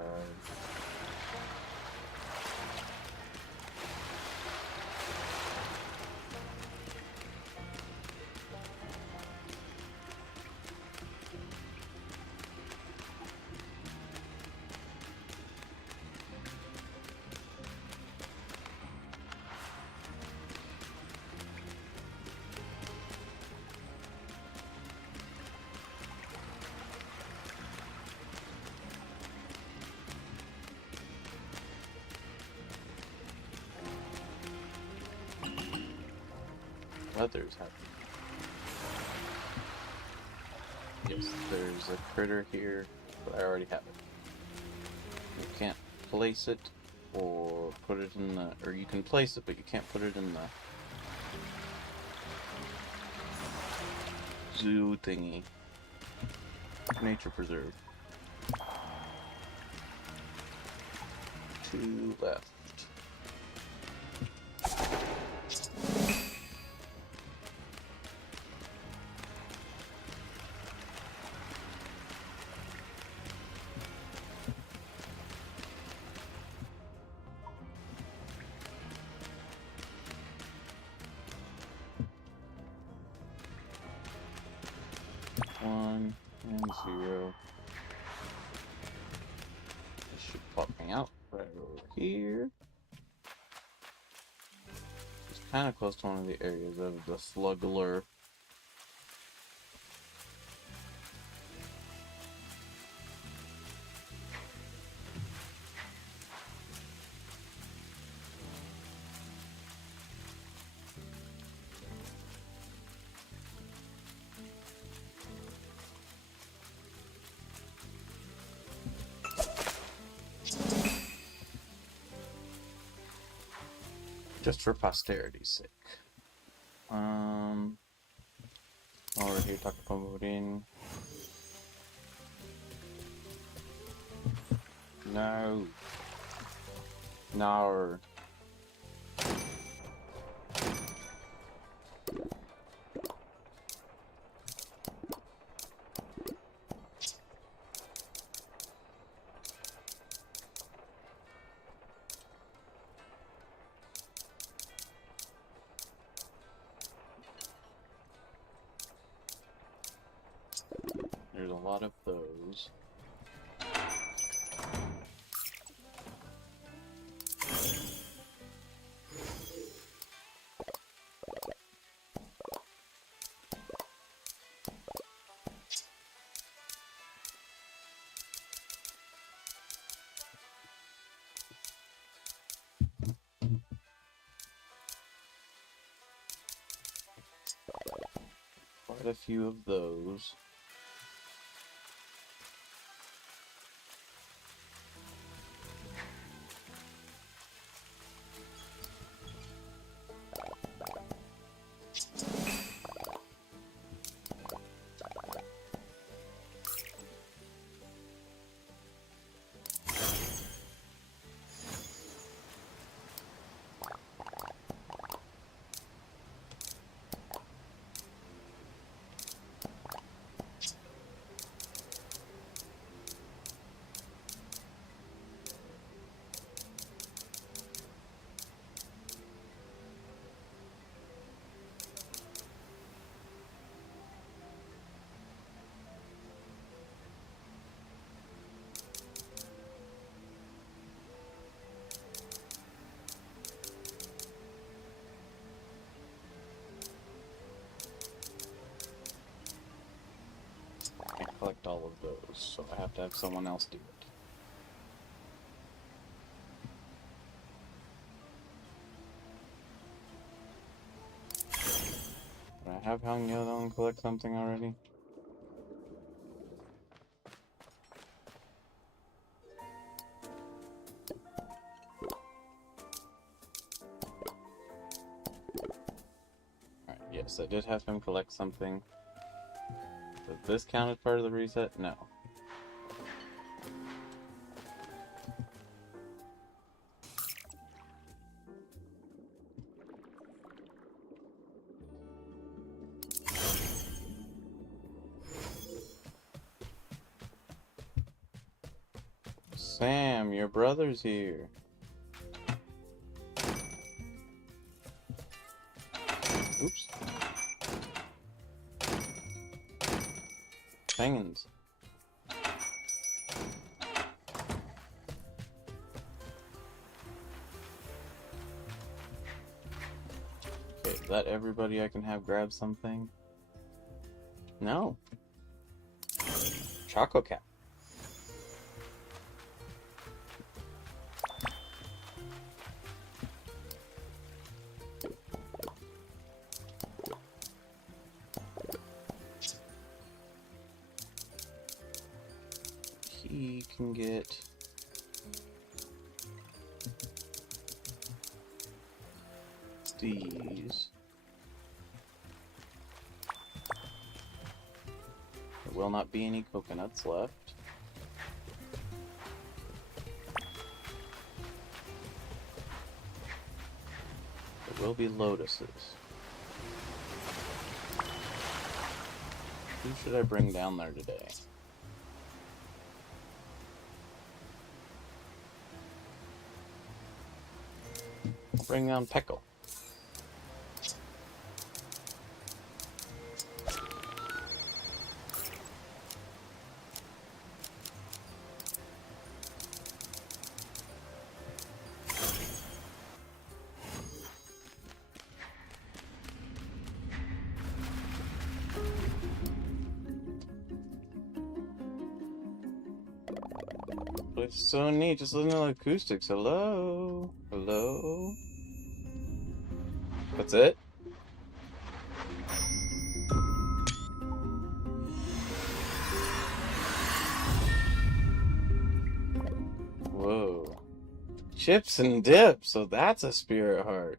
Others have. Yes, there's a critter here, but I already have it. You can't place it or put it in the, or you can place it, but you can't put it in the zoo thingy. Nature preserve. 2 left. out right over here. It's kind of close to one of the areas of the Sluggler. Just for posterity's sake. Over here, Takapomurin. No. No. There's a lot of those. Quite a few of those. Can't collect all of those, so I have to have someone else do it. But I have Hangyodo collect something already. Alright, yes, I did have him collect something. Does this count as part of the reset? No. Sam, your brother's here. Oops. Hangins. Okay, is that everybody I can have grab something? No. Choco Cap. He can get these. There will not be any coconuts left. There will be lotuses. Who should I bring down there today? I'll bring down Peko. place is so neat. Just listen to the acoustics. Hello? Hello? That's it? Whoa. Chips and dip, so that's a spirit heart.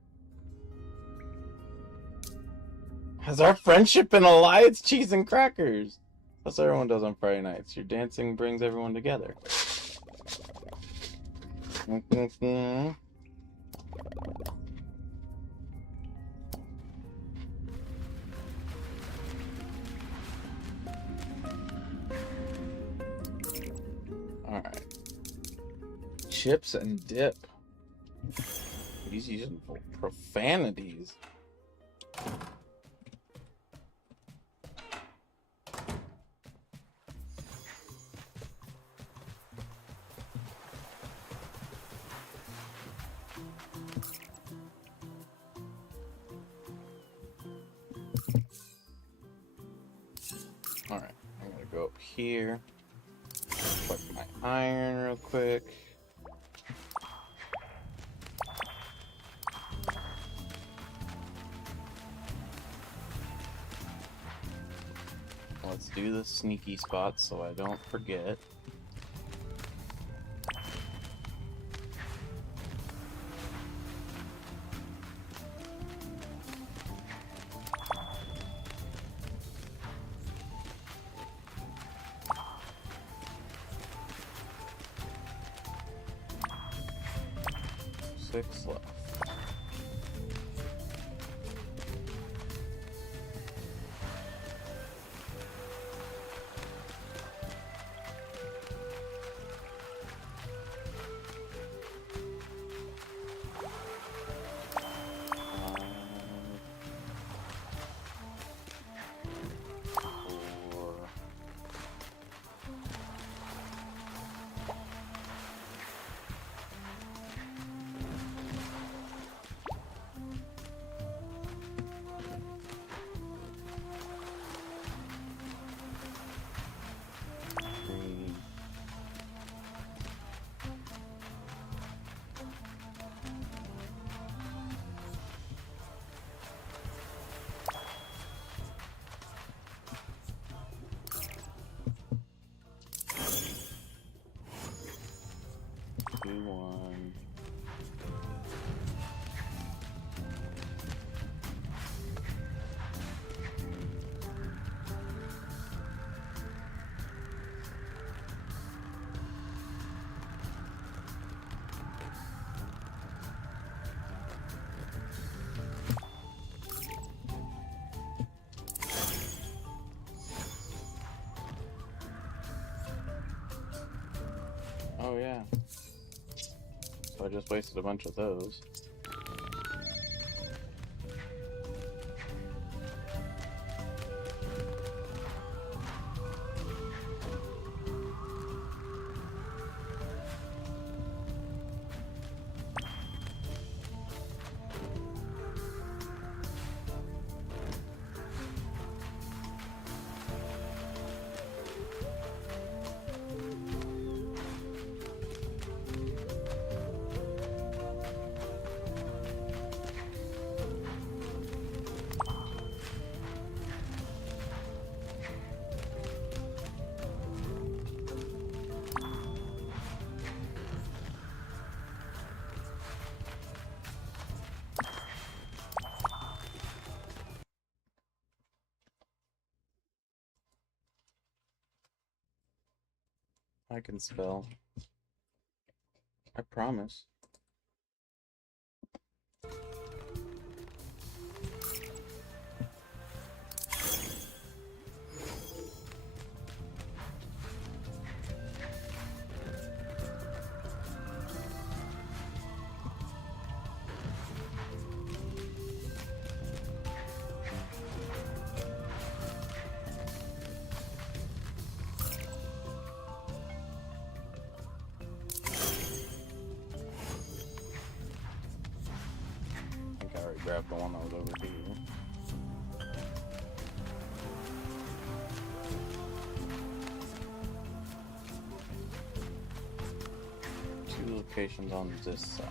Has our friendship been a lie? It's cheese and crackers. That's what everyone does on Friday nights. Your dancing brings everyone together. Alright. Chips and dip. He's using profanities. Alright, I'm gonna go up here. Plug my iron real quick. Let's do the sneaky spots so I don't forget. Six left. One. Oh yeah. So I just wasted a bunch of those. I can spell. I promise. Grab the one that was over here. 2 locations on this side.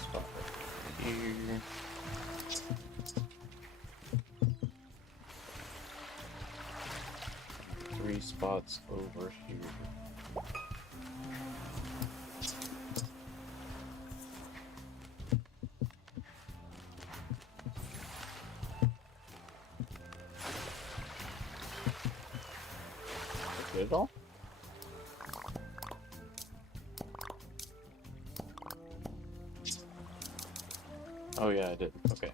Spot right here. Three spots over here. Did it all? Oh yeah, I did. Okay.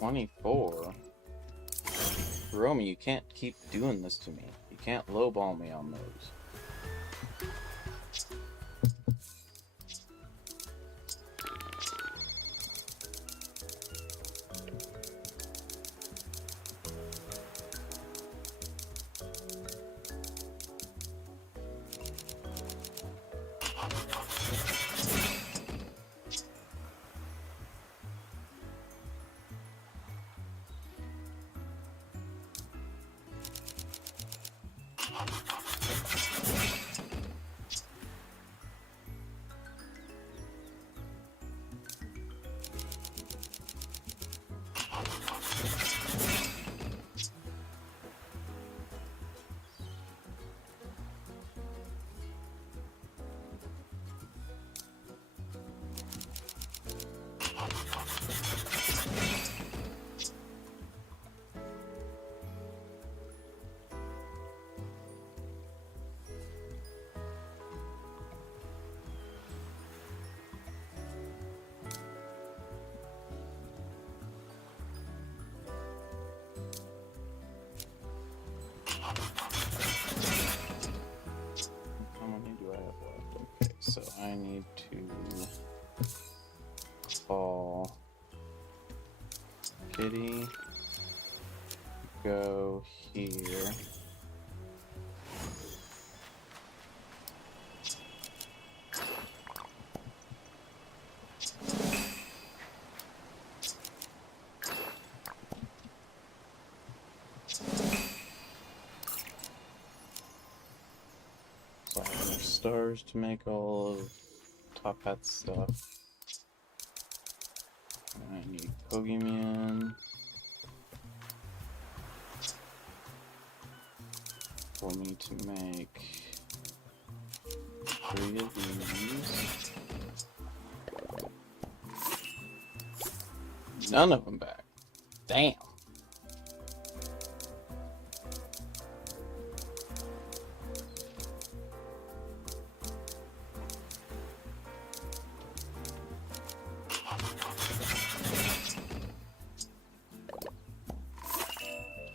$24. Romy, you can't keep doing this to me. You can't lowball me on those. How many do I have left? Okay, so I need to call Kitty, go here. So I have enough stars to make all of Top Hat's stuff. I need Pokemon for me to make 3 of these. None of them back. Damn.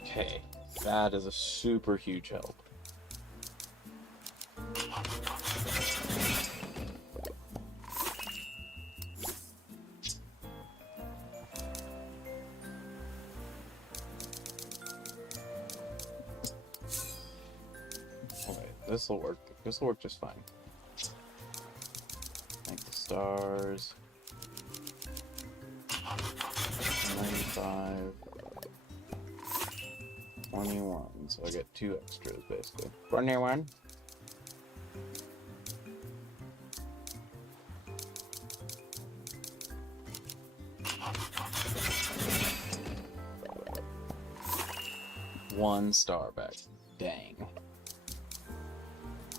Okay, that is a super huge help. Alright, this'll work. This'll work just fine. Make the stars. 95. 21, so I get 2 extras basically. 21. One star back. Dang.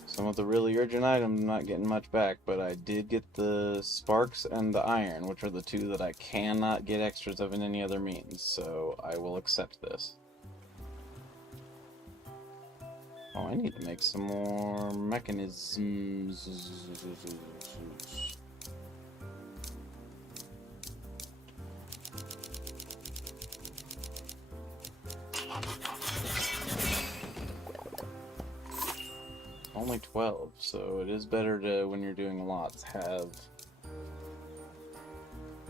So some of the really urgent items I'm not getting much back, but I did get the sparks and the iron, which are the two that I cannot get extras of in any other means, so I will accept this. Oh, I need to make some more mechanisms. Only 12, so it is better to, when you're doing lots, have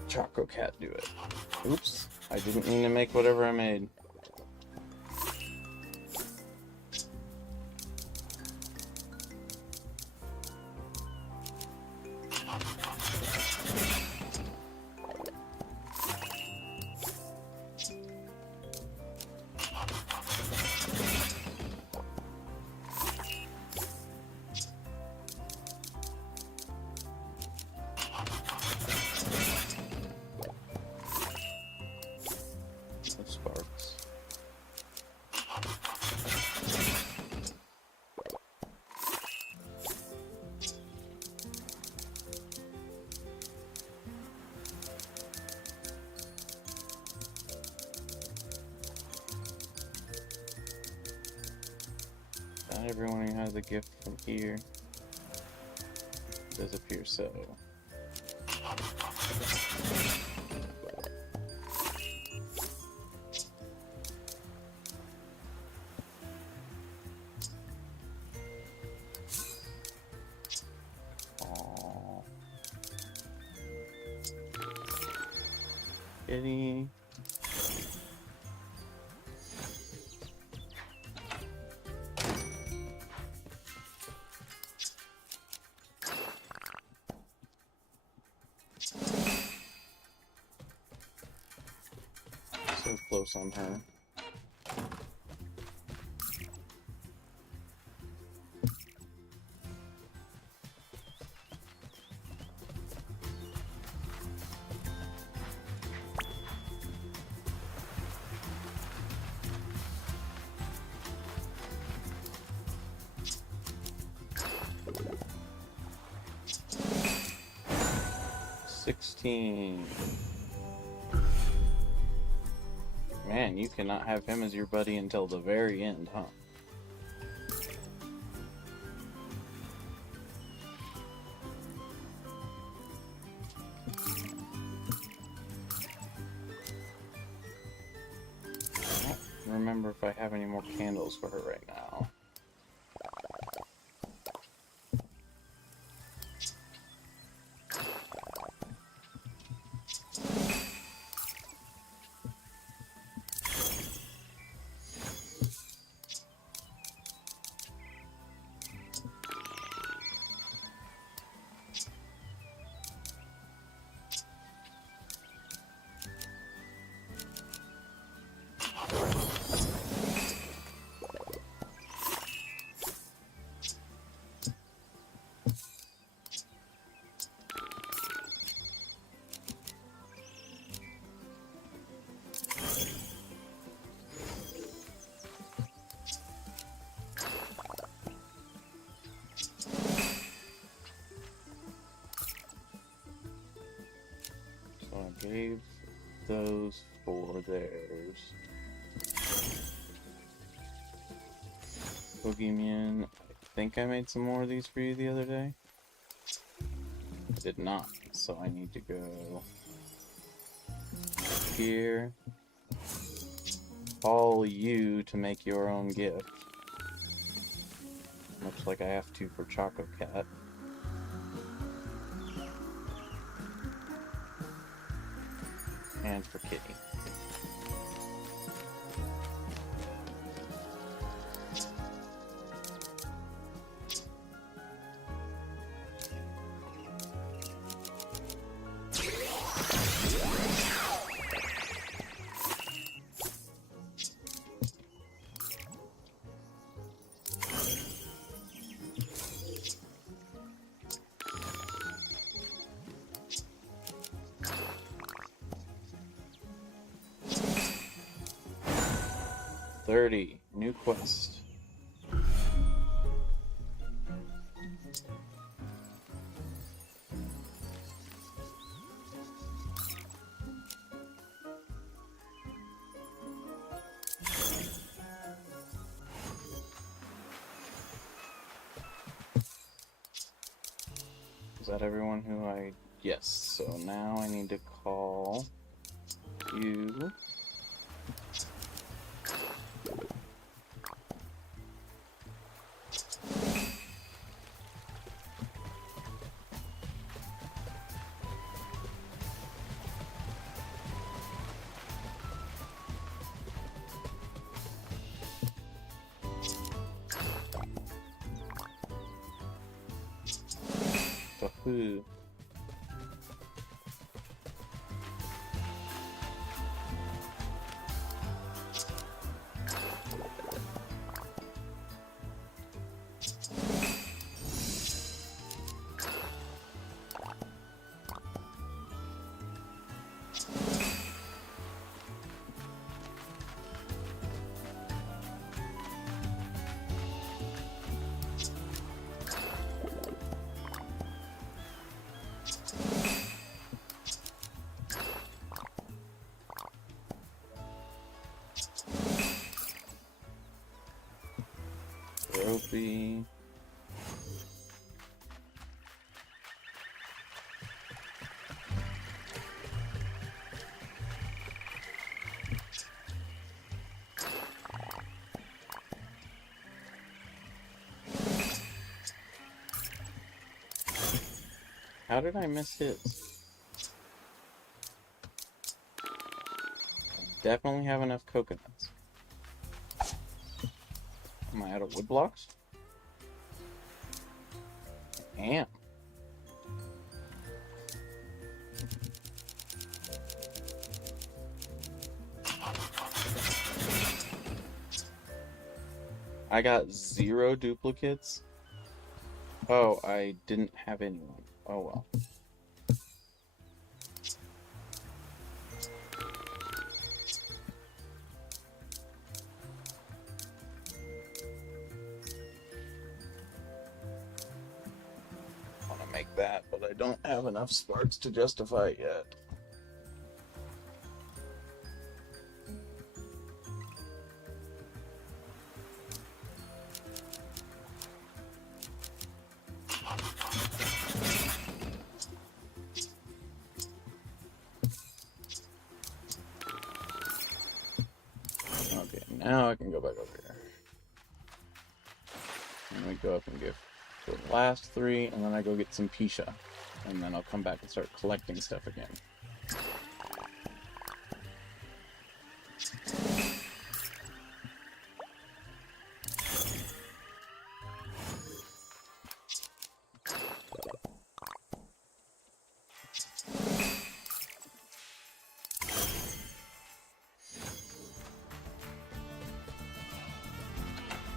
Choco Cat do it. Oops, I didn't mean to make whatever I made. Sparks. Not everyone who has a gift from here does appear so. Kitty. So close on her. Man, you cannot have him as your buddy until the very end, huh? I don't remember if I have any more candles for her right now. I gave those for theirs. Boogeyman, I think I made some more of these for you the other day. I did not, so I need to go here. Call you to make your own gift. Looks like I have to for Choco Cat. And for Kitty. New quest. that everyone who I... Yes, so now I need to call you. Wahoo. Trophy. How did I miss his? Definitely have enough coconuts. Am I out of wood blocks? I am. I got 0 duplicates. Oh, I didn't have anyone. Oh well. Make that, but I don't have enough sparks to justify it yet. Okay, now I can go back over here. And we go up and give the last 3, and then I go get some Pisha. And then I'll come back and start collecting stuff again.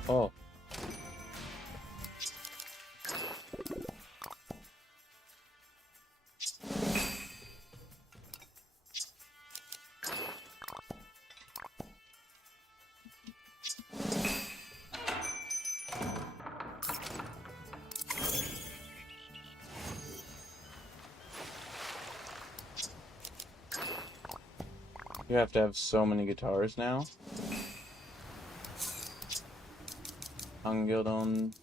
Oh. You have to have so many guitars now. Angildon.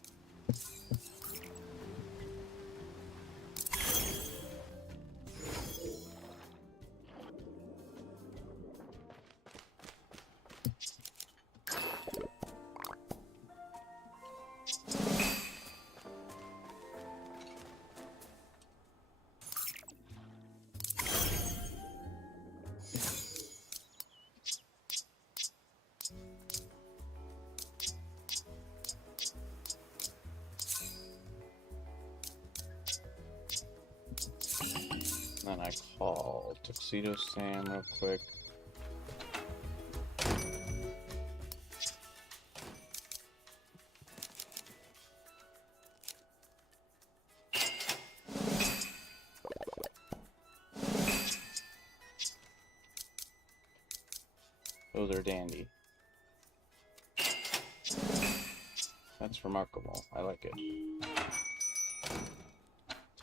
Then I call Tuxedo Sam real quick. Those are dandy. That's remarkable. I like it.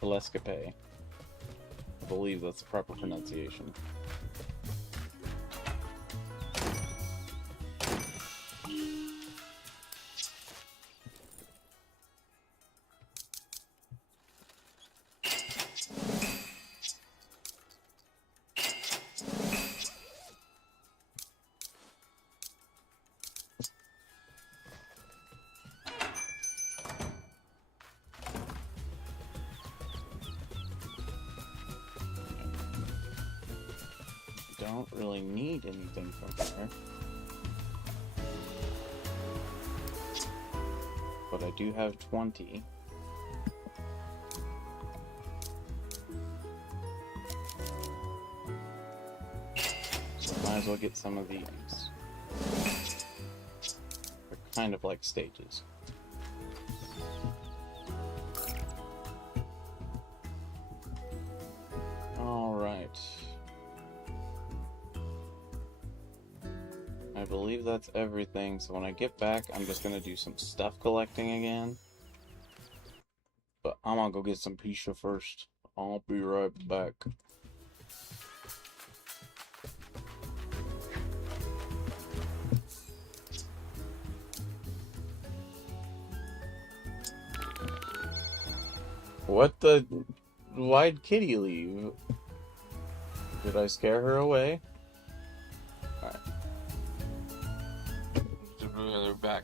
Telescape. I believe that's the proper pronunciation. don't really need anything from her. But I do have 20. So I might as well get some of these. They're kind of like stages. Alright. I believe that's everything, so when I get back, I'm just gonna do some stuff collecting again. But I'm gonna go get some Pisha first. I'll be right back. What the? Why'd Kitty leave? Did I scare her away? Alright. They're back.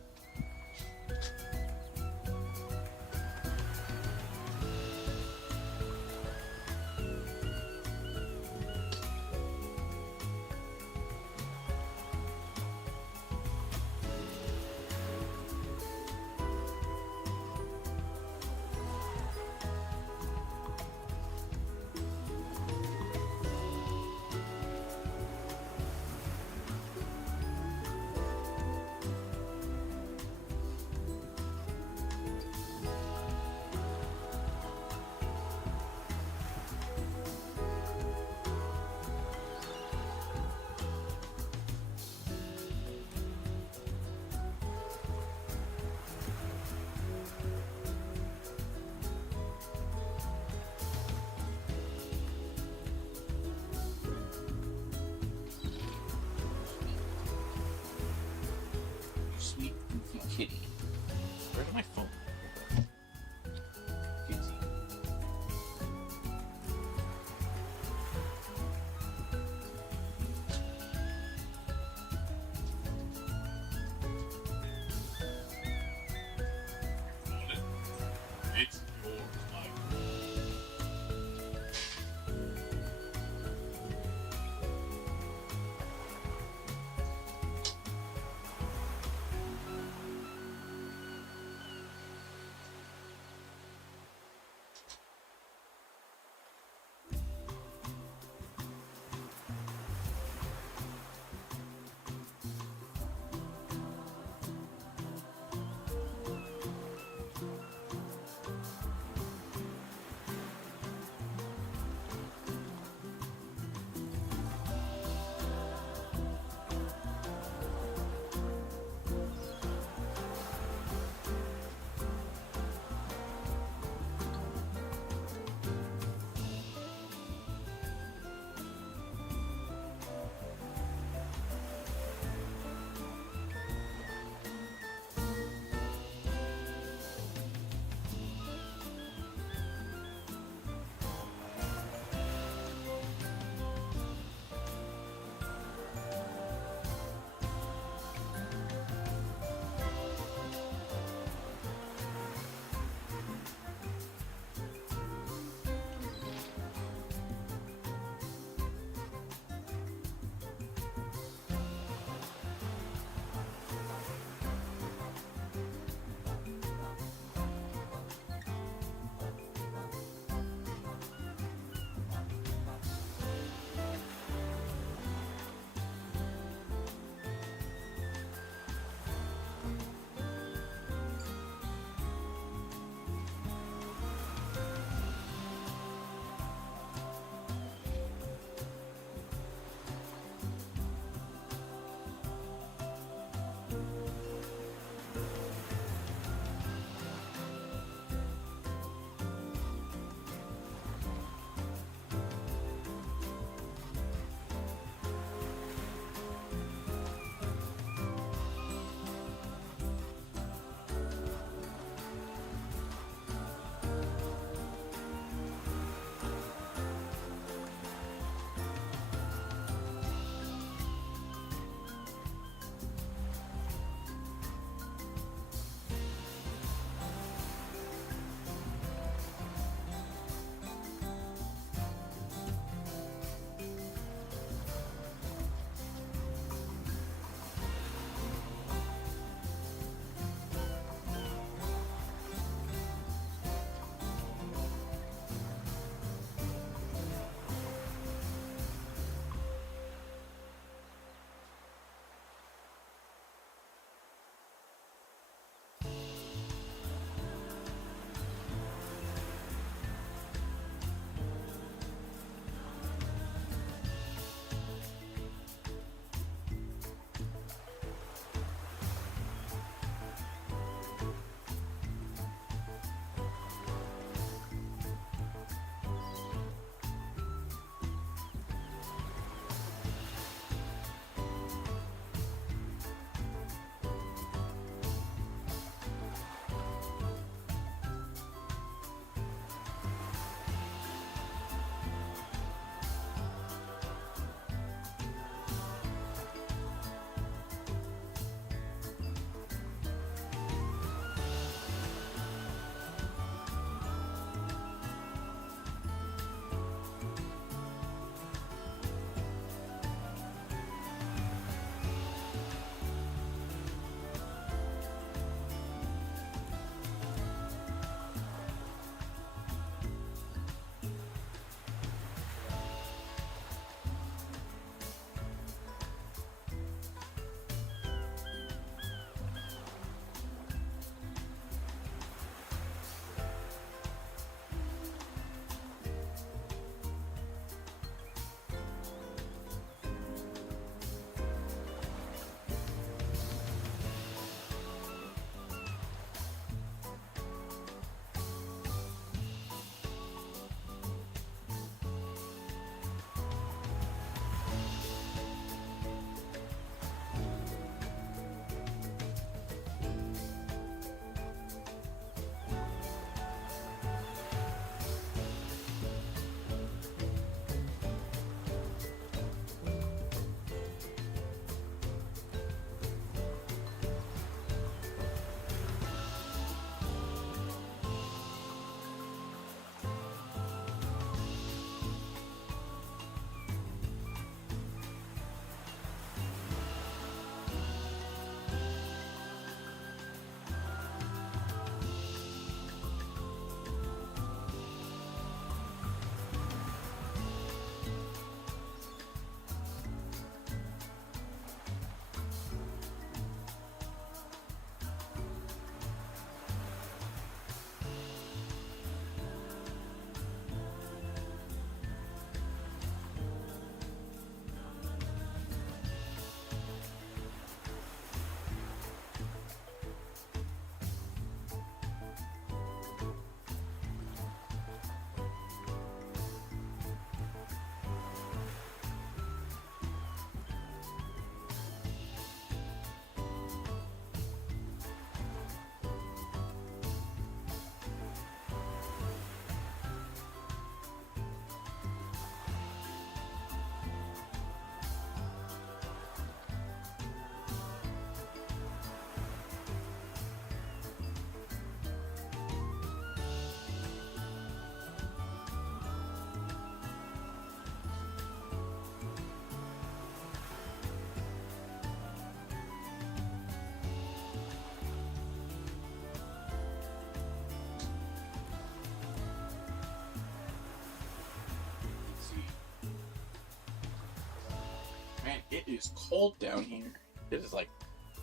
Man, it is cold down here. It is like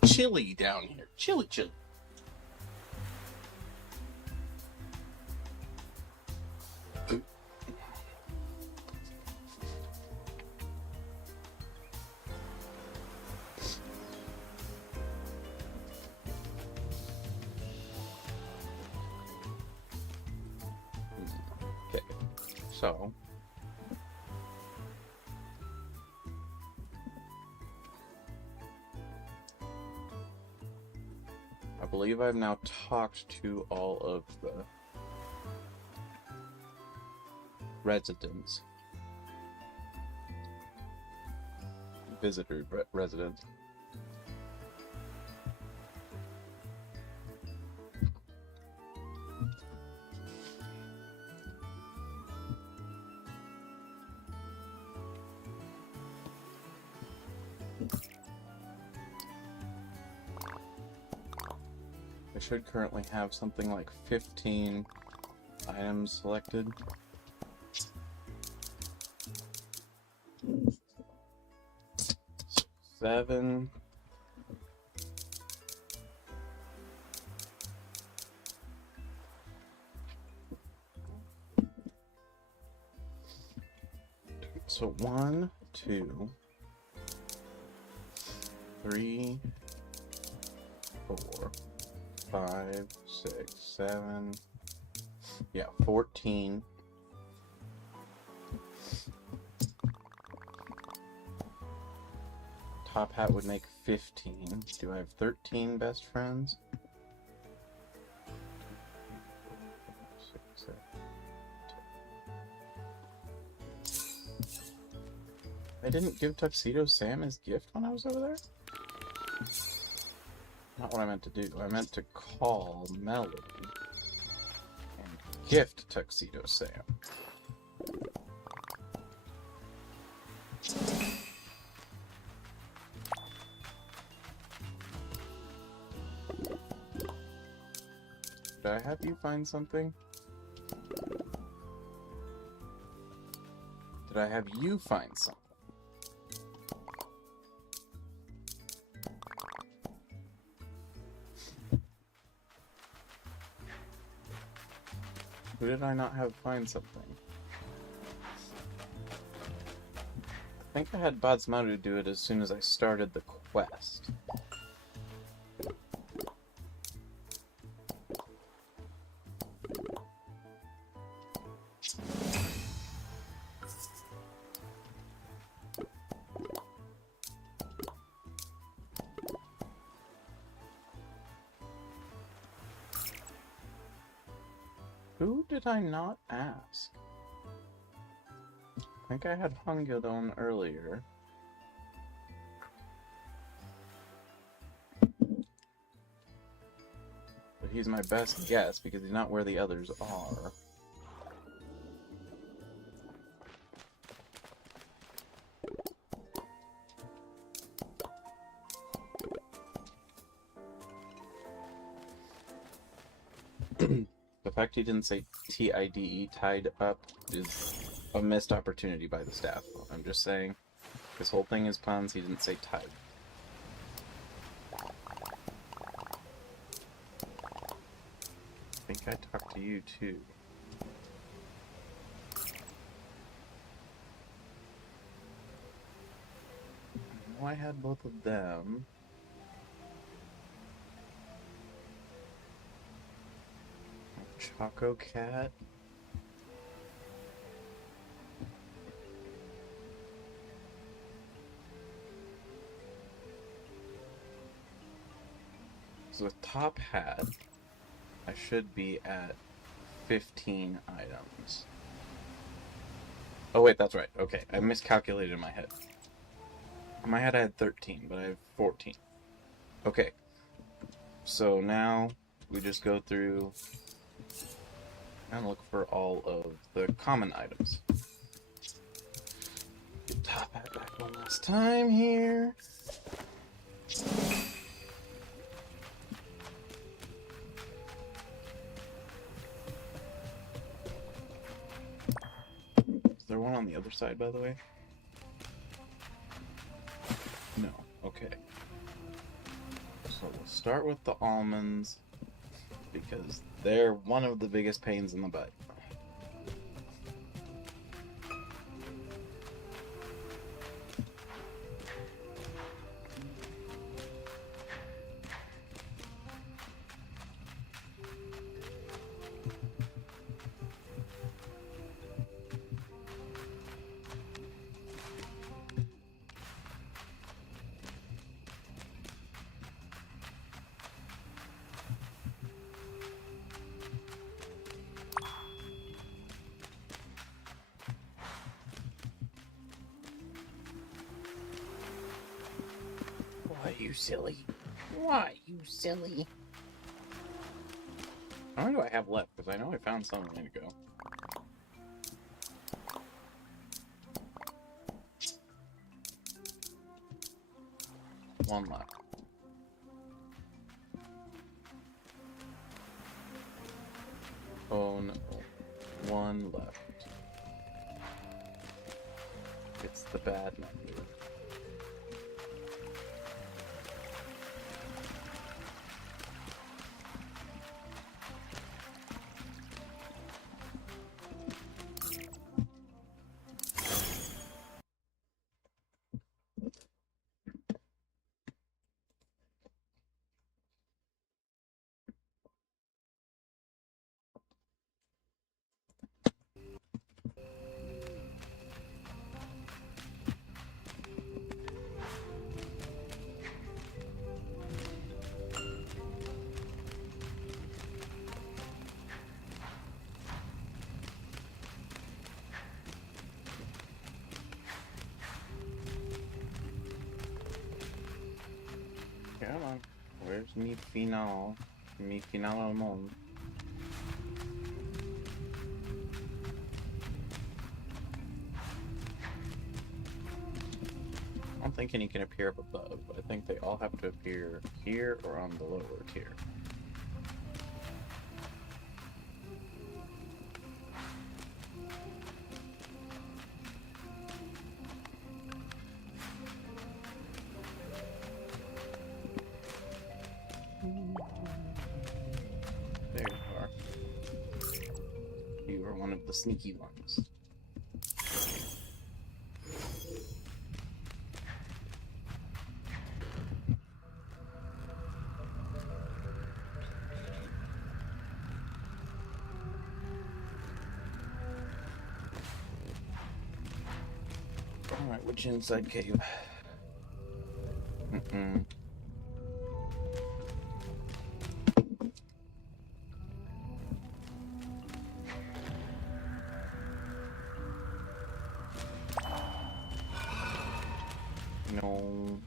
chilly down here. Chilly, chilly. Okay, so I believe I've now talked to all of the residents. Visitor residents. I should currently have something like 15 items selected. Seven. So 1, 2, 3, 4, 5, 6, 7. Yeah, 14. Top hat would make 15. Do I have 13 best friends? 6, 7, 10. I didn't give Tuxedo Sam his gift when I was over there? Not what I meant to do. I meant to call Melody and gift Tuxedo Sam. Did I have you find something? Did I have you find something? Who did I not have find something? I think I had Badsmaru do it as soon as I started the quest. Who did I not ask? I think I had Hongildon earlier. But he's my best guess because he's not where the others are. The fact he didn't say TIDE, tied up, is a missed opportunity by the staff. I'm just saying, this whole thing is puns, he didn't say tied. I think I talked to you too. I know I had both of them. Choco Cat. So with Top Hat, I should be at 15 items. Oh wait, that's right. Okay, I miscalculated in my head. In my head I had 13, but I have 14. Okay. So now we just go through and look for all of the common items. Get Top Hat back one last time here. Is there one on the other side, by the way? Okay. So we'll start with the almonds because they're one of the biggest pains in the butt. Why, you silly? Why, you silly? How many do I have left? Because I know I found some a minute ago. One left. Oh no. One left. It's the bad number. Come on. Where's mi final? Mi final al monde. I don't think any can appear up above, but I think they all have to appear here or on the lower tier. There you are. You are one of the sneaky ones. Alright, which inside cave? Mm-mm. No.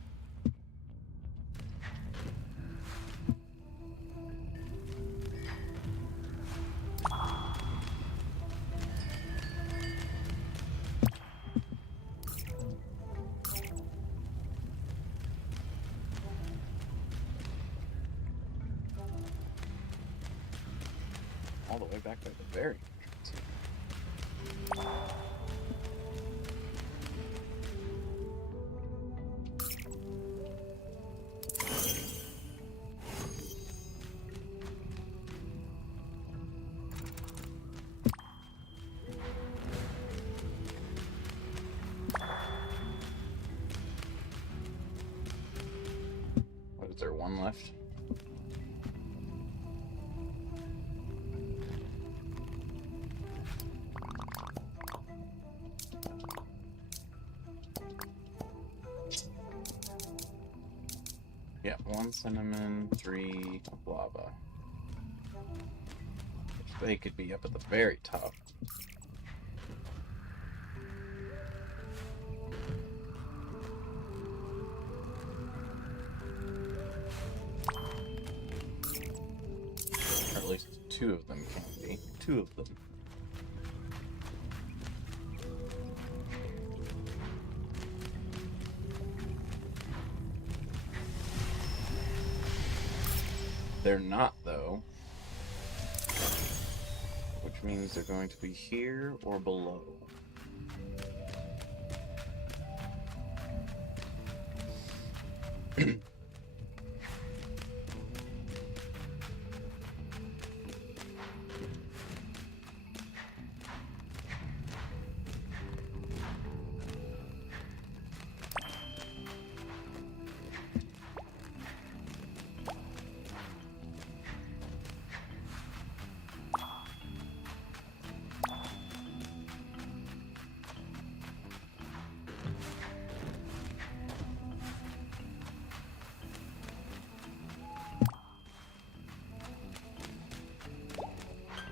All the way back to the very entrance. What, is there one left? Yeah, 1 cinnamon, 3 lava. They could be up at the very top. Or at least 2 of them can be. 2 of them. They're not, though. Which means they're going to be here or below.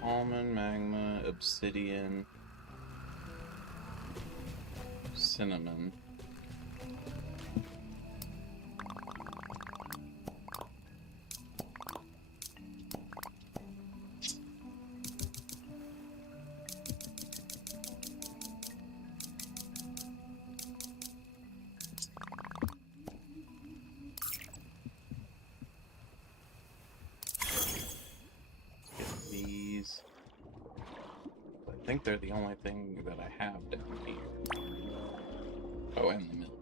Almond, magma, obsidian, cinnamon. Get these. I think they're the only thing that I have down here. Oh, and the milk.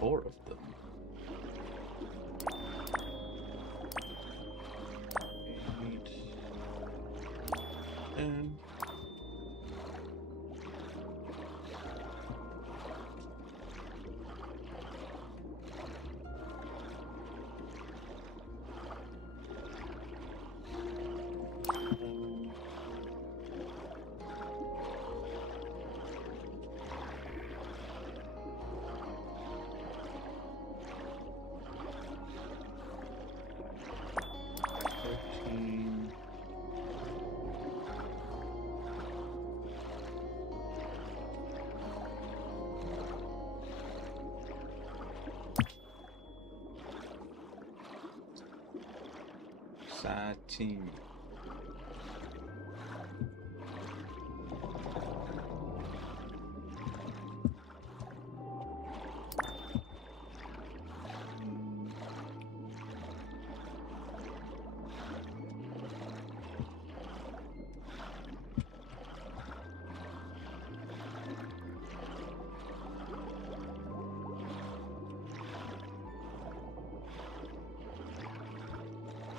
Four of them. 8, 10. Side team.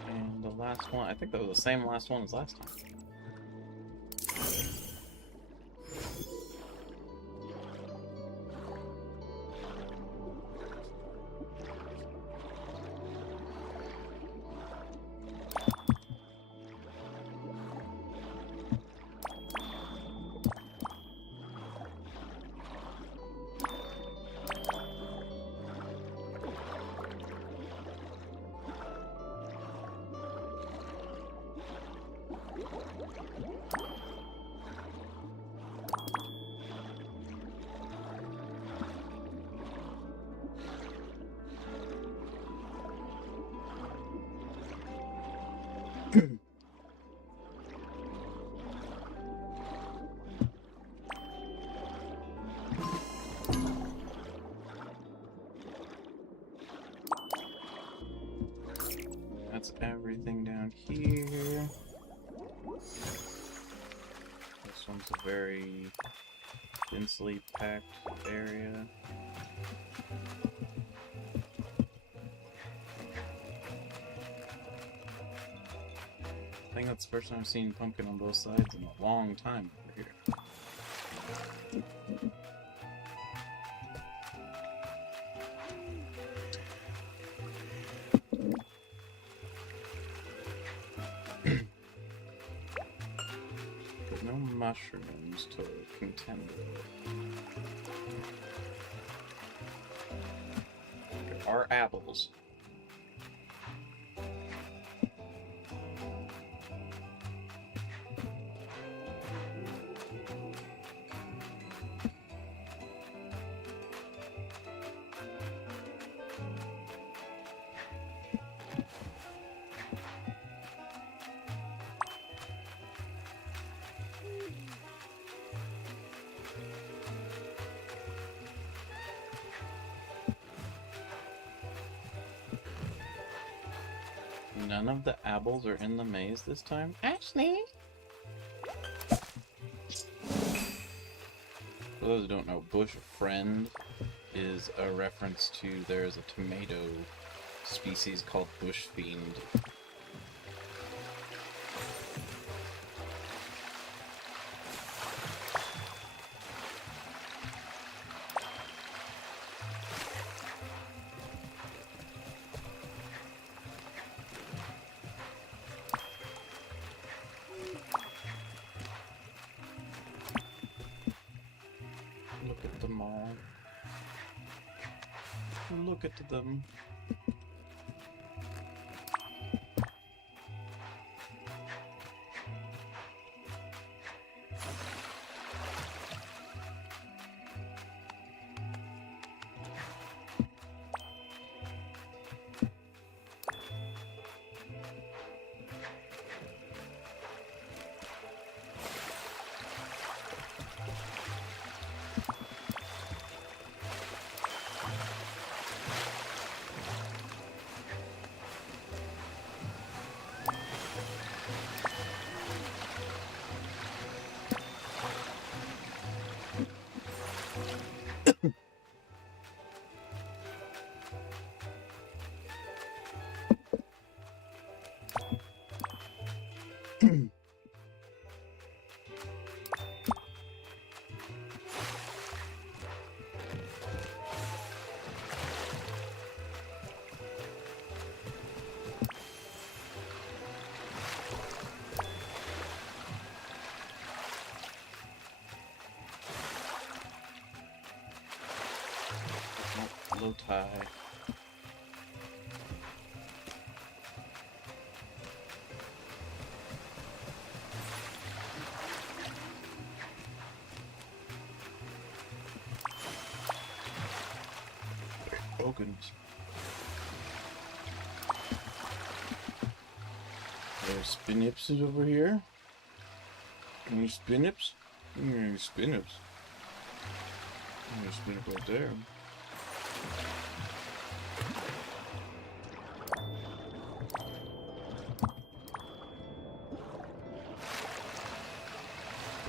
And the last one, I think that was the same last one as last time. That's everything down here. This one's a very densely packed area. I think that's the first time I've seen pumpkin on both sides in a long time over here. But no mushrooms to contend with. There are apples. none of the apples are in the maze this time? Ashley? For those who don't know, Bush Friend is a reference to there's a tomato species called Bush Fiend. Look at them all. Look at them. Low tie. Bogans. There's spinips over here. Any spinips? Any spinips? There's a spinip right there.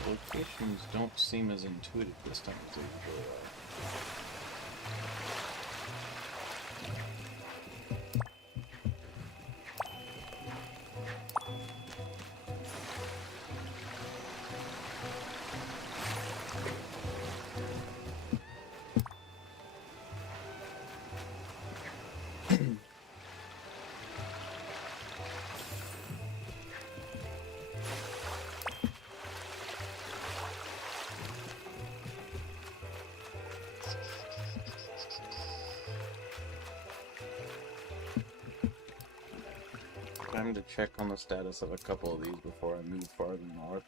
Locations don't seem as intuitive this time as they usually are. Time to check on the status of a couple of these before I move farther north.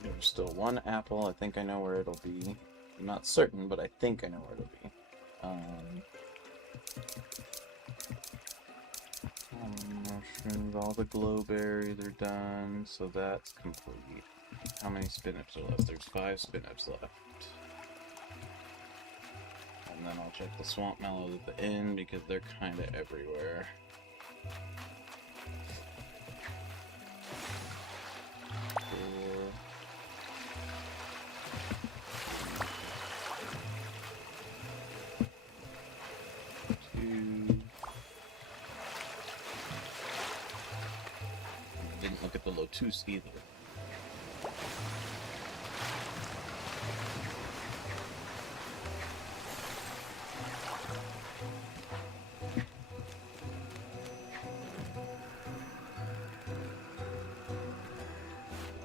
There's still one apple. I think I know where it'll be. I'm not certain, but I think I know where it'll be. Mushrooms, all the glowberries are done, so that's complete. How many spinips are left? There's 5 spinips left. And then I'll check the swamp mallows at the end because they're kind of everywhere. Didn't look at the Lotus either.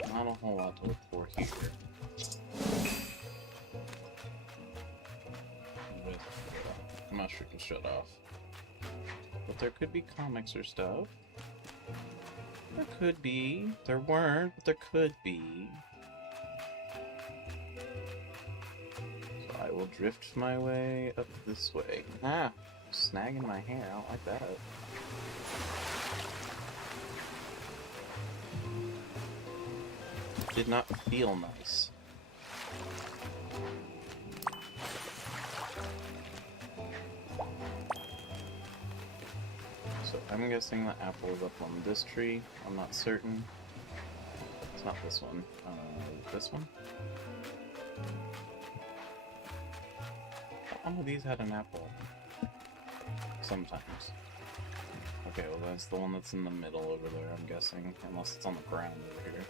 Not a whole lot to look for here. With mushroom shut off. But there could be comics or stuff. There could be. There weren't, but there could be. So I will drift my way up this way. Ah! Snagging my hair. I don't like that. Did not feel nice. So I'm guessing the apple is up on this tree. I'm not certain. It's not this one. This one? One of these had an apple. Sometimes. Okay, well that's the one that's in the middle over there, I'm guessing. Unless it's on the ground over here.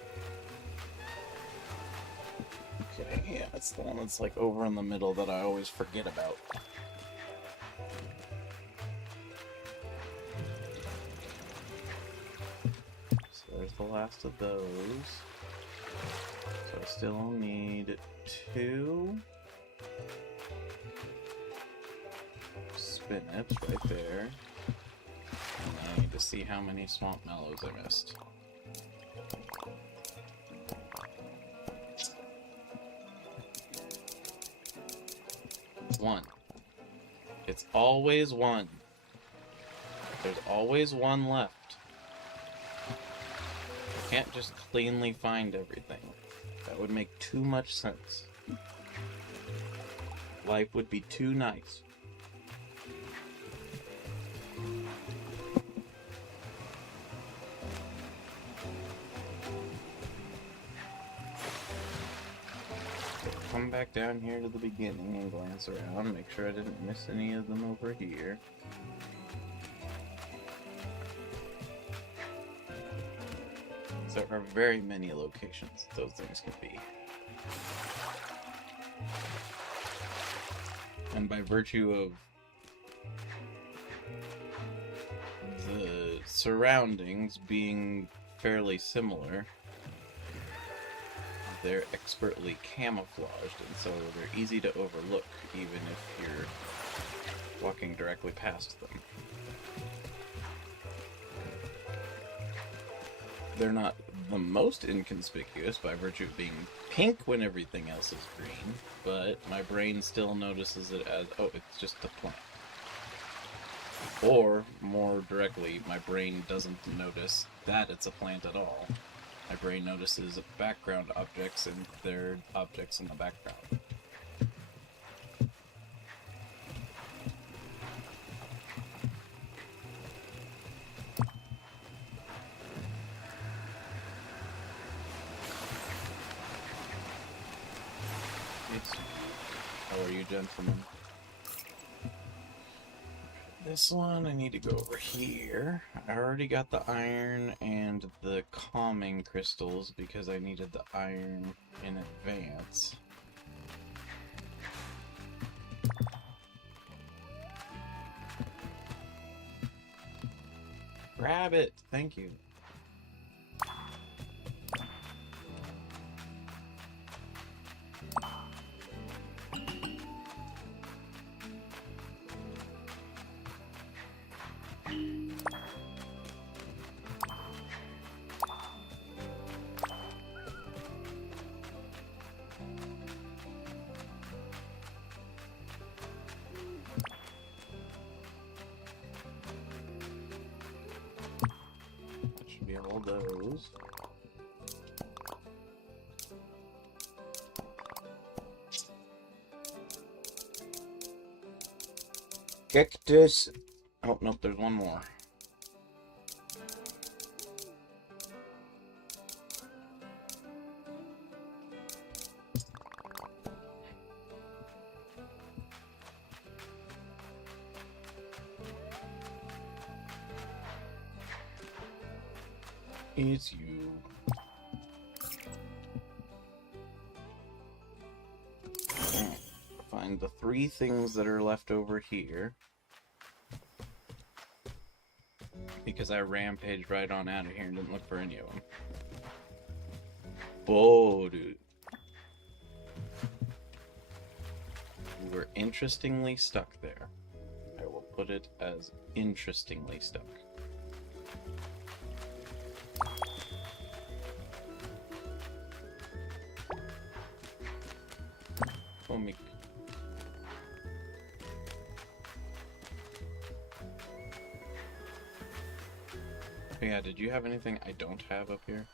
Okay, yeah, it's the one that's like over in the middle that I always forget about. So there's the last of those. So I still need 2 spinach right there. And I need to see how many swamp mallows I missed. One. It's always 1. There's always 1 left. You can't just cleanly find everything. That would make too much sense. Life would be too nice. Come back down here to the beginning and glance around, make sure I didn't miss any of them over here. There are very many locations those things can be. And by virtue of the surroundings being fairly similar, they're expertly camouflaged, and so they're easy to overlook, even if you're walking directly past them. They're not the most inconspicuous by virtue of being pink when everything else is green, but my brain still notices it as, oh, it's just a plant. Or, more directly, my brain doesn't notice that it's a plant at all. My brain notices background objects, and they're objects in the background. How are you, gentlemen? This one, I need to go over here. I already got the iron and the calming crystals because I needed the iron in advance. Grab it! Thank you. That should be all those. Cactus. Oh, nope, there's one more. It's you. Find the 3 things that are left over here. Because I rampaged right on out of here and didn't look for any of them. Whoa, dude. We were interestingly stuck there. I will put it as interestingly stuck. Oh, me. Yeah, did you have anything I don't have up here?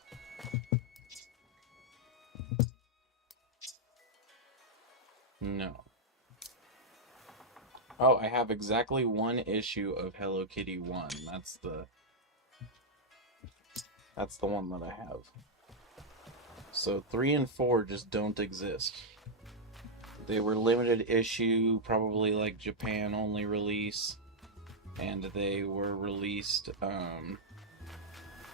No. Oh, I have exactly one issue of Hello Kitty 1. That's the one that I have. So 3 and 4 just don't exist. They were limited issue, probably like Japan only release, and they were released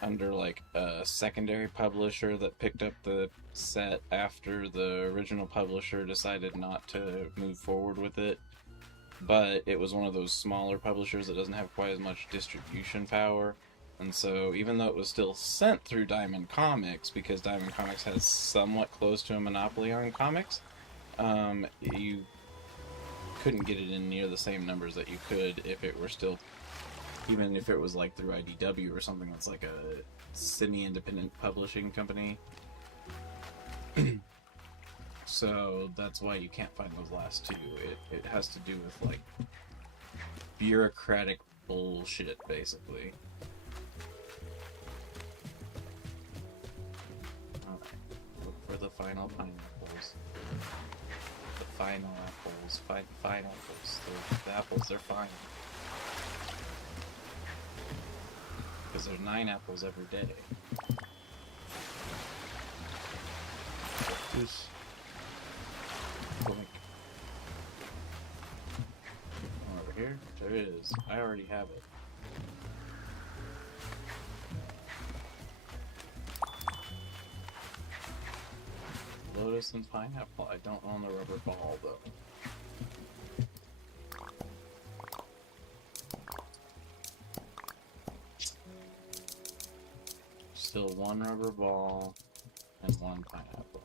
under like a secondary publisher that picked up the set after the original publisher decided not to move forward with it. But it was one of those smaller publishers that doesn't have quite as much distribution power. And so, even though it was still sent through Diamond Comics, because Diamond Comics has somewhat close to a monopoly on comics, you couldn't get it in near the same numbers that you could if it were still, even if it was like through IDW or something that's like a semi-independent publishing company. So that's why you can't find those last two. It has to do with like bureaucratic bullshit, basically. Alright, look for the final pineapples. The final apples. Fine apples. The apples are fine. Because there's 9 apples every day. This. Over here? There it is. I already have it. Lotus and pineapple. I don't own the rubber ball though. Still 1 rubber ball and 1 pineapple.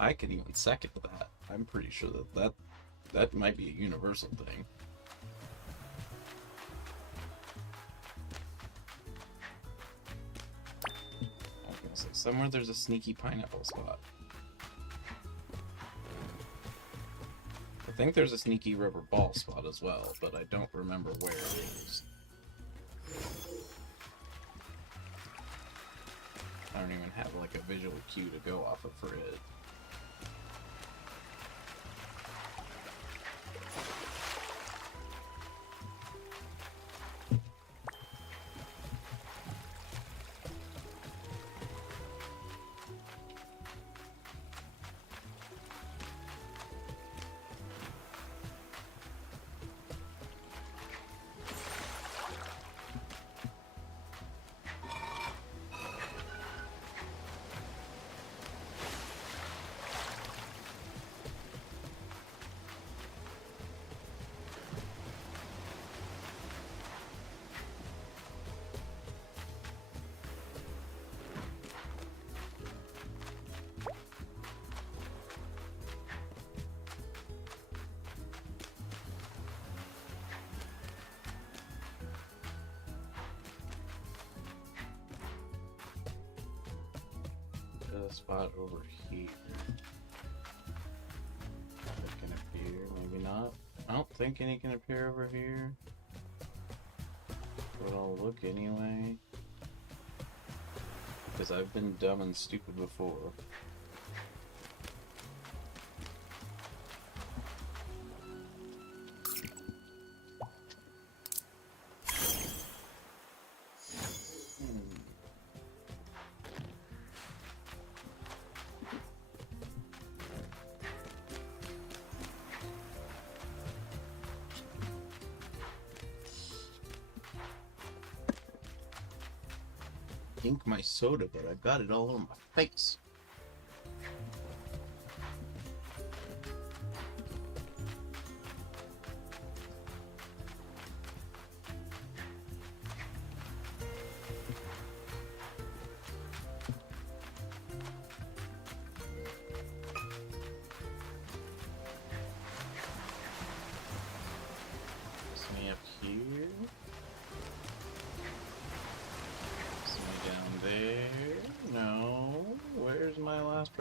I could even second that. I'm pretty sure that might be a universal thing. I was gonna say, somewhere there's a sneaky pineapple spot. I think there's a sneaky rubber ball spot as well, but I don't remember where it is. I don't even have like a visual cue to go off of for it. A spot over here. That can appear, maybe not. I don't think any can appear over here. But I'll look anyway. Because I've been dumb and stupid before. Ink my soda, but I've got it all on my face.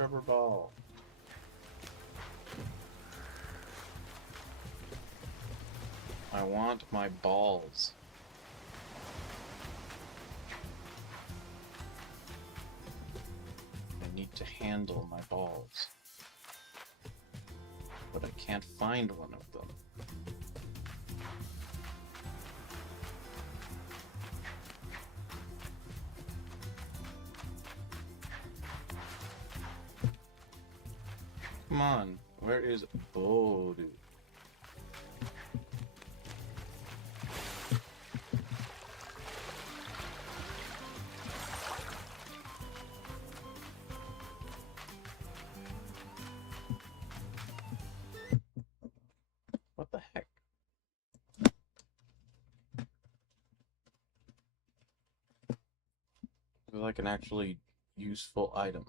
rubber ball. I want my balls. I need to handle my balls. But I can't find one of them. Come on, where is Bodu? What the heck? It's like an actually useful item.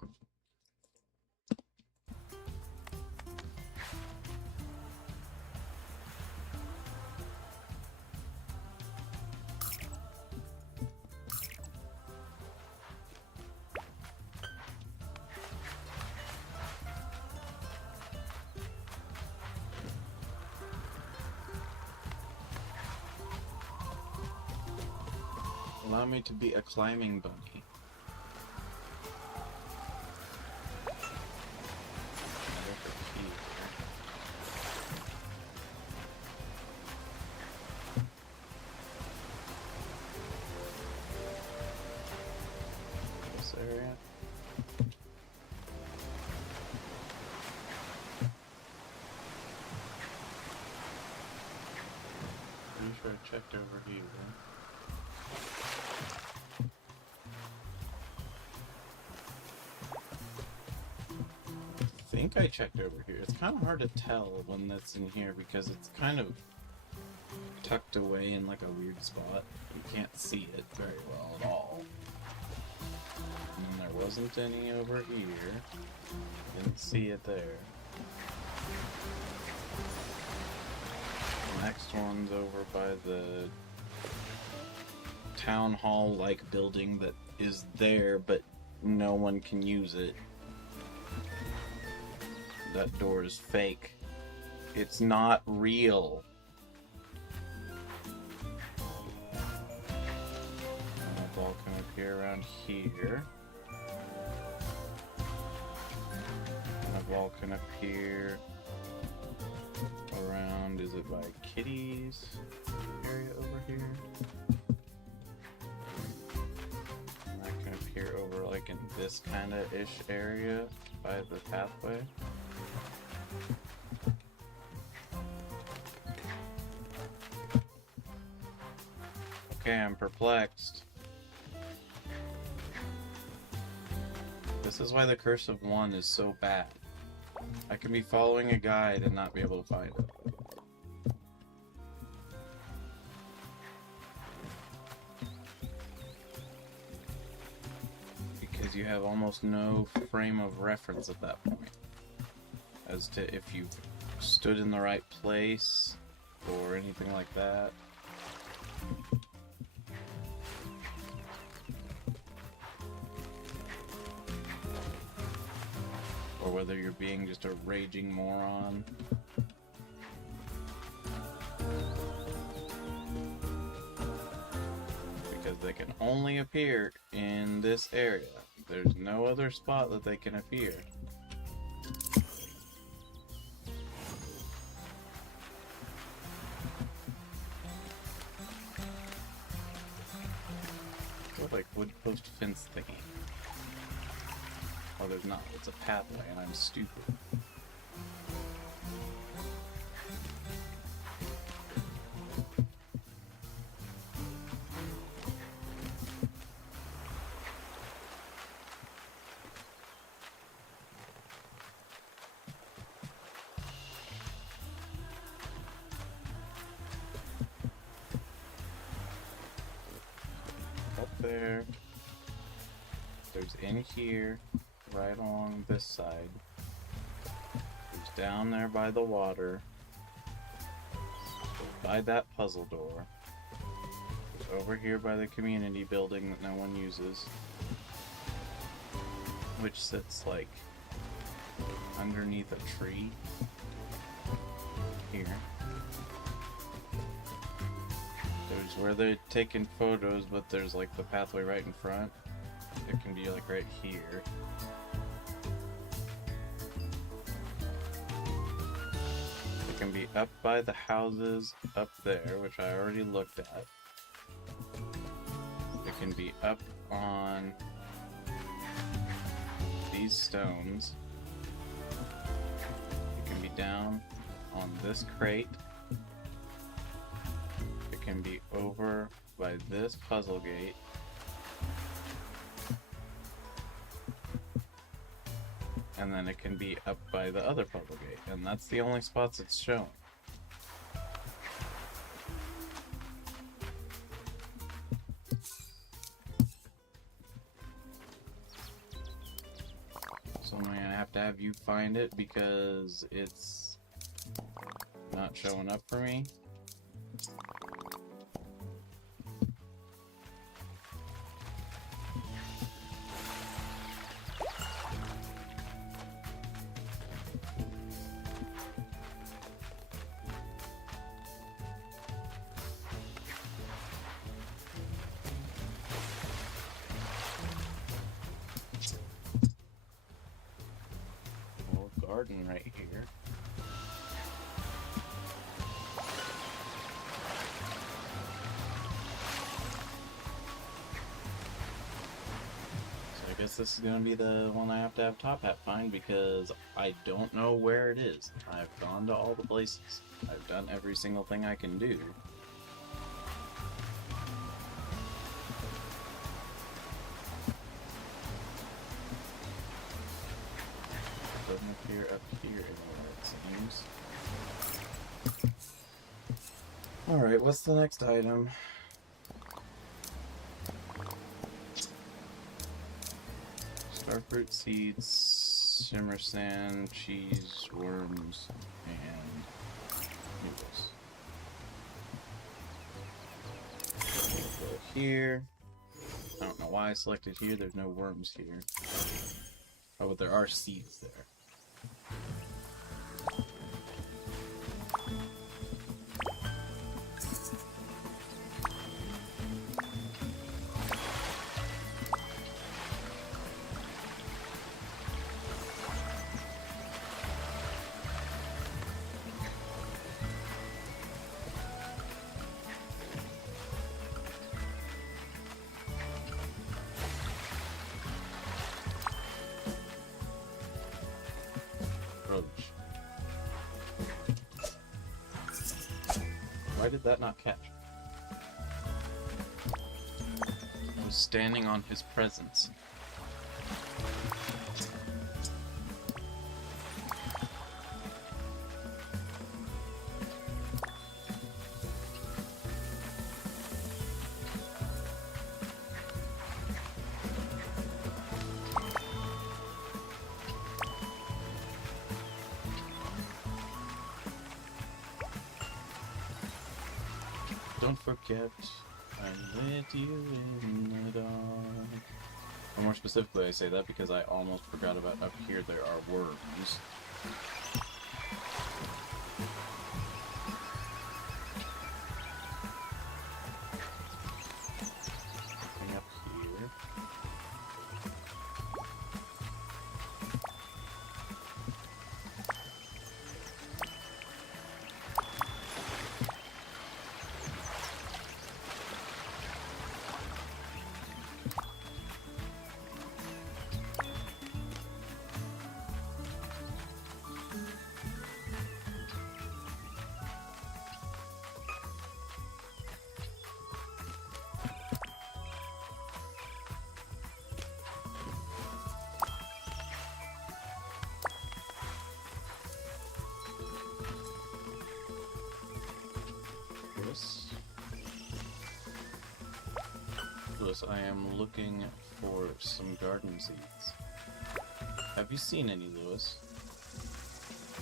Allow me to be a climbing bunny. This area. I'm sure I checked over here. I think I checked over here. It's kind of hard to tell when that's in here because it's kind of tucked away in like a weird spot. You can't see it very well at all. And there wasn't any over here. Didn't see it there. The next one's over by the town hall like building that is there, but no one can use it. That door is fake. It's not real. A ball can appear around here. And a ball can appear around, is it by Kitty's area over here? And that can appear over like in this kind of ish area by the pathway. Okay, I'm perplexed. This is why the Curse of One is so bad. I can be following a guide and not be able to find it. Because you have almost no frame of reference at that point. As to if you've stood in the right place or anything like that. Or whether you're being just a raging moron. Because they can only appear in this area. There's no other spot that they can appear. What, like wood post fence thingy? Oh, there's not. It's a pathway, and I'm stupid. Up there. There's in here. Right along this side. There's down there by the water. By that puzzle door. There's over here by the community building that no one uses. Which sits like underneath a tree. Here. There's where they're taking photos, but there's like the pathway right in front. It can be like right here. It can be up by the houses up there, which I already looked at. It can be up on these stones. It can be down on this crate. It can be over by this puzzle gate. And then it can be up by the other puzzle gate. And that's the only spots it's showing. So I'm gonna have to have you find it because it's not showing up for me. Garden right here. So I guess this is gonna be the one I have to have Top Hat find because I don't know where it is. I've gone to all the places. I've done every single thing I can do. Doesn't appear up here anywhere, it seems. Alright, what's the next item? Starfruit seeds, shimmer sand, cheese, worms, and noodles. Go here. I don't know why I selected here, there's no worms here. Oh, but there are seeds there. Why did that not catch? I was standing on his presence. Don't forget, I let you in the dark. Or more specifically, I say that because I almost forgot about up here there are worms. Nothing up here. Lewis, I am looking for some garden seeds. Have you seen any, Lewis?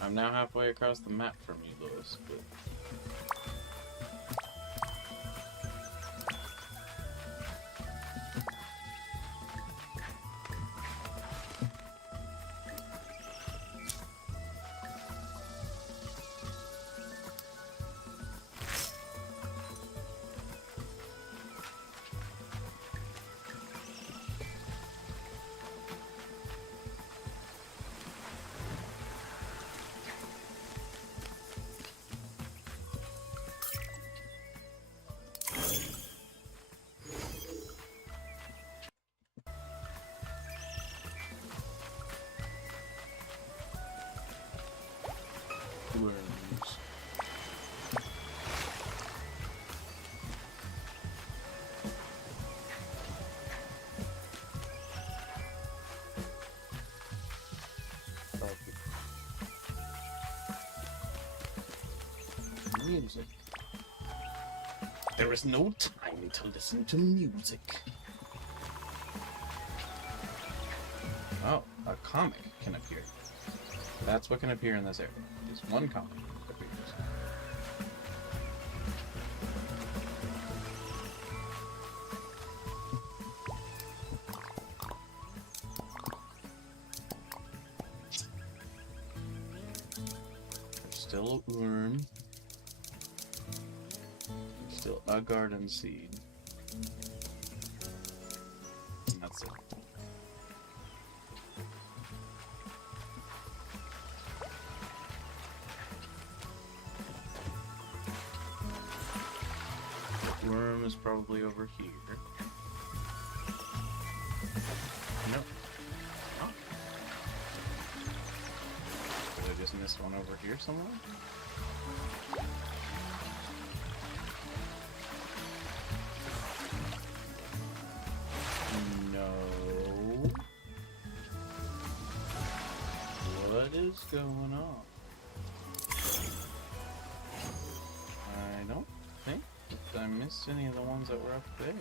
I'm now halfway across the map from you, Lewis, but... worms. Music. There is no time to listen to music. Oh, a comic can appear. That's what can appear in this area. Just one comic appears. There's still a worm. Still a garden seed. And that's it. The worm is probably over here. Nope. Oh. Did I just miss one over here somewhere? What is going on? I don't think I missed any of the ones that were up there.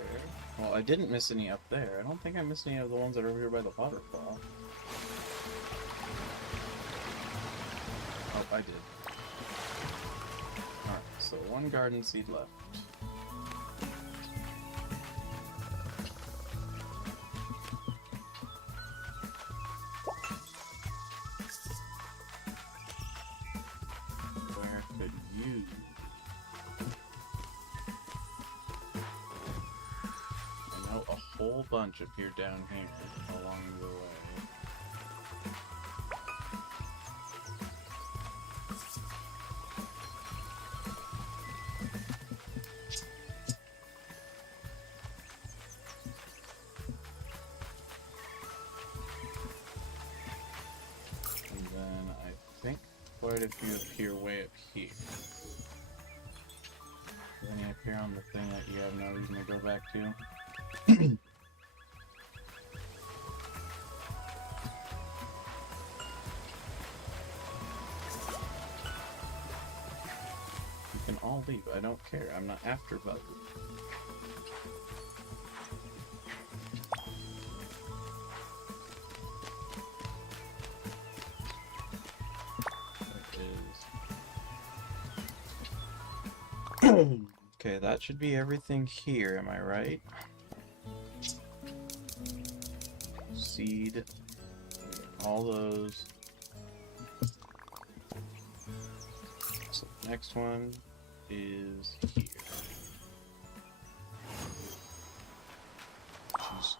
Well, I didn't miss any up there. I don't think I missed any of the ones that are over here by the waterfall. Oh, I did. Alright, so one garden seed left. Whole bunch appear down here along the way. And then I think quite a few appear way up here. Then you appear on the thing that you have no reason to go back to. You can all leave. I don't care. I'm not after Bug. Okay, that should be everything here, am I right? Seed, all those. So the next one is here. Jeez.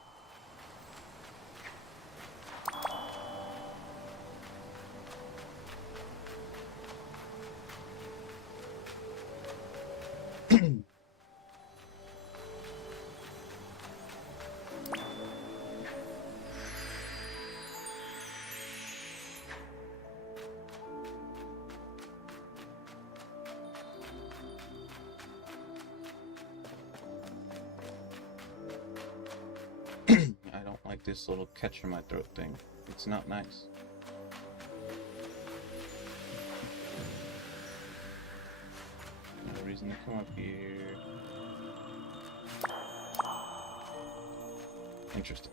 I don't like this little catch in my throat thing. It's not nice. No reason to come up here. Interesting.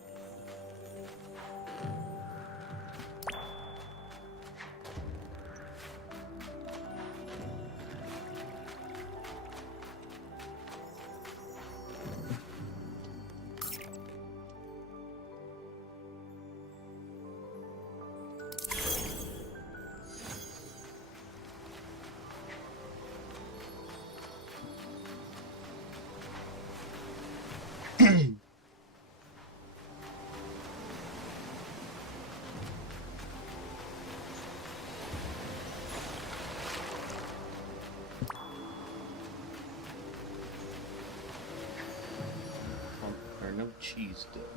No cheese dip.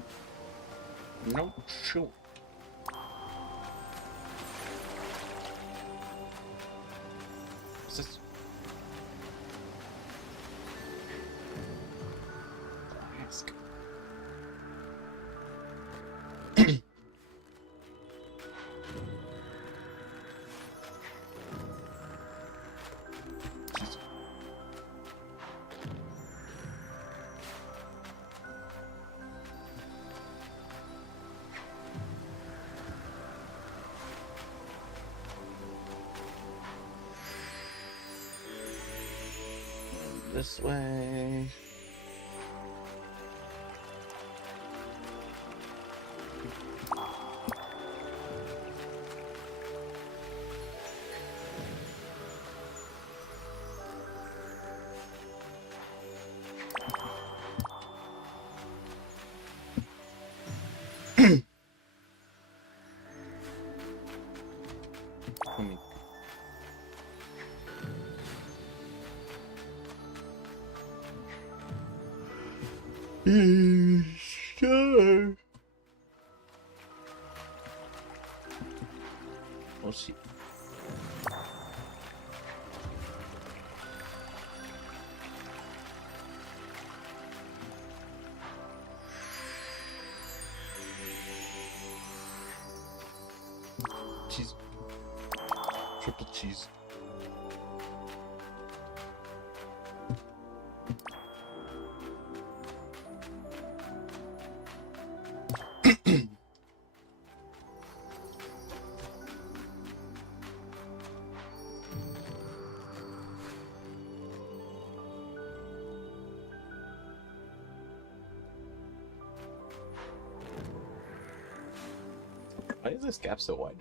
No shoot. Jesus. Ask. This way. Hmm. Sure. We'll see. Cheese. Triple cheese. Why is this gap so wide?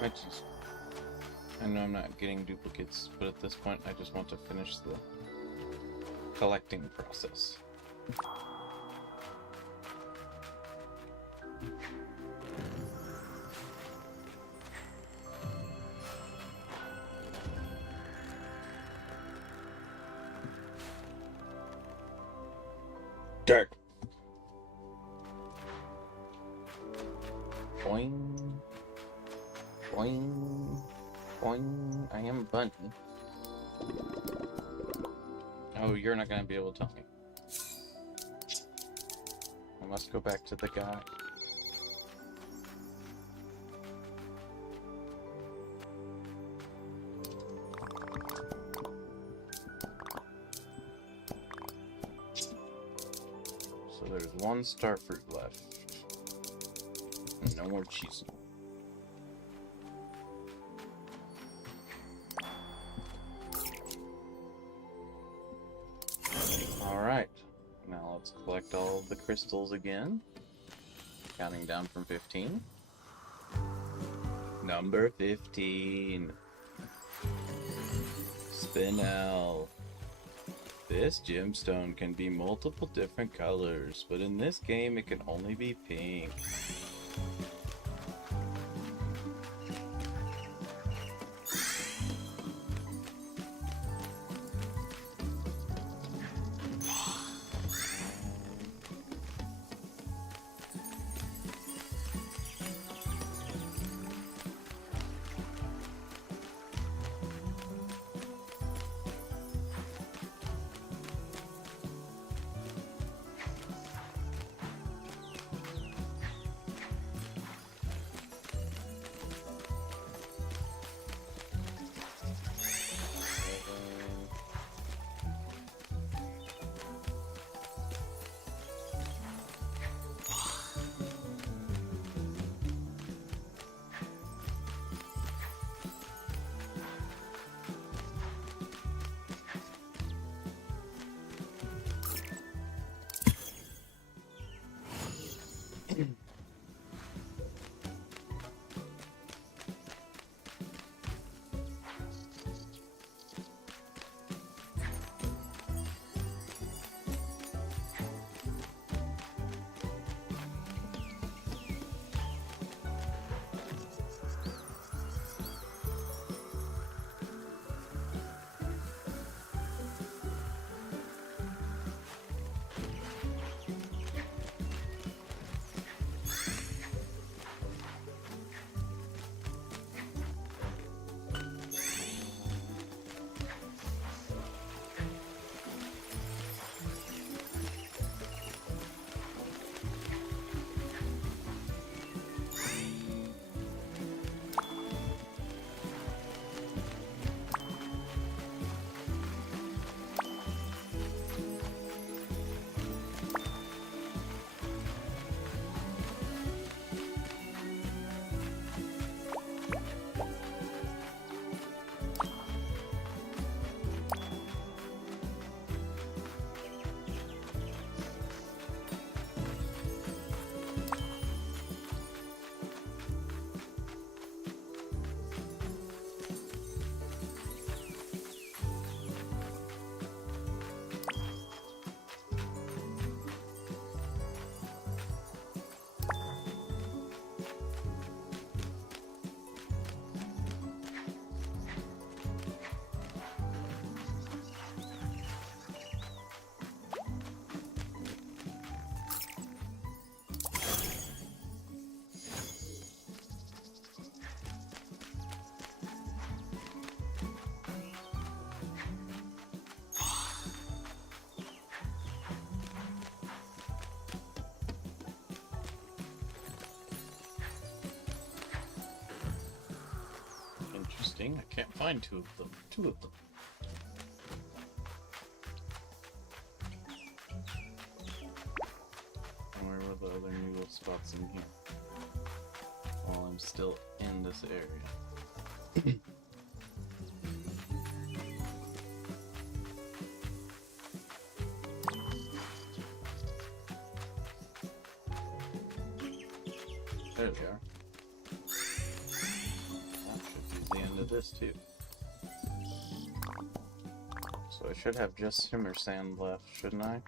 My cheese. I know I'm not getting duplicates, but at this point I just want to finish the collecting process. Dirt. Boing. Boing. Boing. I am a bunny. Oh, you're not gonna be able to tell me. I must go back to the guy. So there's one star fruit left. And no more cheese. Alright. Now let's collect all of the crystals again. Counting down from 15. Number 15. Spinel. This gemstone can be multiple different colors, but in this game it can only be pink. interesting. I can't find two of them. Two of them. And where were the other noodle spots in here? While I'm still in this area. There we are. That should be the end of this too. So I should have just simmer sand left, shouldn't I?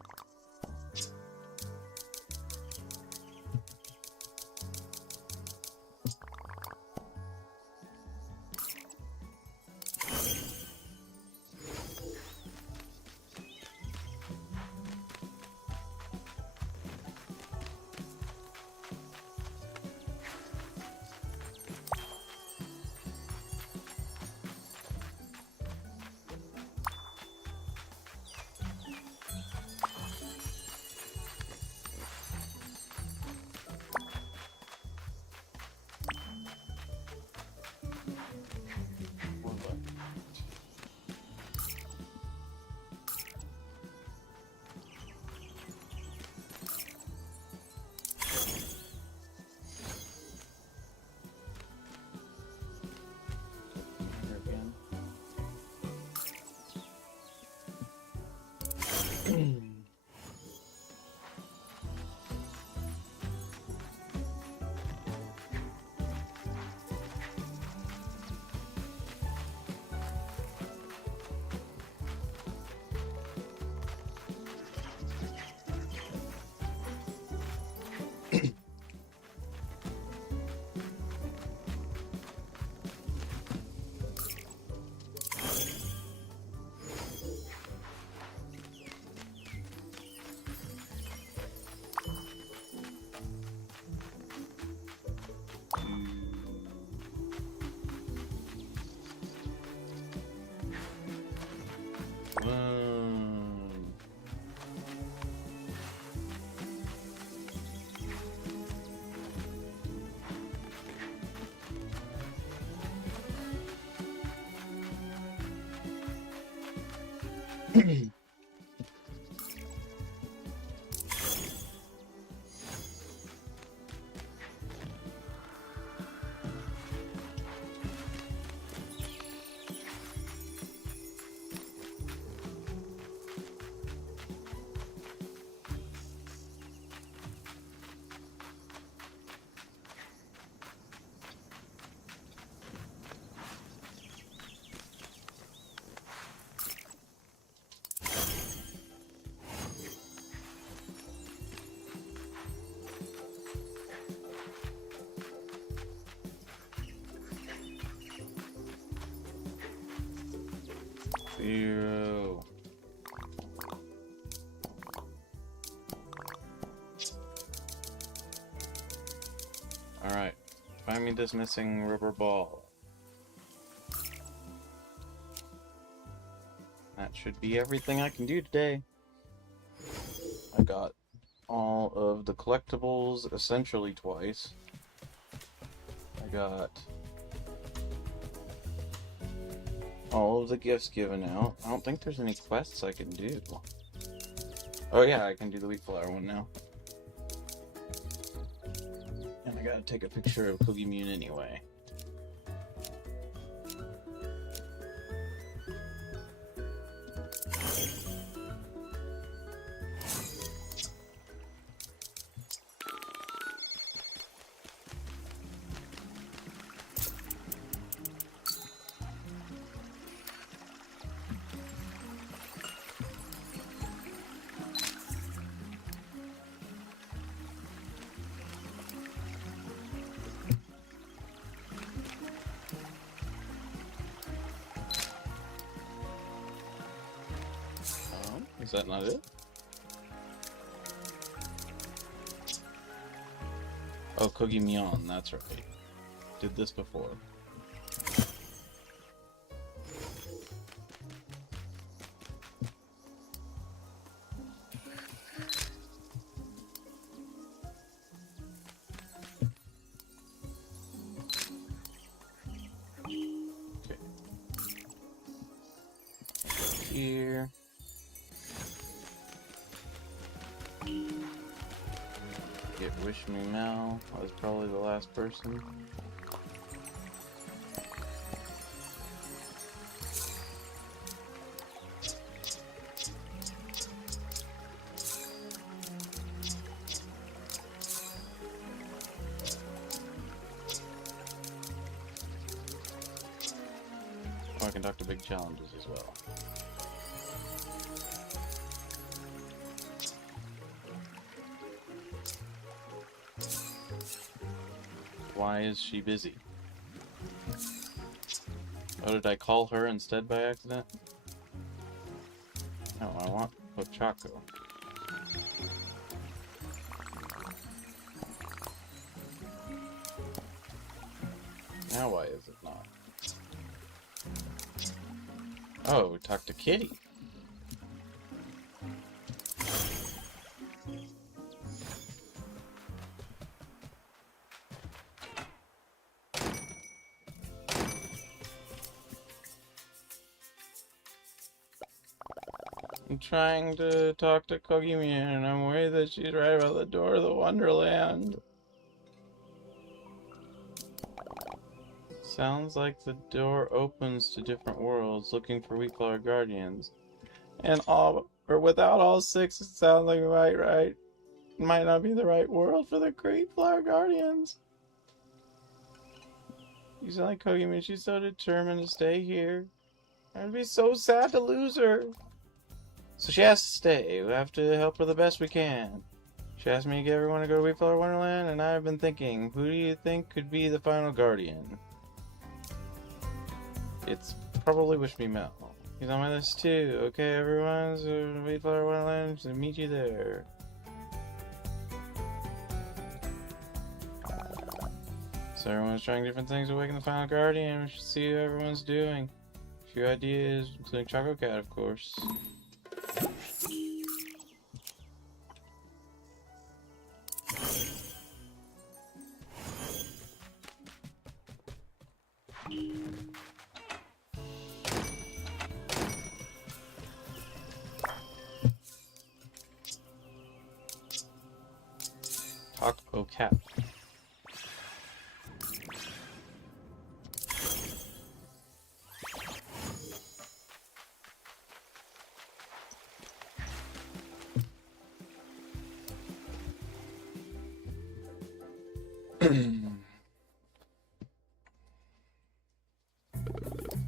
One left. Here again. Um, Zero. Alright. Find me this missing rubber ball. That should be everything I can do today. I got all of the collectibles essentially twice. I got all of the gifts given out. I don't think there's any quests I can do. Oh yeah, I can do the wheat flour one now. And I gotta take a picture of Kogimune anyway. Is that not it? Oh, Kogimune, that's right. Did this before. Okay. here. Get Wish Me Mel. That was probably the last person. Oh, I can talk to big challenges as well. Why is she busy? Oh, did I call her instead by accident? No, I want Ochako. Now why is it not? Oh, talk to Kitty. I'm trying to talk to Kogimi and I'm worried that she's right about the door of the Wonderland. Sounds like the door opens to different worlds, looking for weak flower guardians. And all, or without all six, it sounds like right. Might not be the right world for the great flower guardians. You sound like Kogimi, she's so determined to stay here. I'd be so sad to lose her. So she has to stay. We have to help her the best we can. She asked me to get everyone to go to Weak Flower Wonderland, and I've been thinking, who do you think could be the final guardian? It's probably Wish Me Mel. He's on my list too. Okay, everyone, so Weak Flower Wonderland, so meet you there. So everyone's trying different things to awaken the final guardian. We should see what everyone's doing. A few ideas, including Choco Cat, of course. Choco Cat.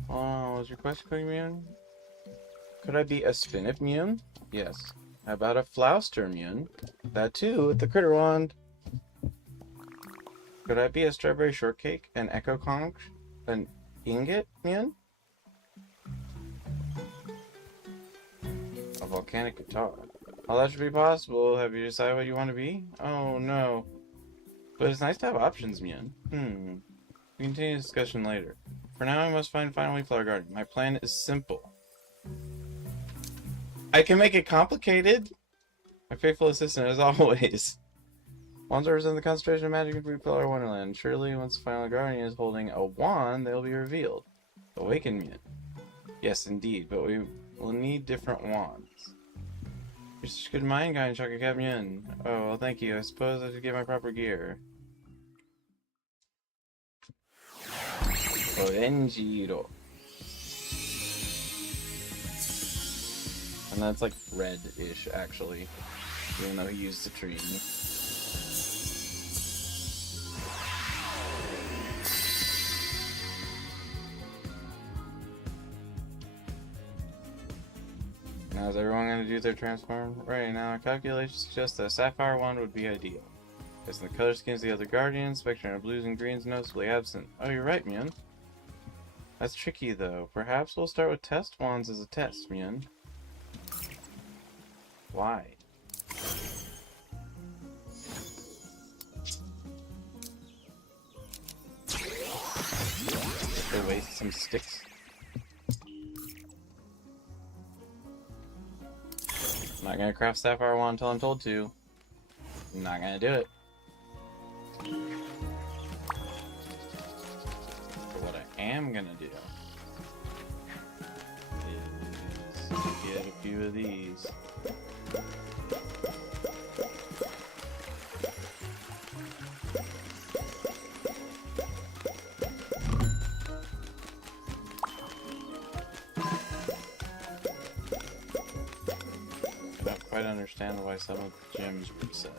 Oh, was your quest immune? Could I be a Spinip immune? Yes. How about a Flouster immune? That too, with the critter wand. Could I be a Strawberry Shortcake, an Echo Conch, an Ingot immune? A Volcanic Guitar. All that should be possible. Have you decided what you want to be? Oh no. But it's nice to have options, Mian. We continue the discussion later. For now, I must find Final Weak Flower Guardian. My plan is simple. I can make it complicated! My faithful assistant, as always. Wands represent the concentration of magic in Weak Flower Wonderland. Surely, once the Final Guardian is holding a wand, they'll be revealed. Awaken Mian. Yes, indeed, but we will need different wands. You're such a good mind guy in Choco Cat Mian. Oh, well, thank you. I suppose I should get my proper gear. Orenjiro. And that's like red-ish, actually. Even though he used a tree. Now is everyone going to do their transform? Right, now our calculations suggest that a sapphire wand would be ideal. As in the color schemes of the other guardians, spectrum of blues and greens noticeably absent. Oh, you're right, Mian. That's tricky, though. Perhaps we'll start with test wands as a test, Mian. Why? They waste some sticks. I'm not gonna craft sapphire wand until I'm told to. I'm not gonna do it. But what I am gonna do is get a few of these. I don't quite understand why some of the gyms reset.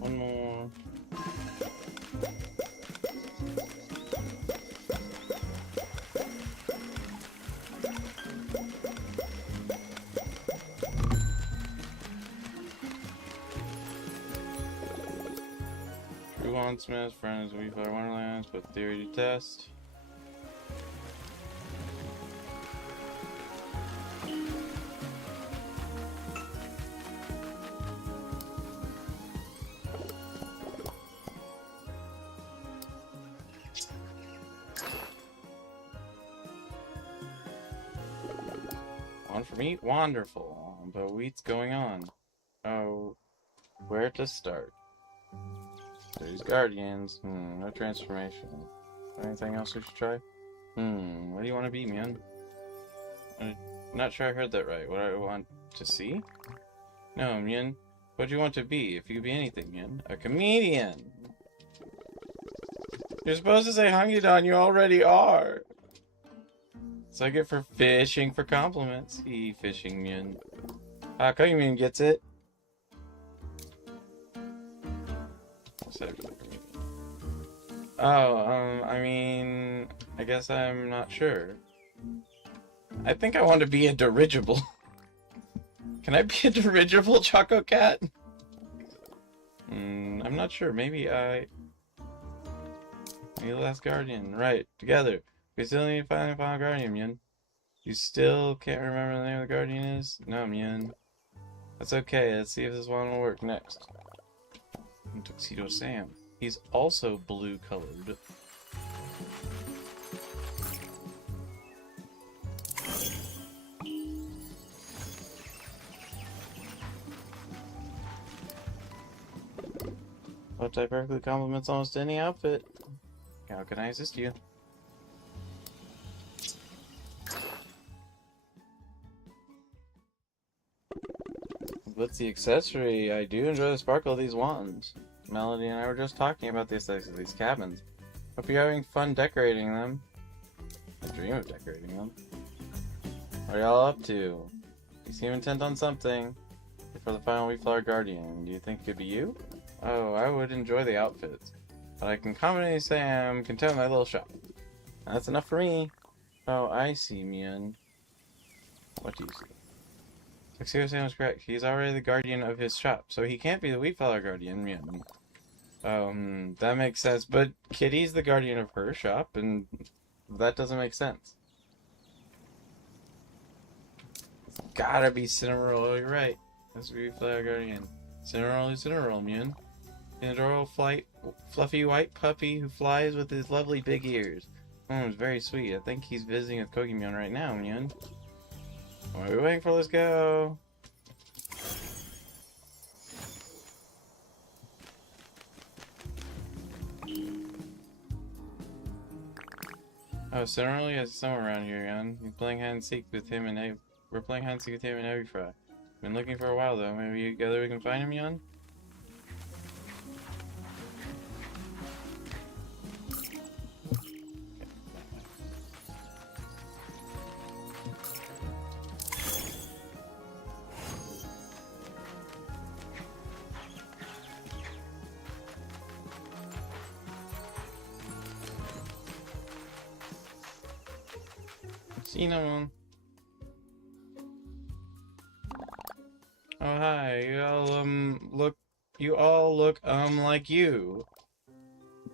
One more. True Wandsmith, friends of Weefly Wonderlands, put theory to test. One for meat? Wonderful. But wheat's going on. Oh, where to start? There's Guardians. No transformation. Anything else we should try? What do you want to be, man? I'm not sure I heard that right. What I want to see? No, Mien. What do you want to be? If you could be anything, Mien. A comedian! You're supposed to say Hungudon, you already are! It's like it for fishing for compliments. Fishing, Mien. Kogumien gets it. Oh, I mean, I guess I'm not sure. I think I want to be a dirigible. Can I be a dirigible, Choco Cat? I'm not sure. Maybe I... The last Guardian. Right, together. We still need to find the final Guardian, Mien. You still can't remember the name of the Guardian is? No, Mien. That's okay. Let's see if this one will work next. Tuxedo Sam. He's also blue colored. What type perfectly complements almost any outfit? How can I assist you? What's the accessory? I do enjoy the sparkle of these wands. Melody and I were just talking about the aesthetics of these cabins. Hope you're having fun decorating them. I dream of decorating them. What are y'all up to? You seem intent on something. For the final Weeflower Guardian, do you think it could be you? Oh, I would enjoy the outfits. But I can confidently say I'm content with my little shop. And that's enough for me. Oh, I see, Mien. What do you see? Tuxedo Sam was correct. He's already the guardian of his shop, so he can't be the Weeflower Guardian, Mien. That makes sense, but Kitty's the guardian of her shop, and that doesn't make sense. It's gotta be Cinnamoroll, you're right. That's the Weeflower Guardian. Cinnamoroll is Cinnamoroll, Mien. An adorable fluffy white puppy who flies with his lovely big ears. It's very sweet. I think he's visiting with Kogumien right now, Mien. What are we waiting for? Let's go! Oh, Cinnamoroll is somewhere around here, Jan. We're playing hide and seek with him and Heavy Fry. Been looking for a while though. Maybe together we can find him, Jan? Cinnamon. Oh hi, you all look like you.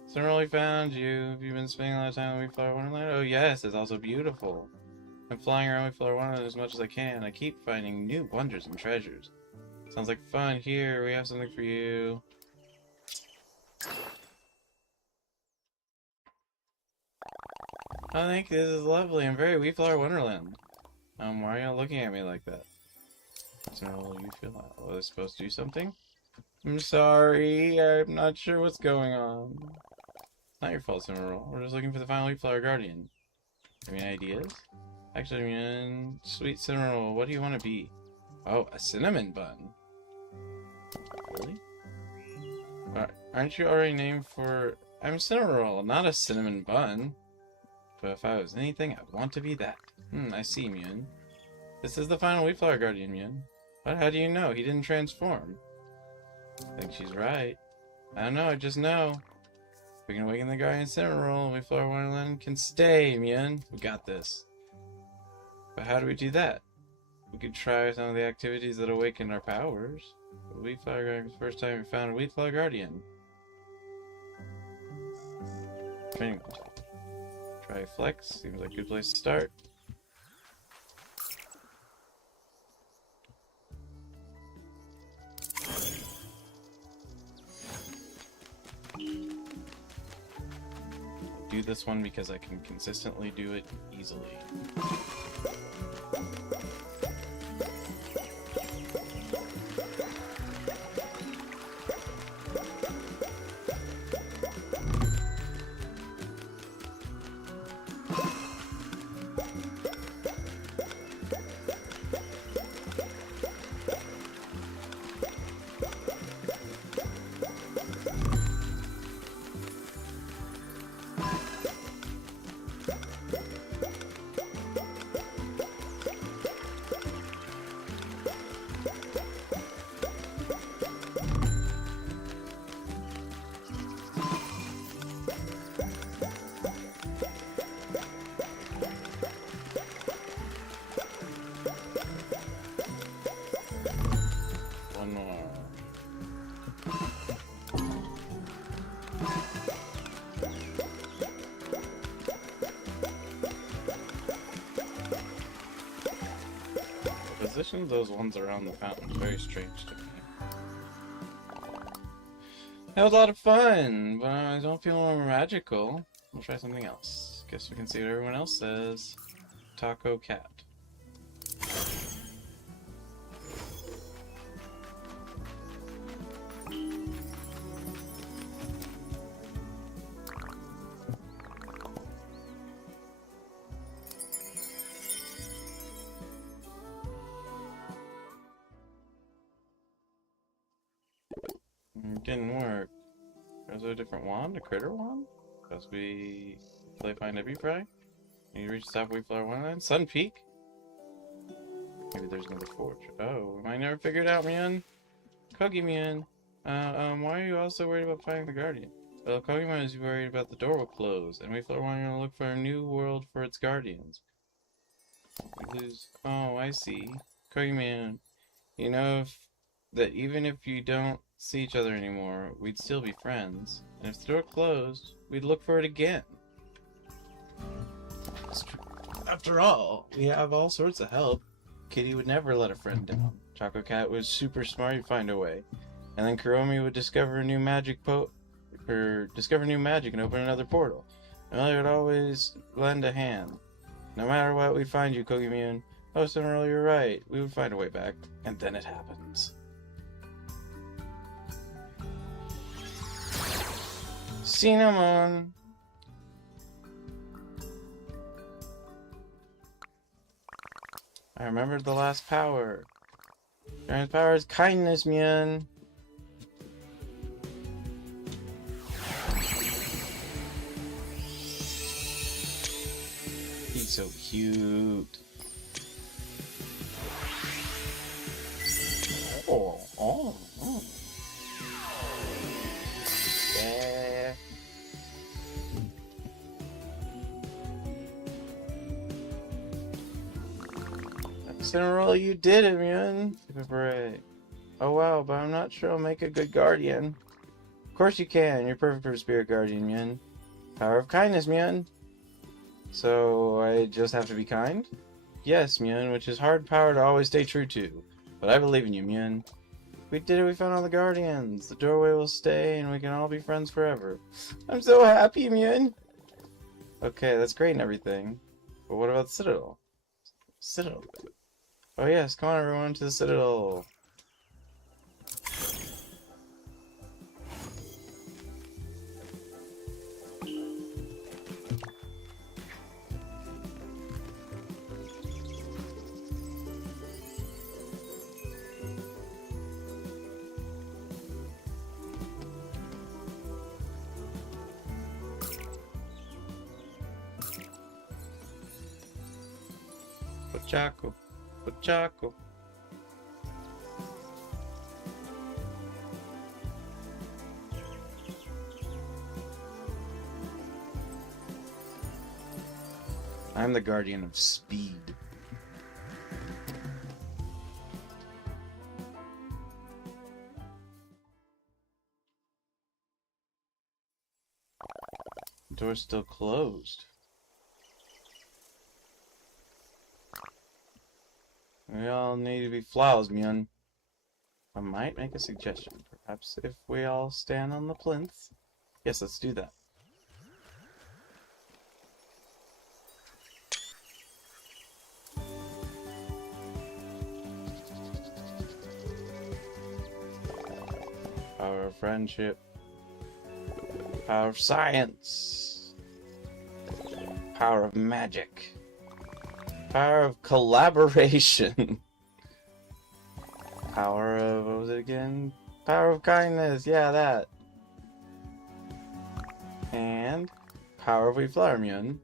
Someone really found you. Have you been spending a lot of time on Wheatflower Wonderland? Oh yes, it's also beautiful. I'm flying around Wheatflower Wonderland as much as I can. I keep finding new wonders and treasures. Sounds like fun. Here, we have something for you. I think this is lovely. I'm very Wheatflower Wonderland. Why are y'all looking at me like that? So you feel like was I supposed to do something? I'm sorry. I'm not sure what's going on. It's not your fault, Cinnamoroll. We're just looking for the final Wheatflower Guardian. Any ideas? Actually, I mean, sweet Cinnamoroll, what do you want to be? Oh, a cinnamon bun. Really? Aren't you already named for... I'm Cinnamoroll, not a cinnamon bun. But if I was anything, I'd want to be that. I see, Mune. This is the final Wheatflower Guardian, Mune. But how do you know? He didn't transform. I think she's right. I don't know, I just know. We can awaken the Guardian Cinnamoroll, and Wheatflower Wonderland can stay, Mune. We got this. But how do we do that? We could try some of the activities that awaken our powers. The Wheatflower Guardian was the first time we found a Wheatflower Guardian. Training. Try Flex, seems like a good place to start. Do this one because I can consistently do it easily. One more. The position of those ones around the fountain is very strange to me. That was a lot of fun, but I don't feel more magical. We'll try something else. Guess we can see what everyone else says. Taco Cat. It didn't work. Was there a different wand? A critter wand? Supposed to be play find every fry? You reach the top of Wheatflower Wonderland? Sun Peak? Maybe there's another forge. Oh, I never figured out, man. Kogimon. Why are you also worried about finding the Guardian? Well, Kogimon is worried about the door will close, and Wheatflower Wonderland will look for a new world for its guardians. Oh, I see. Kogimon, you know that even if you don't see each other anymore, we'd still be friends. And if the door closed, we'd look for it again. After all, we have all sorts of help. Kitty would never let a friend down. Choco Cat was super smart, he'd find a way. And then Kuromi would discover new magic and open another portal. And I would always lend a hand. No matter what, we'd find you, Kogimon. Oh, Cinnamoroll, you're right. We would find a way back. And then it happens. Cinnamon! I remembered the last power. Dragon's power is kindness, man. He's so cute. Oh. Yeah. Cinnamoroll, you did it, man. Hooray. Oh wow, but I'm not sure I'll make a good guardian. Of course you can. You're perfect for a spirit guardian, Mjön. Power of kindness, Mjön. So I just have to be kind? Yes, Mjön, which is hard power to always stay true to. But I believe in you, Mjön. We did it, we found all the guardians. The doorway will stay and we can all be friends forever. I'm so happy, Mjön. Okay, that's great and everything. But what about the Citadel? Citadel. Oh yes, come on everyone to the Citadel. Pochaco. Pochaco. I'm the guardian of speed. Door's still closed. We all need to be flowers, Mjön. I might make a suggestion. Perhaps if we all stand on the plinth. Yes, let's do that. Power of friendship. Power of science. Power of magic. Power of collaboration. Power of, what was it again? Power of kindness, yeah, that. And power of Weeflower, Mjön.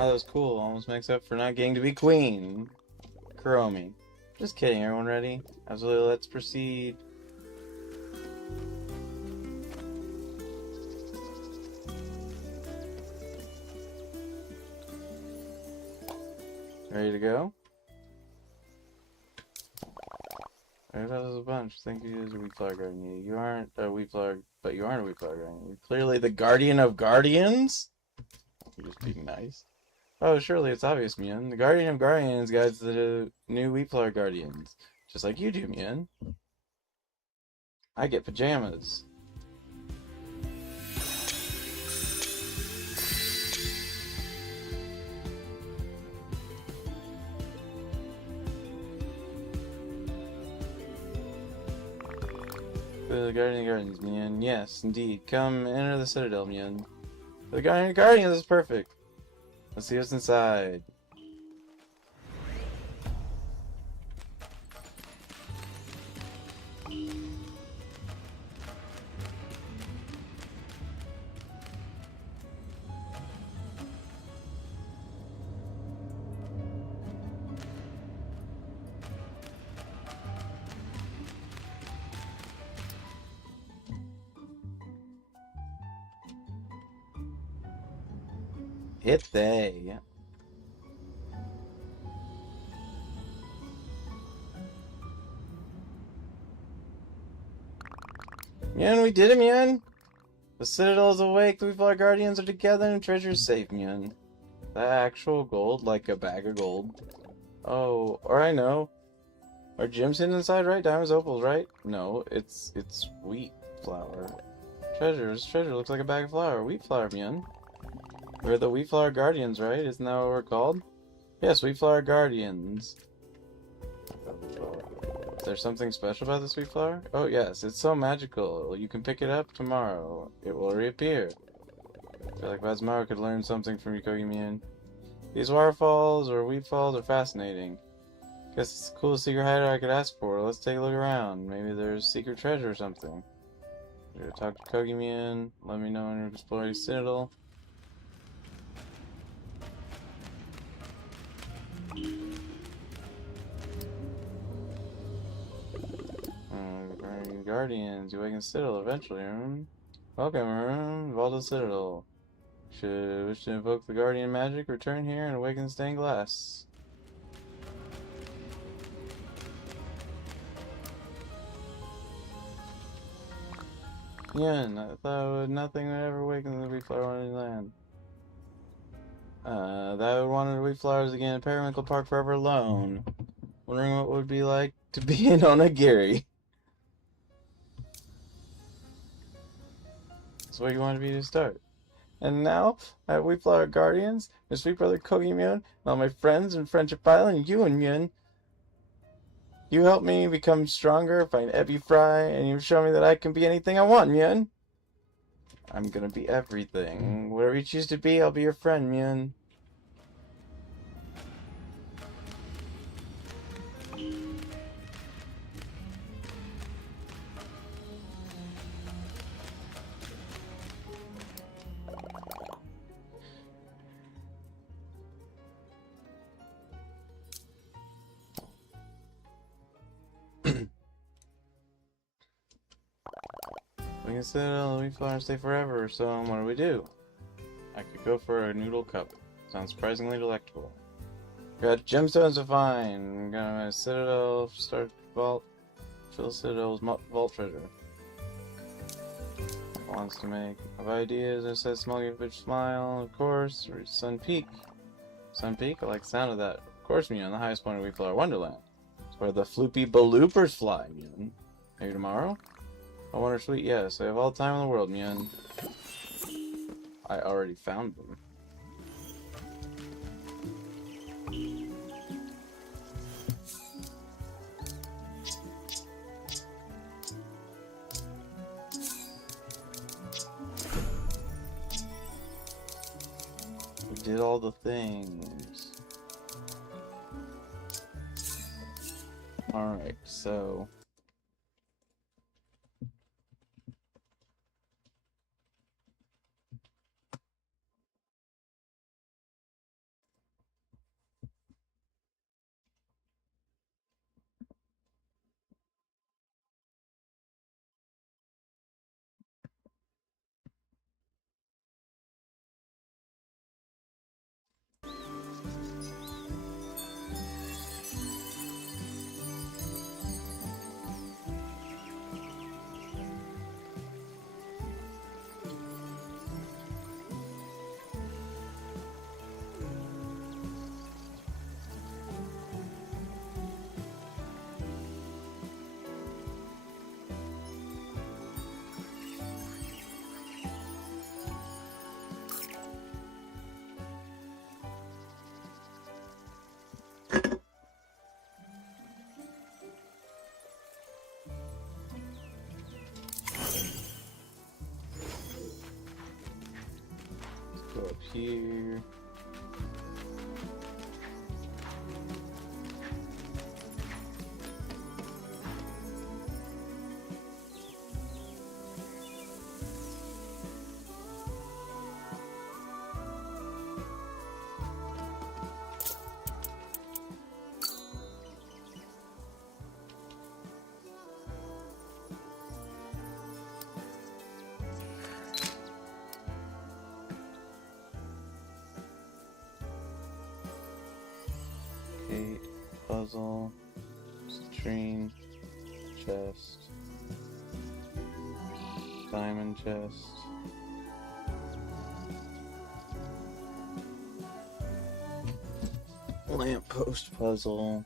Oh, that was cool. Almost makes up for not getting to be queen. Kuromi. Just kidding. Everyone ready? Absolutely. Let's proceed. Ready to go? Alright, that was a bunch. Thank you as a Weeflower Guardian. You aren't a Weeflower, but you aren't a Weeflower Guardian. You're clearly the Guardian of Guardians? You're just being nice. Oh, surely it's obvious, Mjön. The Guardian of Guardians guides the new Weeflower Guardians. Just like you do, Mjön. I get pajamas. The Guardian of Guardians, Mjön. Yes, indeed. Come enter the Citadel, Mjön. The Guardian of Guardians is perfect. Let's see what's inside. Hit they. Mjön, we did it, Mjön! The Citadel is awake, the Weeflower Guardians are together, and treasure is safe, Mjön. The actual gold, like a bag of gold. Oh, or I know. Are gems hidden inside, right? Diamonds, opals, right? No, it's wheat flour. Treasure looks like a bag of flour. Wheat flour, Mjön. We're the Wheatflower Guardians, right? Isn't that what we're called? Yes, Wheatflower Guardians. Is there something special about the sweet flower? Oh yes, it's so magical. You can pick it up tomorrow. It will reappear. I feel like Bazmaru could learn something from Yukogi-mian. These waterfalls or wheat falls are fascinating. Guess it's the coolest secret hideout I could ask for. Let's take a look around. Maybe there's secret treasure or something. Talk to Kogi-mian. Let me know when you're exploring Citadel. Guardians, you awaken Citadel eventually, Welcome, Vault of Citadel. Should wish to invoke the Guardian magic, return here and awaken stained glass. Yin, I thought nothing would ever awaken the wheat flower on any land. That would wander the wheat flowers again in Periwinkle Park forever alone. Wondering what it would be like to be in Onigiri. That's what you want to be to start. And now, at Wheatflower Guardians, my sweet brother Kogi-mian, and all my friends in Friendship Island, you and Mian. You helped me become stronger, find Ebby Fry, and you've shown me that I can be anything I want, Mian. I'm gonna be everything. Whatever you choose to be, I'll be your friend, Mian. We can sit on the wheat flower and stay forever, so what do we do? I could go for a noodle cup. Sounds surprisingly delectable. Got gemstones to find. I'm gonna Citadel, start vault, fill Citadel's vault treasure. Wants to make of ideas. I said small bitch smile, of course. Reach Sun Peak. Sun Peak? I like the sound of that. Of course, Mian, the highest point of Wheatflower Wonderland. It's where the floopy baloopers fly, Mian. Maybe tomorrow? I wonder, sweet, yes. I have all the time in the world, Mian. I already found them. We did all the things. Alright, so... Go up here. Gate, puzzle, citrine, chest, diamond chest. Lamppost puzzle.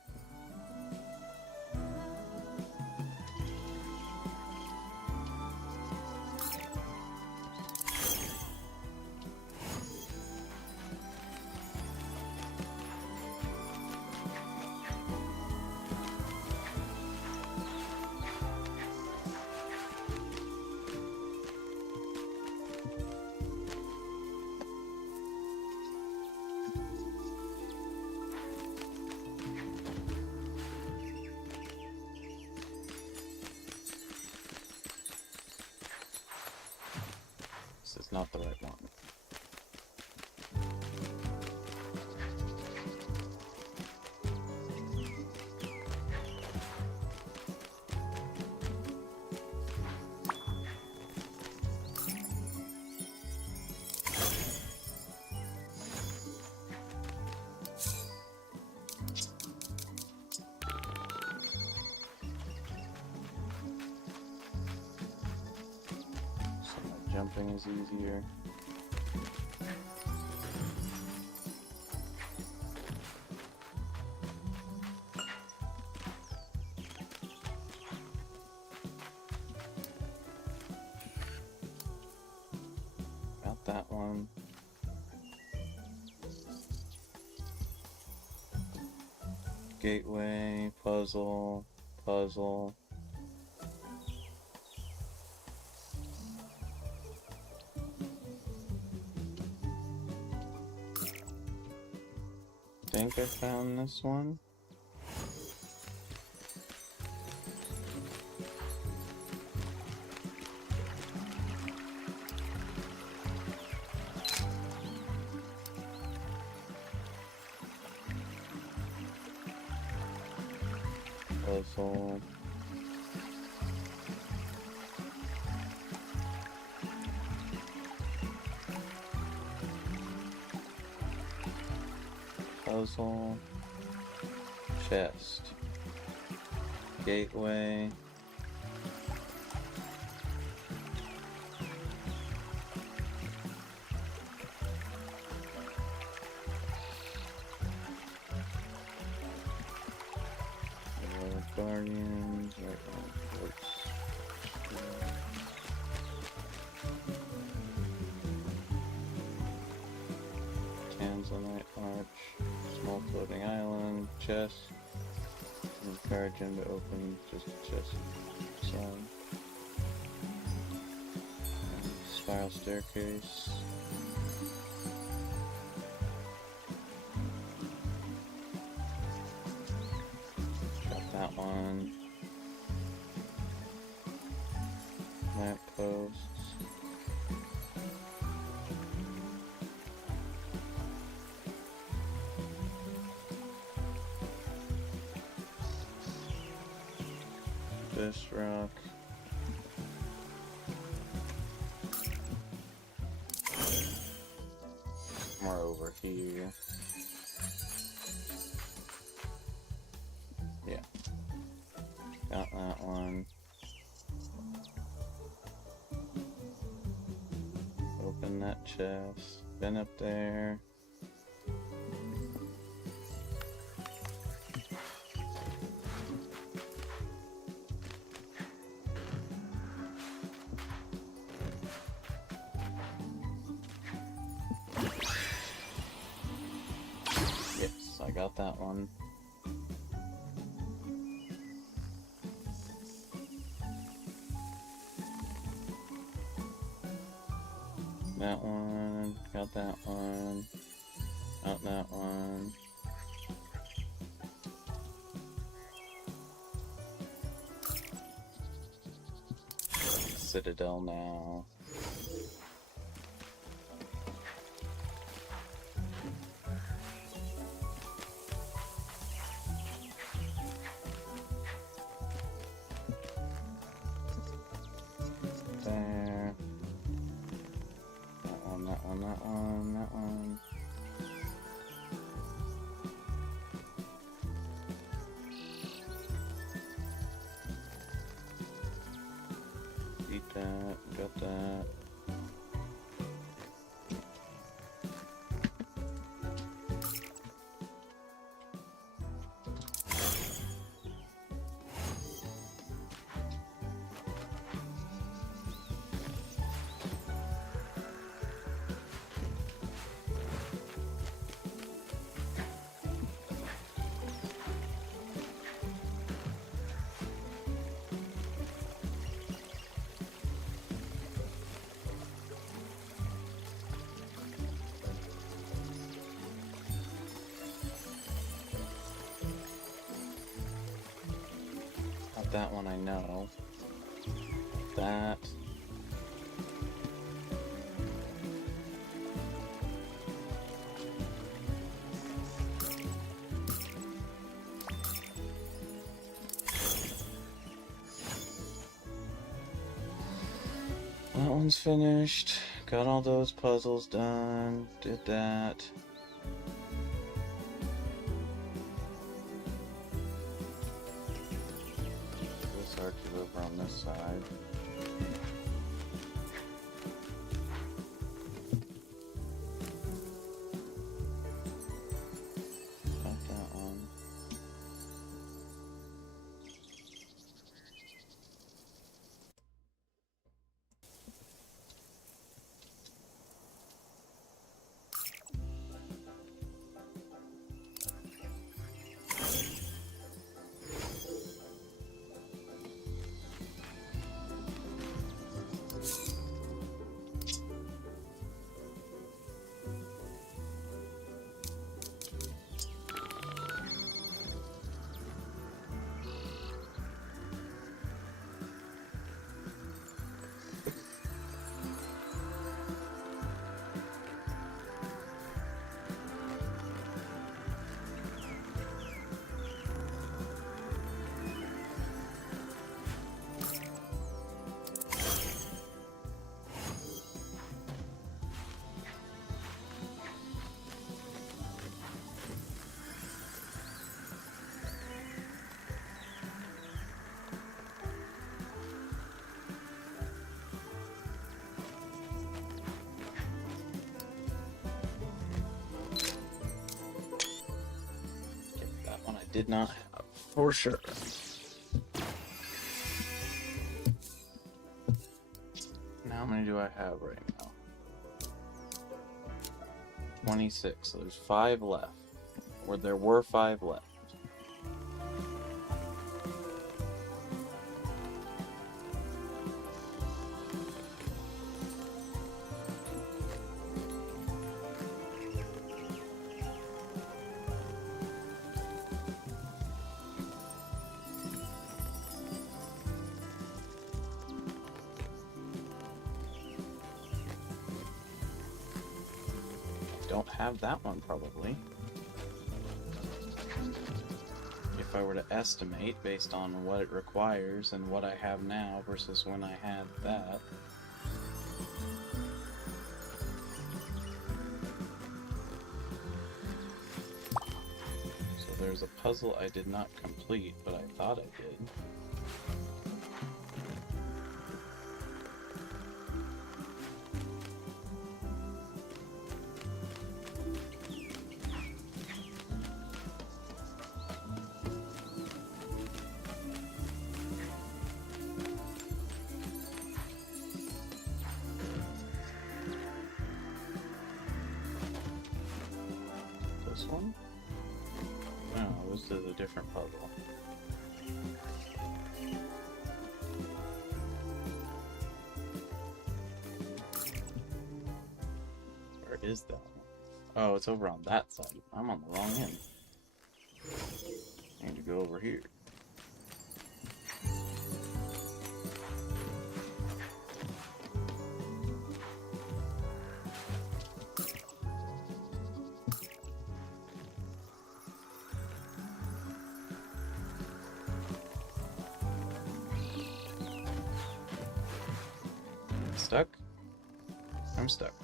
is not the right one. Jumping is easier. Got that one. Gateway, puzzle, puzzle. I think I found this one. Puzzle. Puzzle. Chest. Gateway. Guardians. Right on. Oops. Tanzanite Arch. Small floating island. Chest. Encourage him to open just a chest. Spiral staircase. Got that one. Lamp posts. This rock. More over here. Yeah. Got that one. Open that chest. Been up there. I got that one. That one, got that one, got that one. Citadel now. There. That one, that one, that one, that one. Eat that, got that. That one I know. That. one's finished. Got all those puzzles done. Did that. This arch is over on this side. Got that one. Did not have, for sure. Now, how many do I have right now? 26. So there's 5 left. Or there were 5 left. Don't have that one probably. If I were to estimate based on what it requires and what I have now versus when I had that. So there's a puzzle I did not complete, but I thought I did. This one? No, this is a different puzzle. Where is that one? Oh, it's over on that side. I'm on the wrong end. I need to go over here. Stuck? I'm stuck.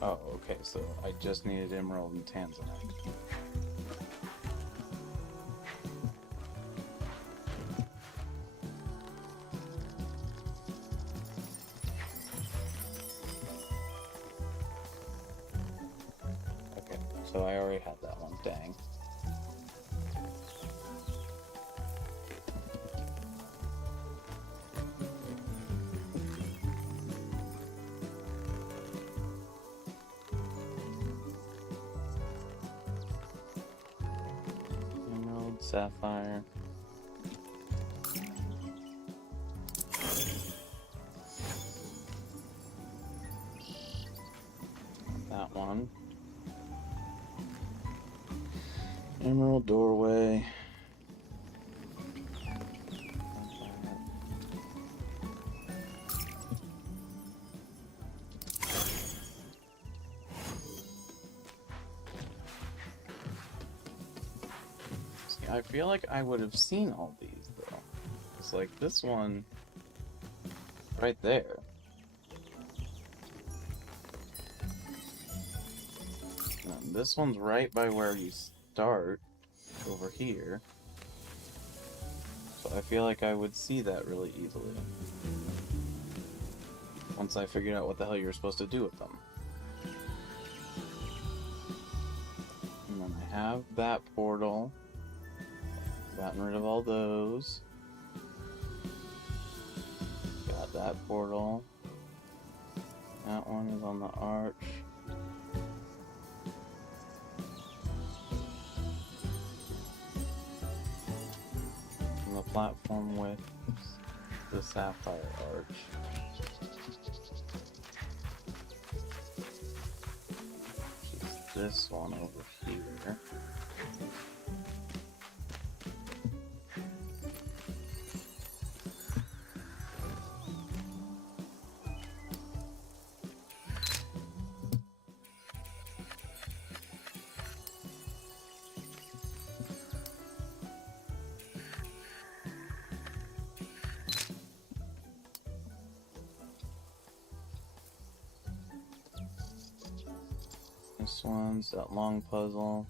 Oh, okay, so I just needed emerald and tanzanite. Okay, so I already had that one, dang. Emerald, sapphire. That one. Emerald doorway. I feel like I would have seen all these though. It's like this one right there. And this one's right by where you start over here. So I feel like I would see that really easily. Once I figured out what the hell you were supposed to do with them. And then I have that portal. Gotten rid of all those. Got that portal. That one is on the arch. And the platform with the sapphire arch. Which is this one over here. This one's that long puzzle.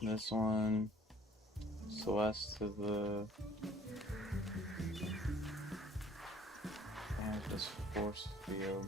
This one, Celeste to the this force field.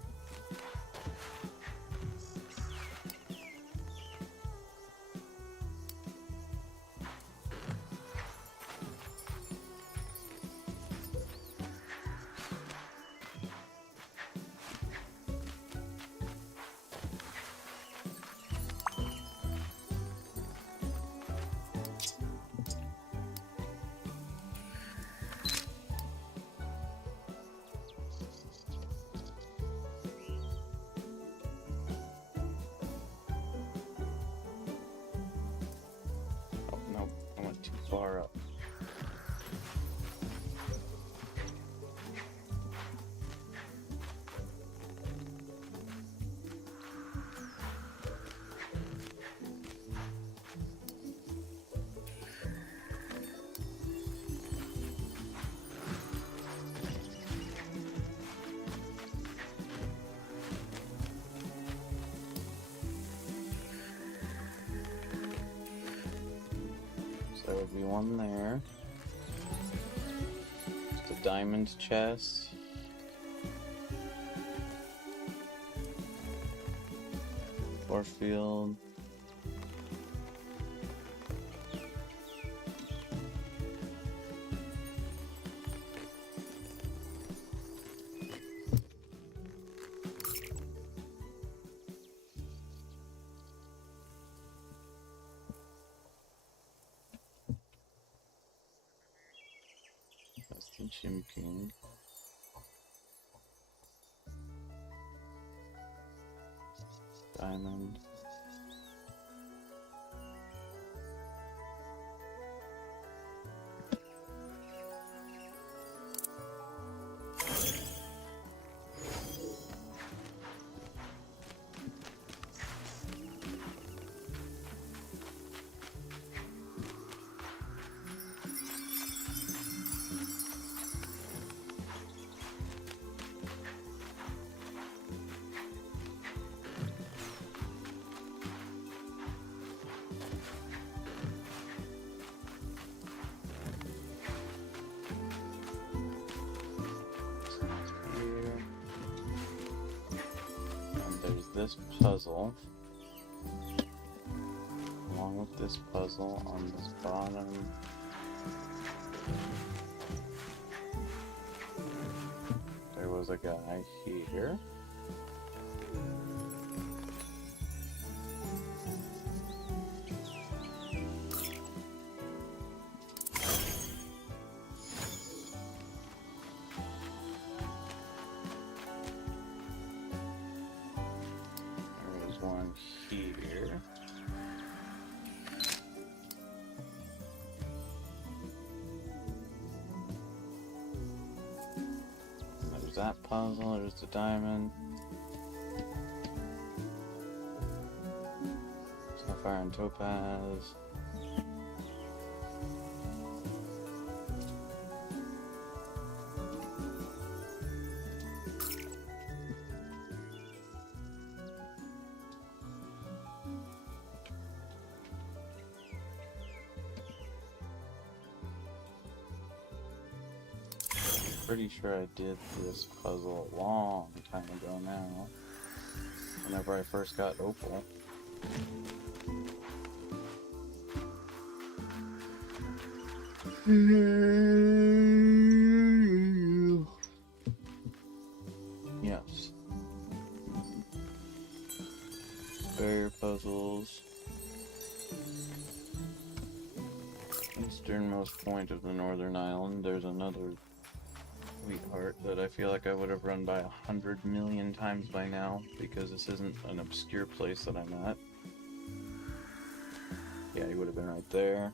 Oh no, I went too far up. So there would be one there. Just a diamond chest. Force field. That's the Gym King. Diamond. This puzzle, along with this puzzle on this bottom. There was a guy here. One here. There's that puzzle, there's the diamond. Sapphire and topaz. pretty sure I did this puzzle a long time ago now. Whenever I first got Opal. Yes. Barrier puzzles. Easternmost point of the northern island. There's another sweetheart that I feel like I would have run by 100 million times by now, because this isn't an obscure place that I'm at. Yeah, he would have been right there.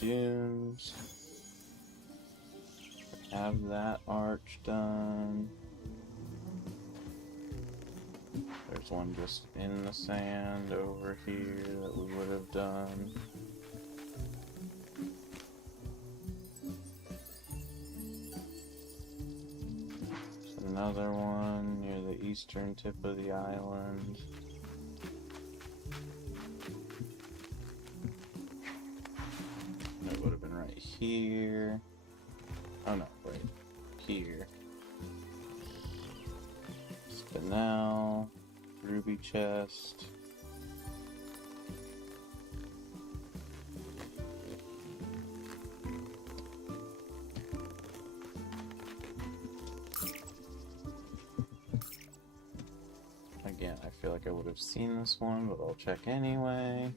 Dunes. Have that arch done. There's one just in the sand over here that we would have done. There's another one near the eastern tip of the island. It would have been right here. Oh no, right here. Spinel, ruby chest. Again, I feel like I would have seen this one, but I'll check anyway.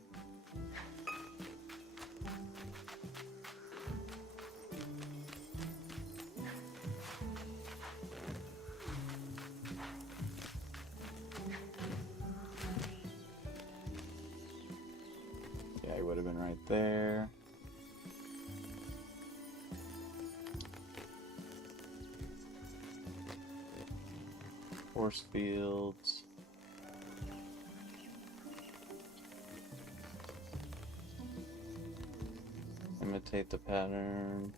Yeah, he would have been right there. Force fields. Imitate the pattern.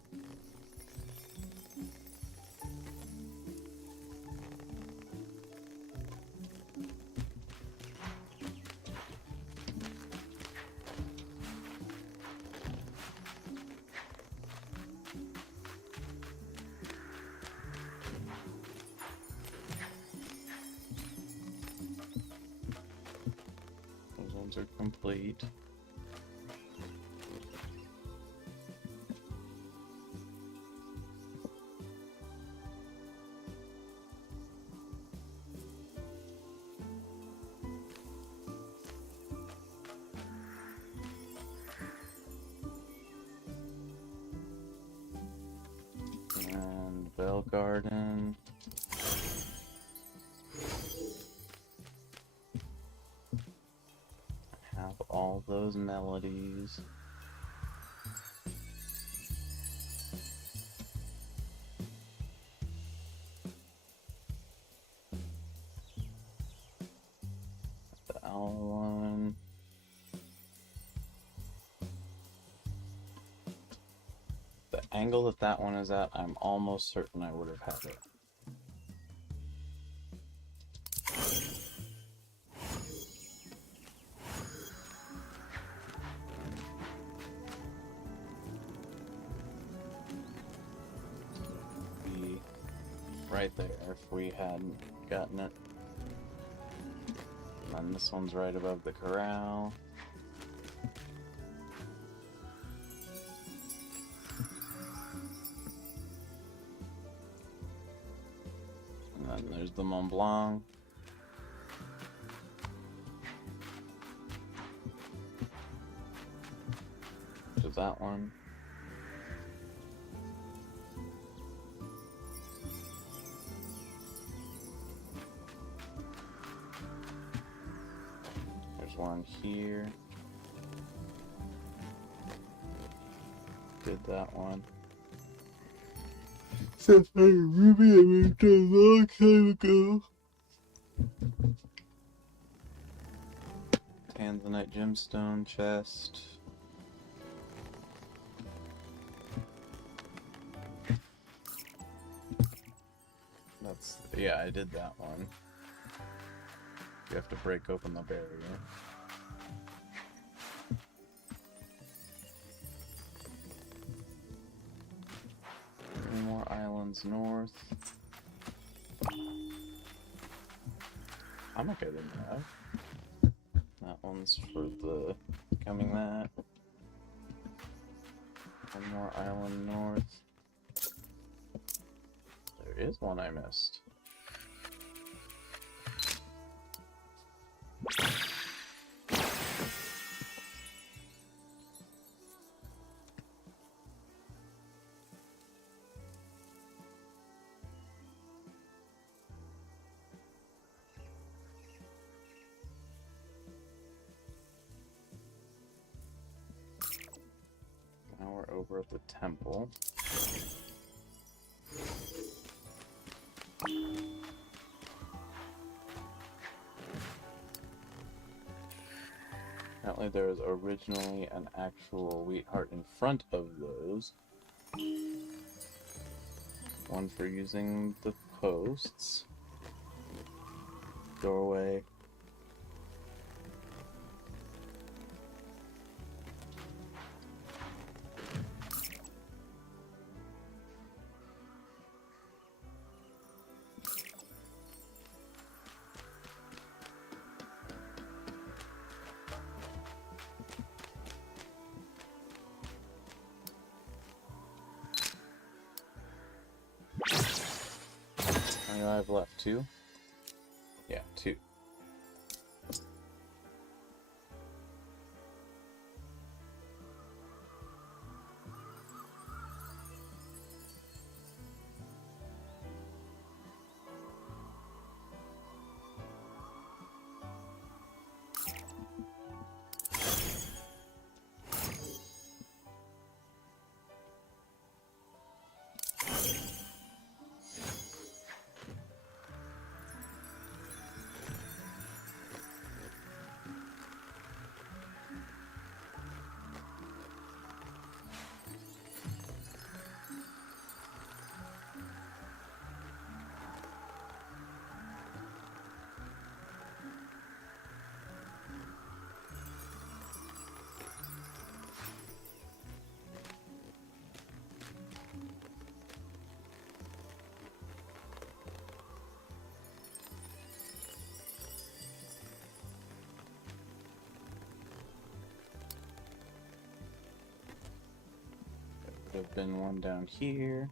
Those ones are complete. And Bell Garden. Have all those melodies. The owl one. The angle that that one is at, I'm almost certain I would have had it. Be right there if we hadn't gotten it. And then this one's right above the corral. And then there's the Mont Blanc. Which is that one. There's one here. Did that one. Sapphire Ruby I moved a long time ago. Tanzanite gemstone chest. That's, yeah, I did that one. You have to break open the barrier. is north. I'm okay with that. That one's for the becoming that. One more island north. There is one I missed. Now we're over at the temple. Apparently there was originally an actual wheat heart in front of those. One for using the posts. Doorway. How many do I have left? 2? Yeah, 2. There would have been one down here.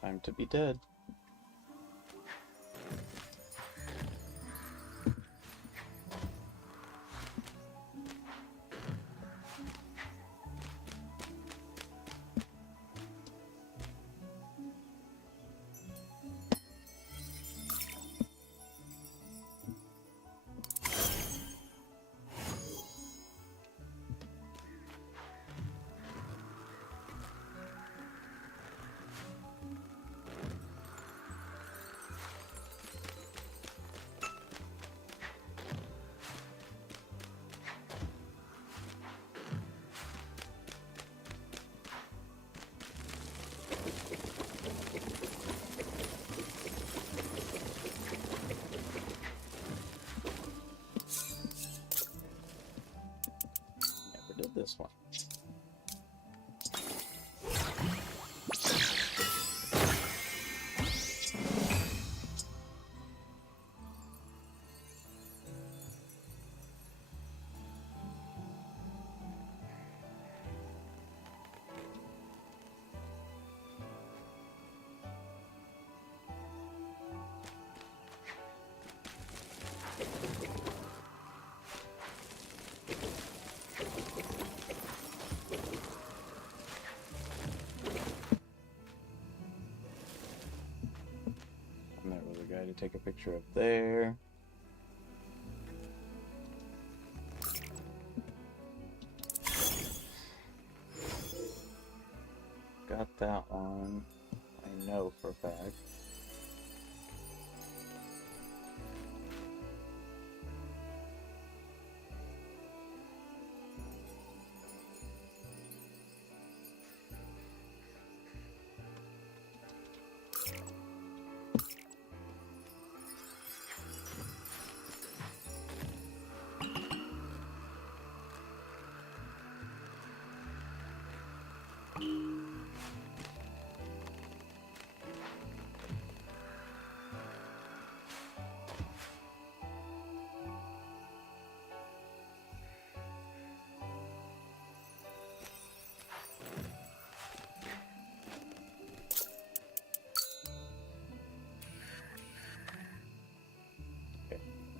Time to be dead. Never did this one. And there was a guy to take a picture of there. got that one. I know for a fact.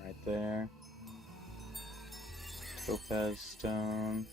Right there. Topaz stone.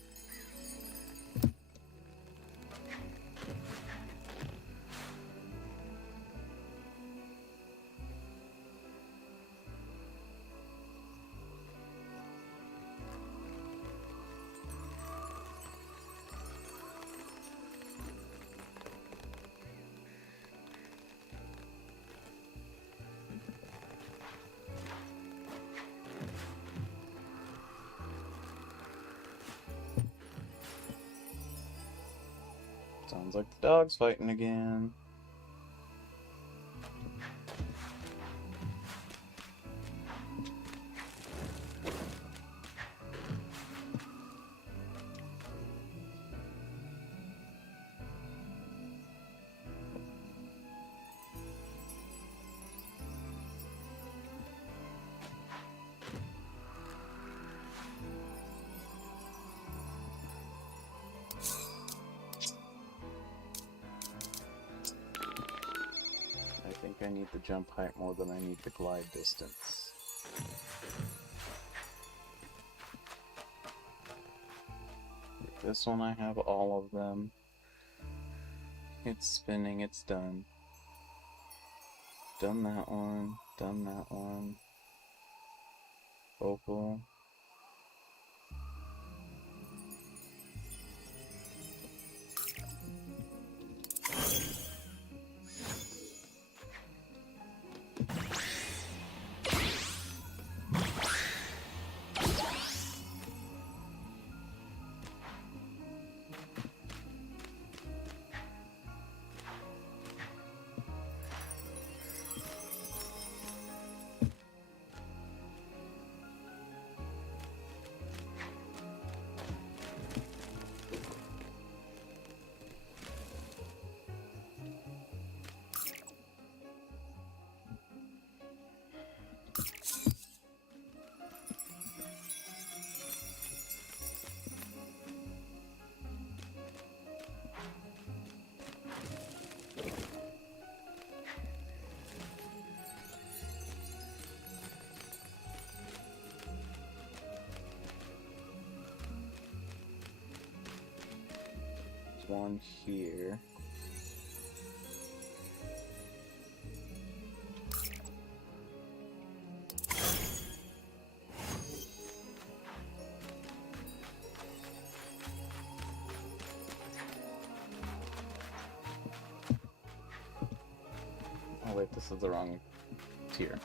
Sounds like the dog's fighting again. I think I need the jump height more than I need the glide distance. This one I have all of them. It's spinning, it's done. Done that one, done that one. Opal. One here. Oh wait, this is the wrong tier.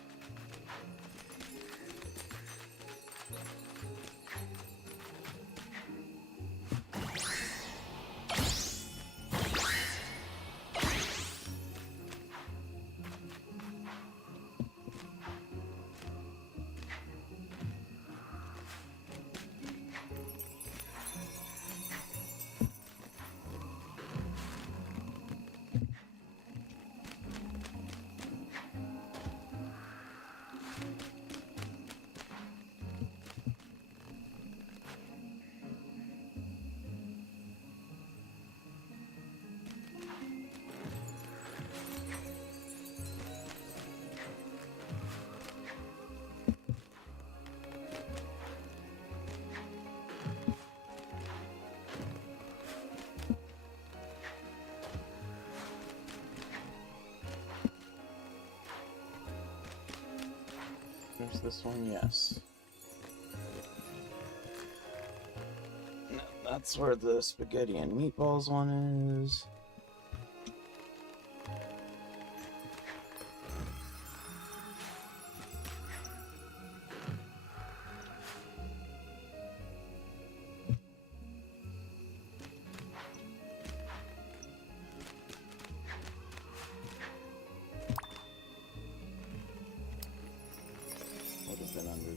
There's this one, yes. No, that's where the spaghetti and meatballs one is.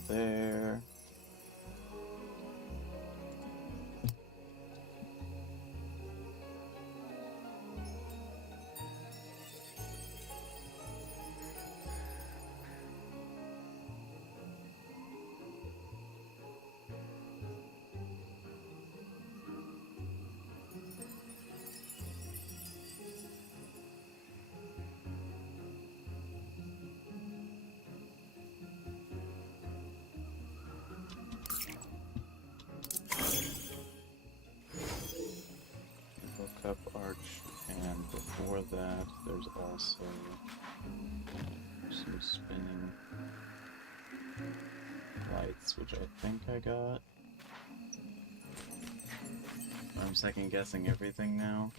there. Look up arch, and before that, there's also some spinning lights, which I think I got. I'm second guessing everything now.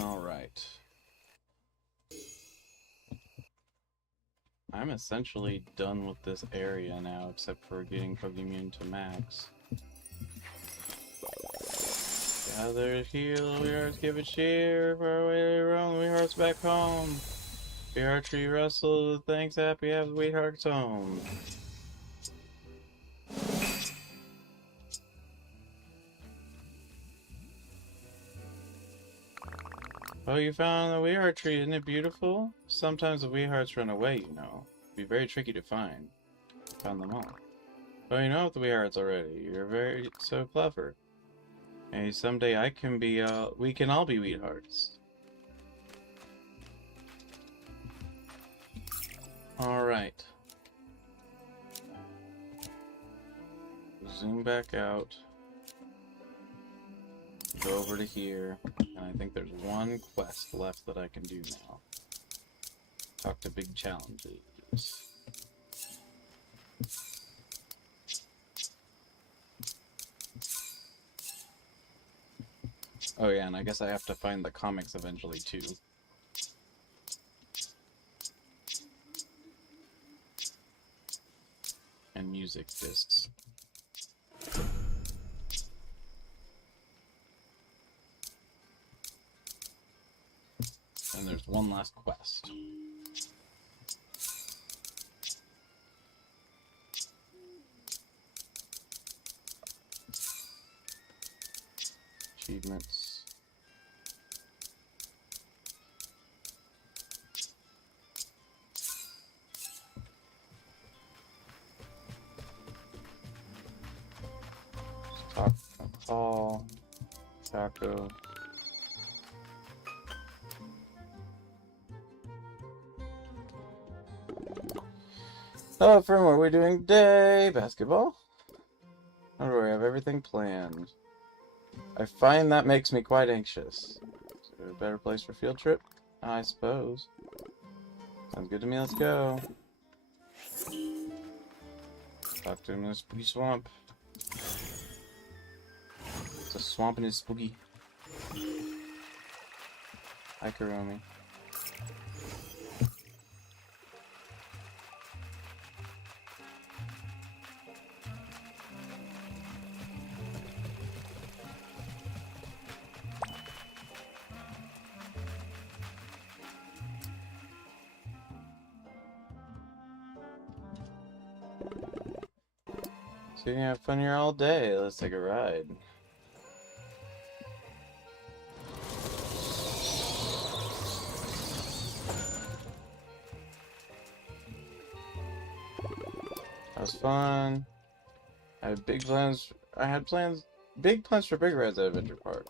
Alright. I'm essentially done with this area now, except for getting Pokemon to max. Gather, heal, we hearts give a cheer, far away around, we hearts back home. We archery wrestle, thanks, happy, have we hearts home. Oh, you found the Weeheart tree, isn't it beautiful? Sometimes the Weehearts run away, you know. Be very tricky to find. Found them all. Oh, you know the Weehearts already. You're very so clever. Maybe someday I can be, we can all be Weehearts. Alright. Zoom back out. Go over to here, and I think there's one quest left that I can do now. Talk to big challenges. Oh yeah, and I guess I have to find the comics eventually too. And music discs. And there's one last quest. Achievements. Talk, call, taco. Hello, friend. What are we doing today? Basketball? How do I have everything planned? I find that makes me quite anxious. Is there a better place for field trip? I suppose. Sounds good to me. Let's go. Talk to him in the spooky swamp. It's a swamp and it's spooky. Hi, Kuromi. So you can have fun here all day. Let's take a ride. That was fun. I had big plans. Big plans for big rides at Adventure Park.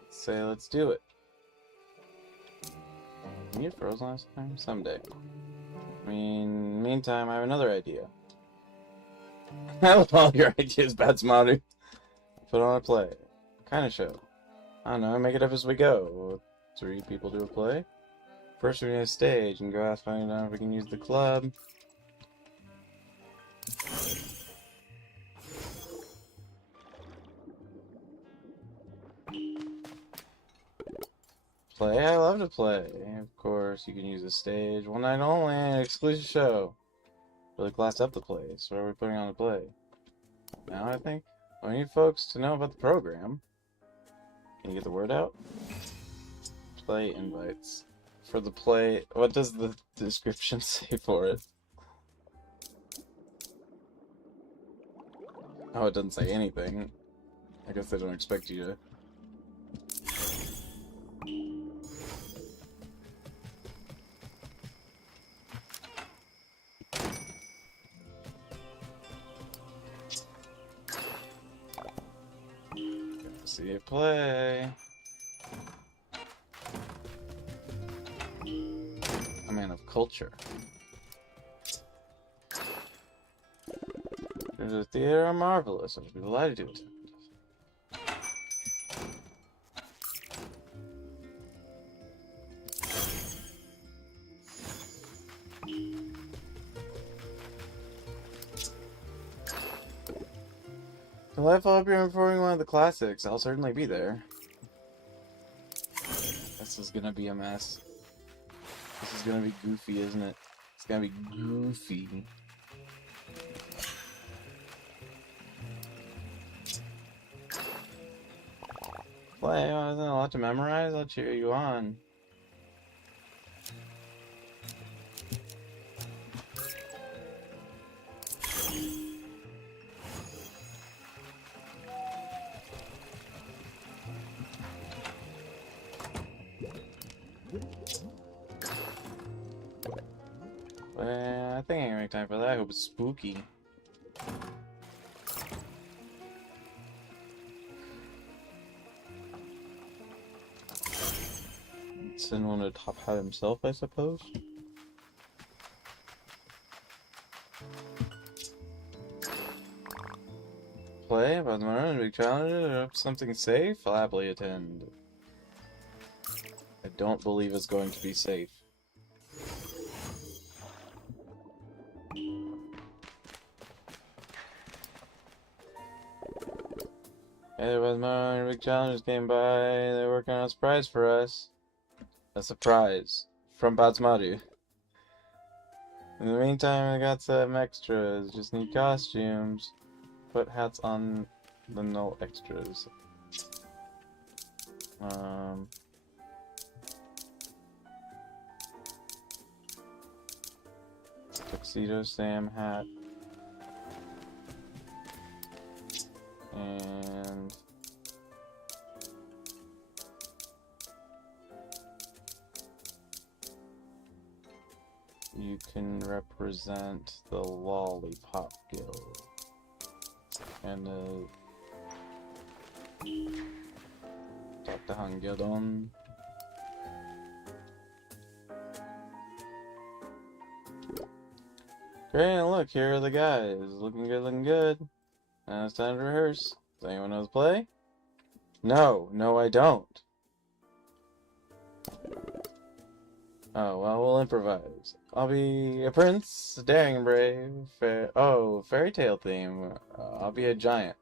Let's say, let's do it. You froze last time? Someday. I mean, meantime, I have another idea. I love all your ideas, Bad Smarter. Put on a play. Kind of show. I don't know, make it up as we go. 3 people do a play. First we need a stage and go ask find out if we can use the club. Play? I love to play. Of course, you can use the stage. One night only, an exclusive show. Really class up the place. What are we putting on the play? Now I think we need folks to know about the program. Can you get the word out? Play invites. For the play, what does the description say for it? Oh, it doesn't say anything. I guess they don't expect you to. See it play. A man of culture. The theater are marvelous. I would be delighted to attend. Delightful, hope you're performing one of the classics. I'll certainly be there. This is gonna be a mess. This is gonna be goofy, isn't it? It's gonna be goofy. Play, isn't a lot to memorize? I'll cheer you on. I think I can make time for that. I hope it's spooky. Send one to Top Hat himself, I suppose. Play about the morning, big challenge, or something safe? I'll happily attend. I don't believe it's going to be safe. Hey, there was my big challenges came by. They're working on a surprise for us. A surprise from Batsmati. In the meantime, I got some extras. Just need costumes. Put hats on the no extras. Tuxedo Sam hat. And you can represent the Lollipop Guild. And Dr. Hangyeodon. Great, and look, here are the guys. Looking good, looking good. Now it's time to rehearse. Does anyone know the play? No, I don't. Oh, well, we'll improvise. I'll be a prince, daring and brave. Fairy tale theme. I'll be a giant.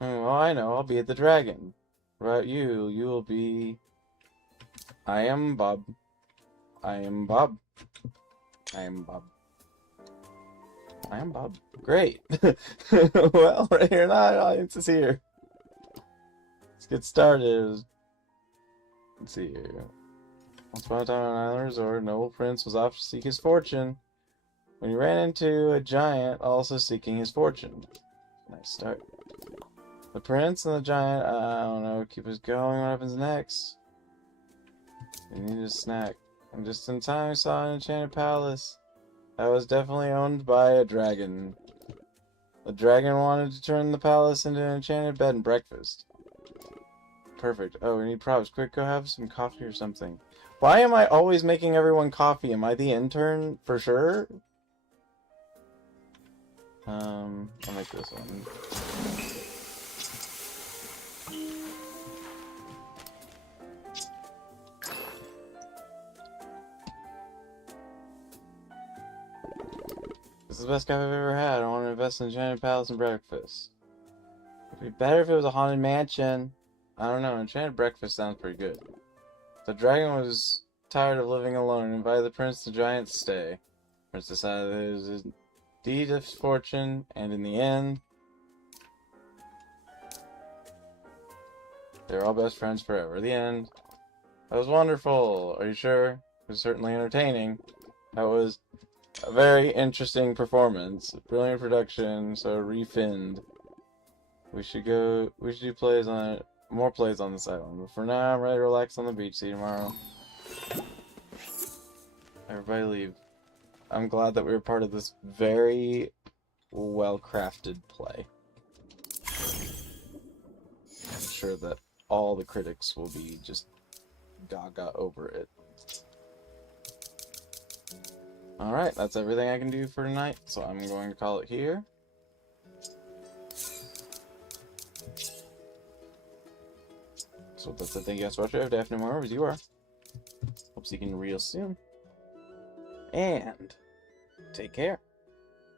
Oh, I know, I'll be the dragon. What about you? You will be... I am Bob. I am Bob. I am Bob. I am Bob. Great. Well, right here now, audience is here. Let's get started. Let's see here. Once upon a time on an island resort, an noble prince was off to seek his fortune when he ran into a giant also seeking his fortune. Nice start. The prince and the giant, I don't know, keep us going. What happens next? We need a snack. And just in time, we saw an enchanted palace. That was definitely owned by a dragon. The dragon wanted to turn the palace into an enchanted bed and breakfast. Perfect. Oh, we need props. Quick, go have some coffee or something. Why am I always making everyone coffee? Am I the intern for sure? I'll make this one. This is the best cafe I've ever had. I want to invest in Enchanted Palace and breakfast. It'd be better if it was a haunted mansion. I don't know. Enchanted breakfast sounds pretty good. The dragon was tired of living alone and invited the prince to Giant's stay. The prince decided that it was a deed of fortune, and in the end, they're all best friends forever. The end. That was wonderful. Are you sure? It was certainly entertaining. That was a very interesting performance. Brilliant production. So refinned. We should do plays on it. More plays on this island. But for now, I'm ready to relax on the beach. See you tomorrow. Everybody leave. I'm glad that we were part of this very well-crafted play. I'm sure that all the critics will be just gaga over it. Alright, that's everything I can do for tonight, so I'm going to call it here. So that's it. Thank you guys for watching. I have Daphne more as you are. Hope to see you again real soon. And take care.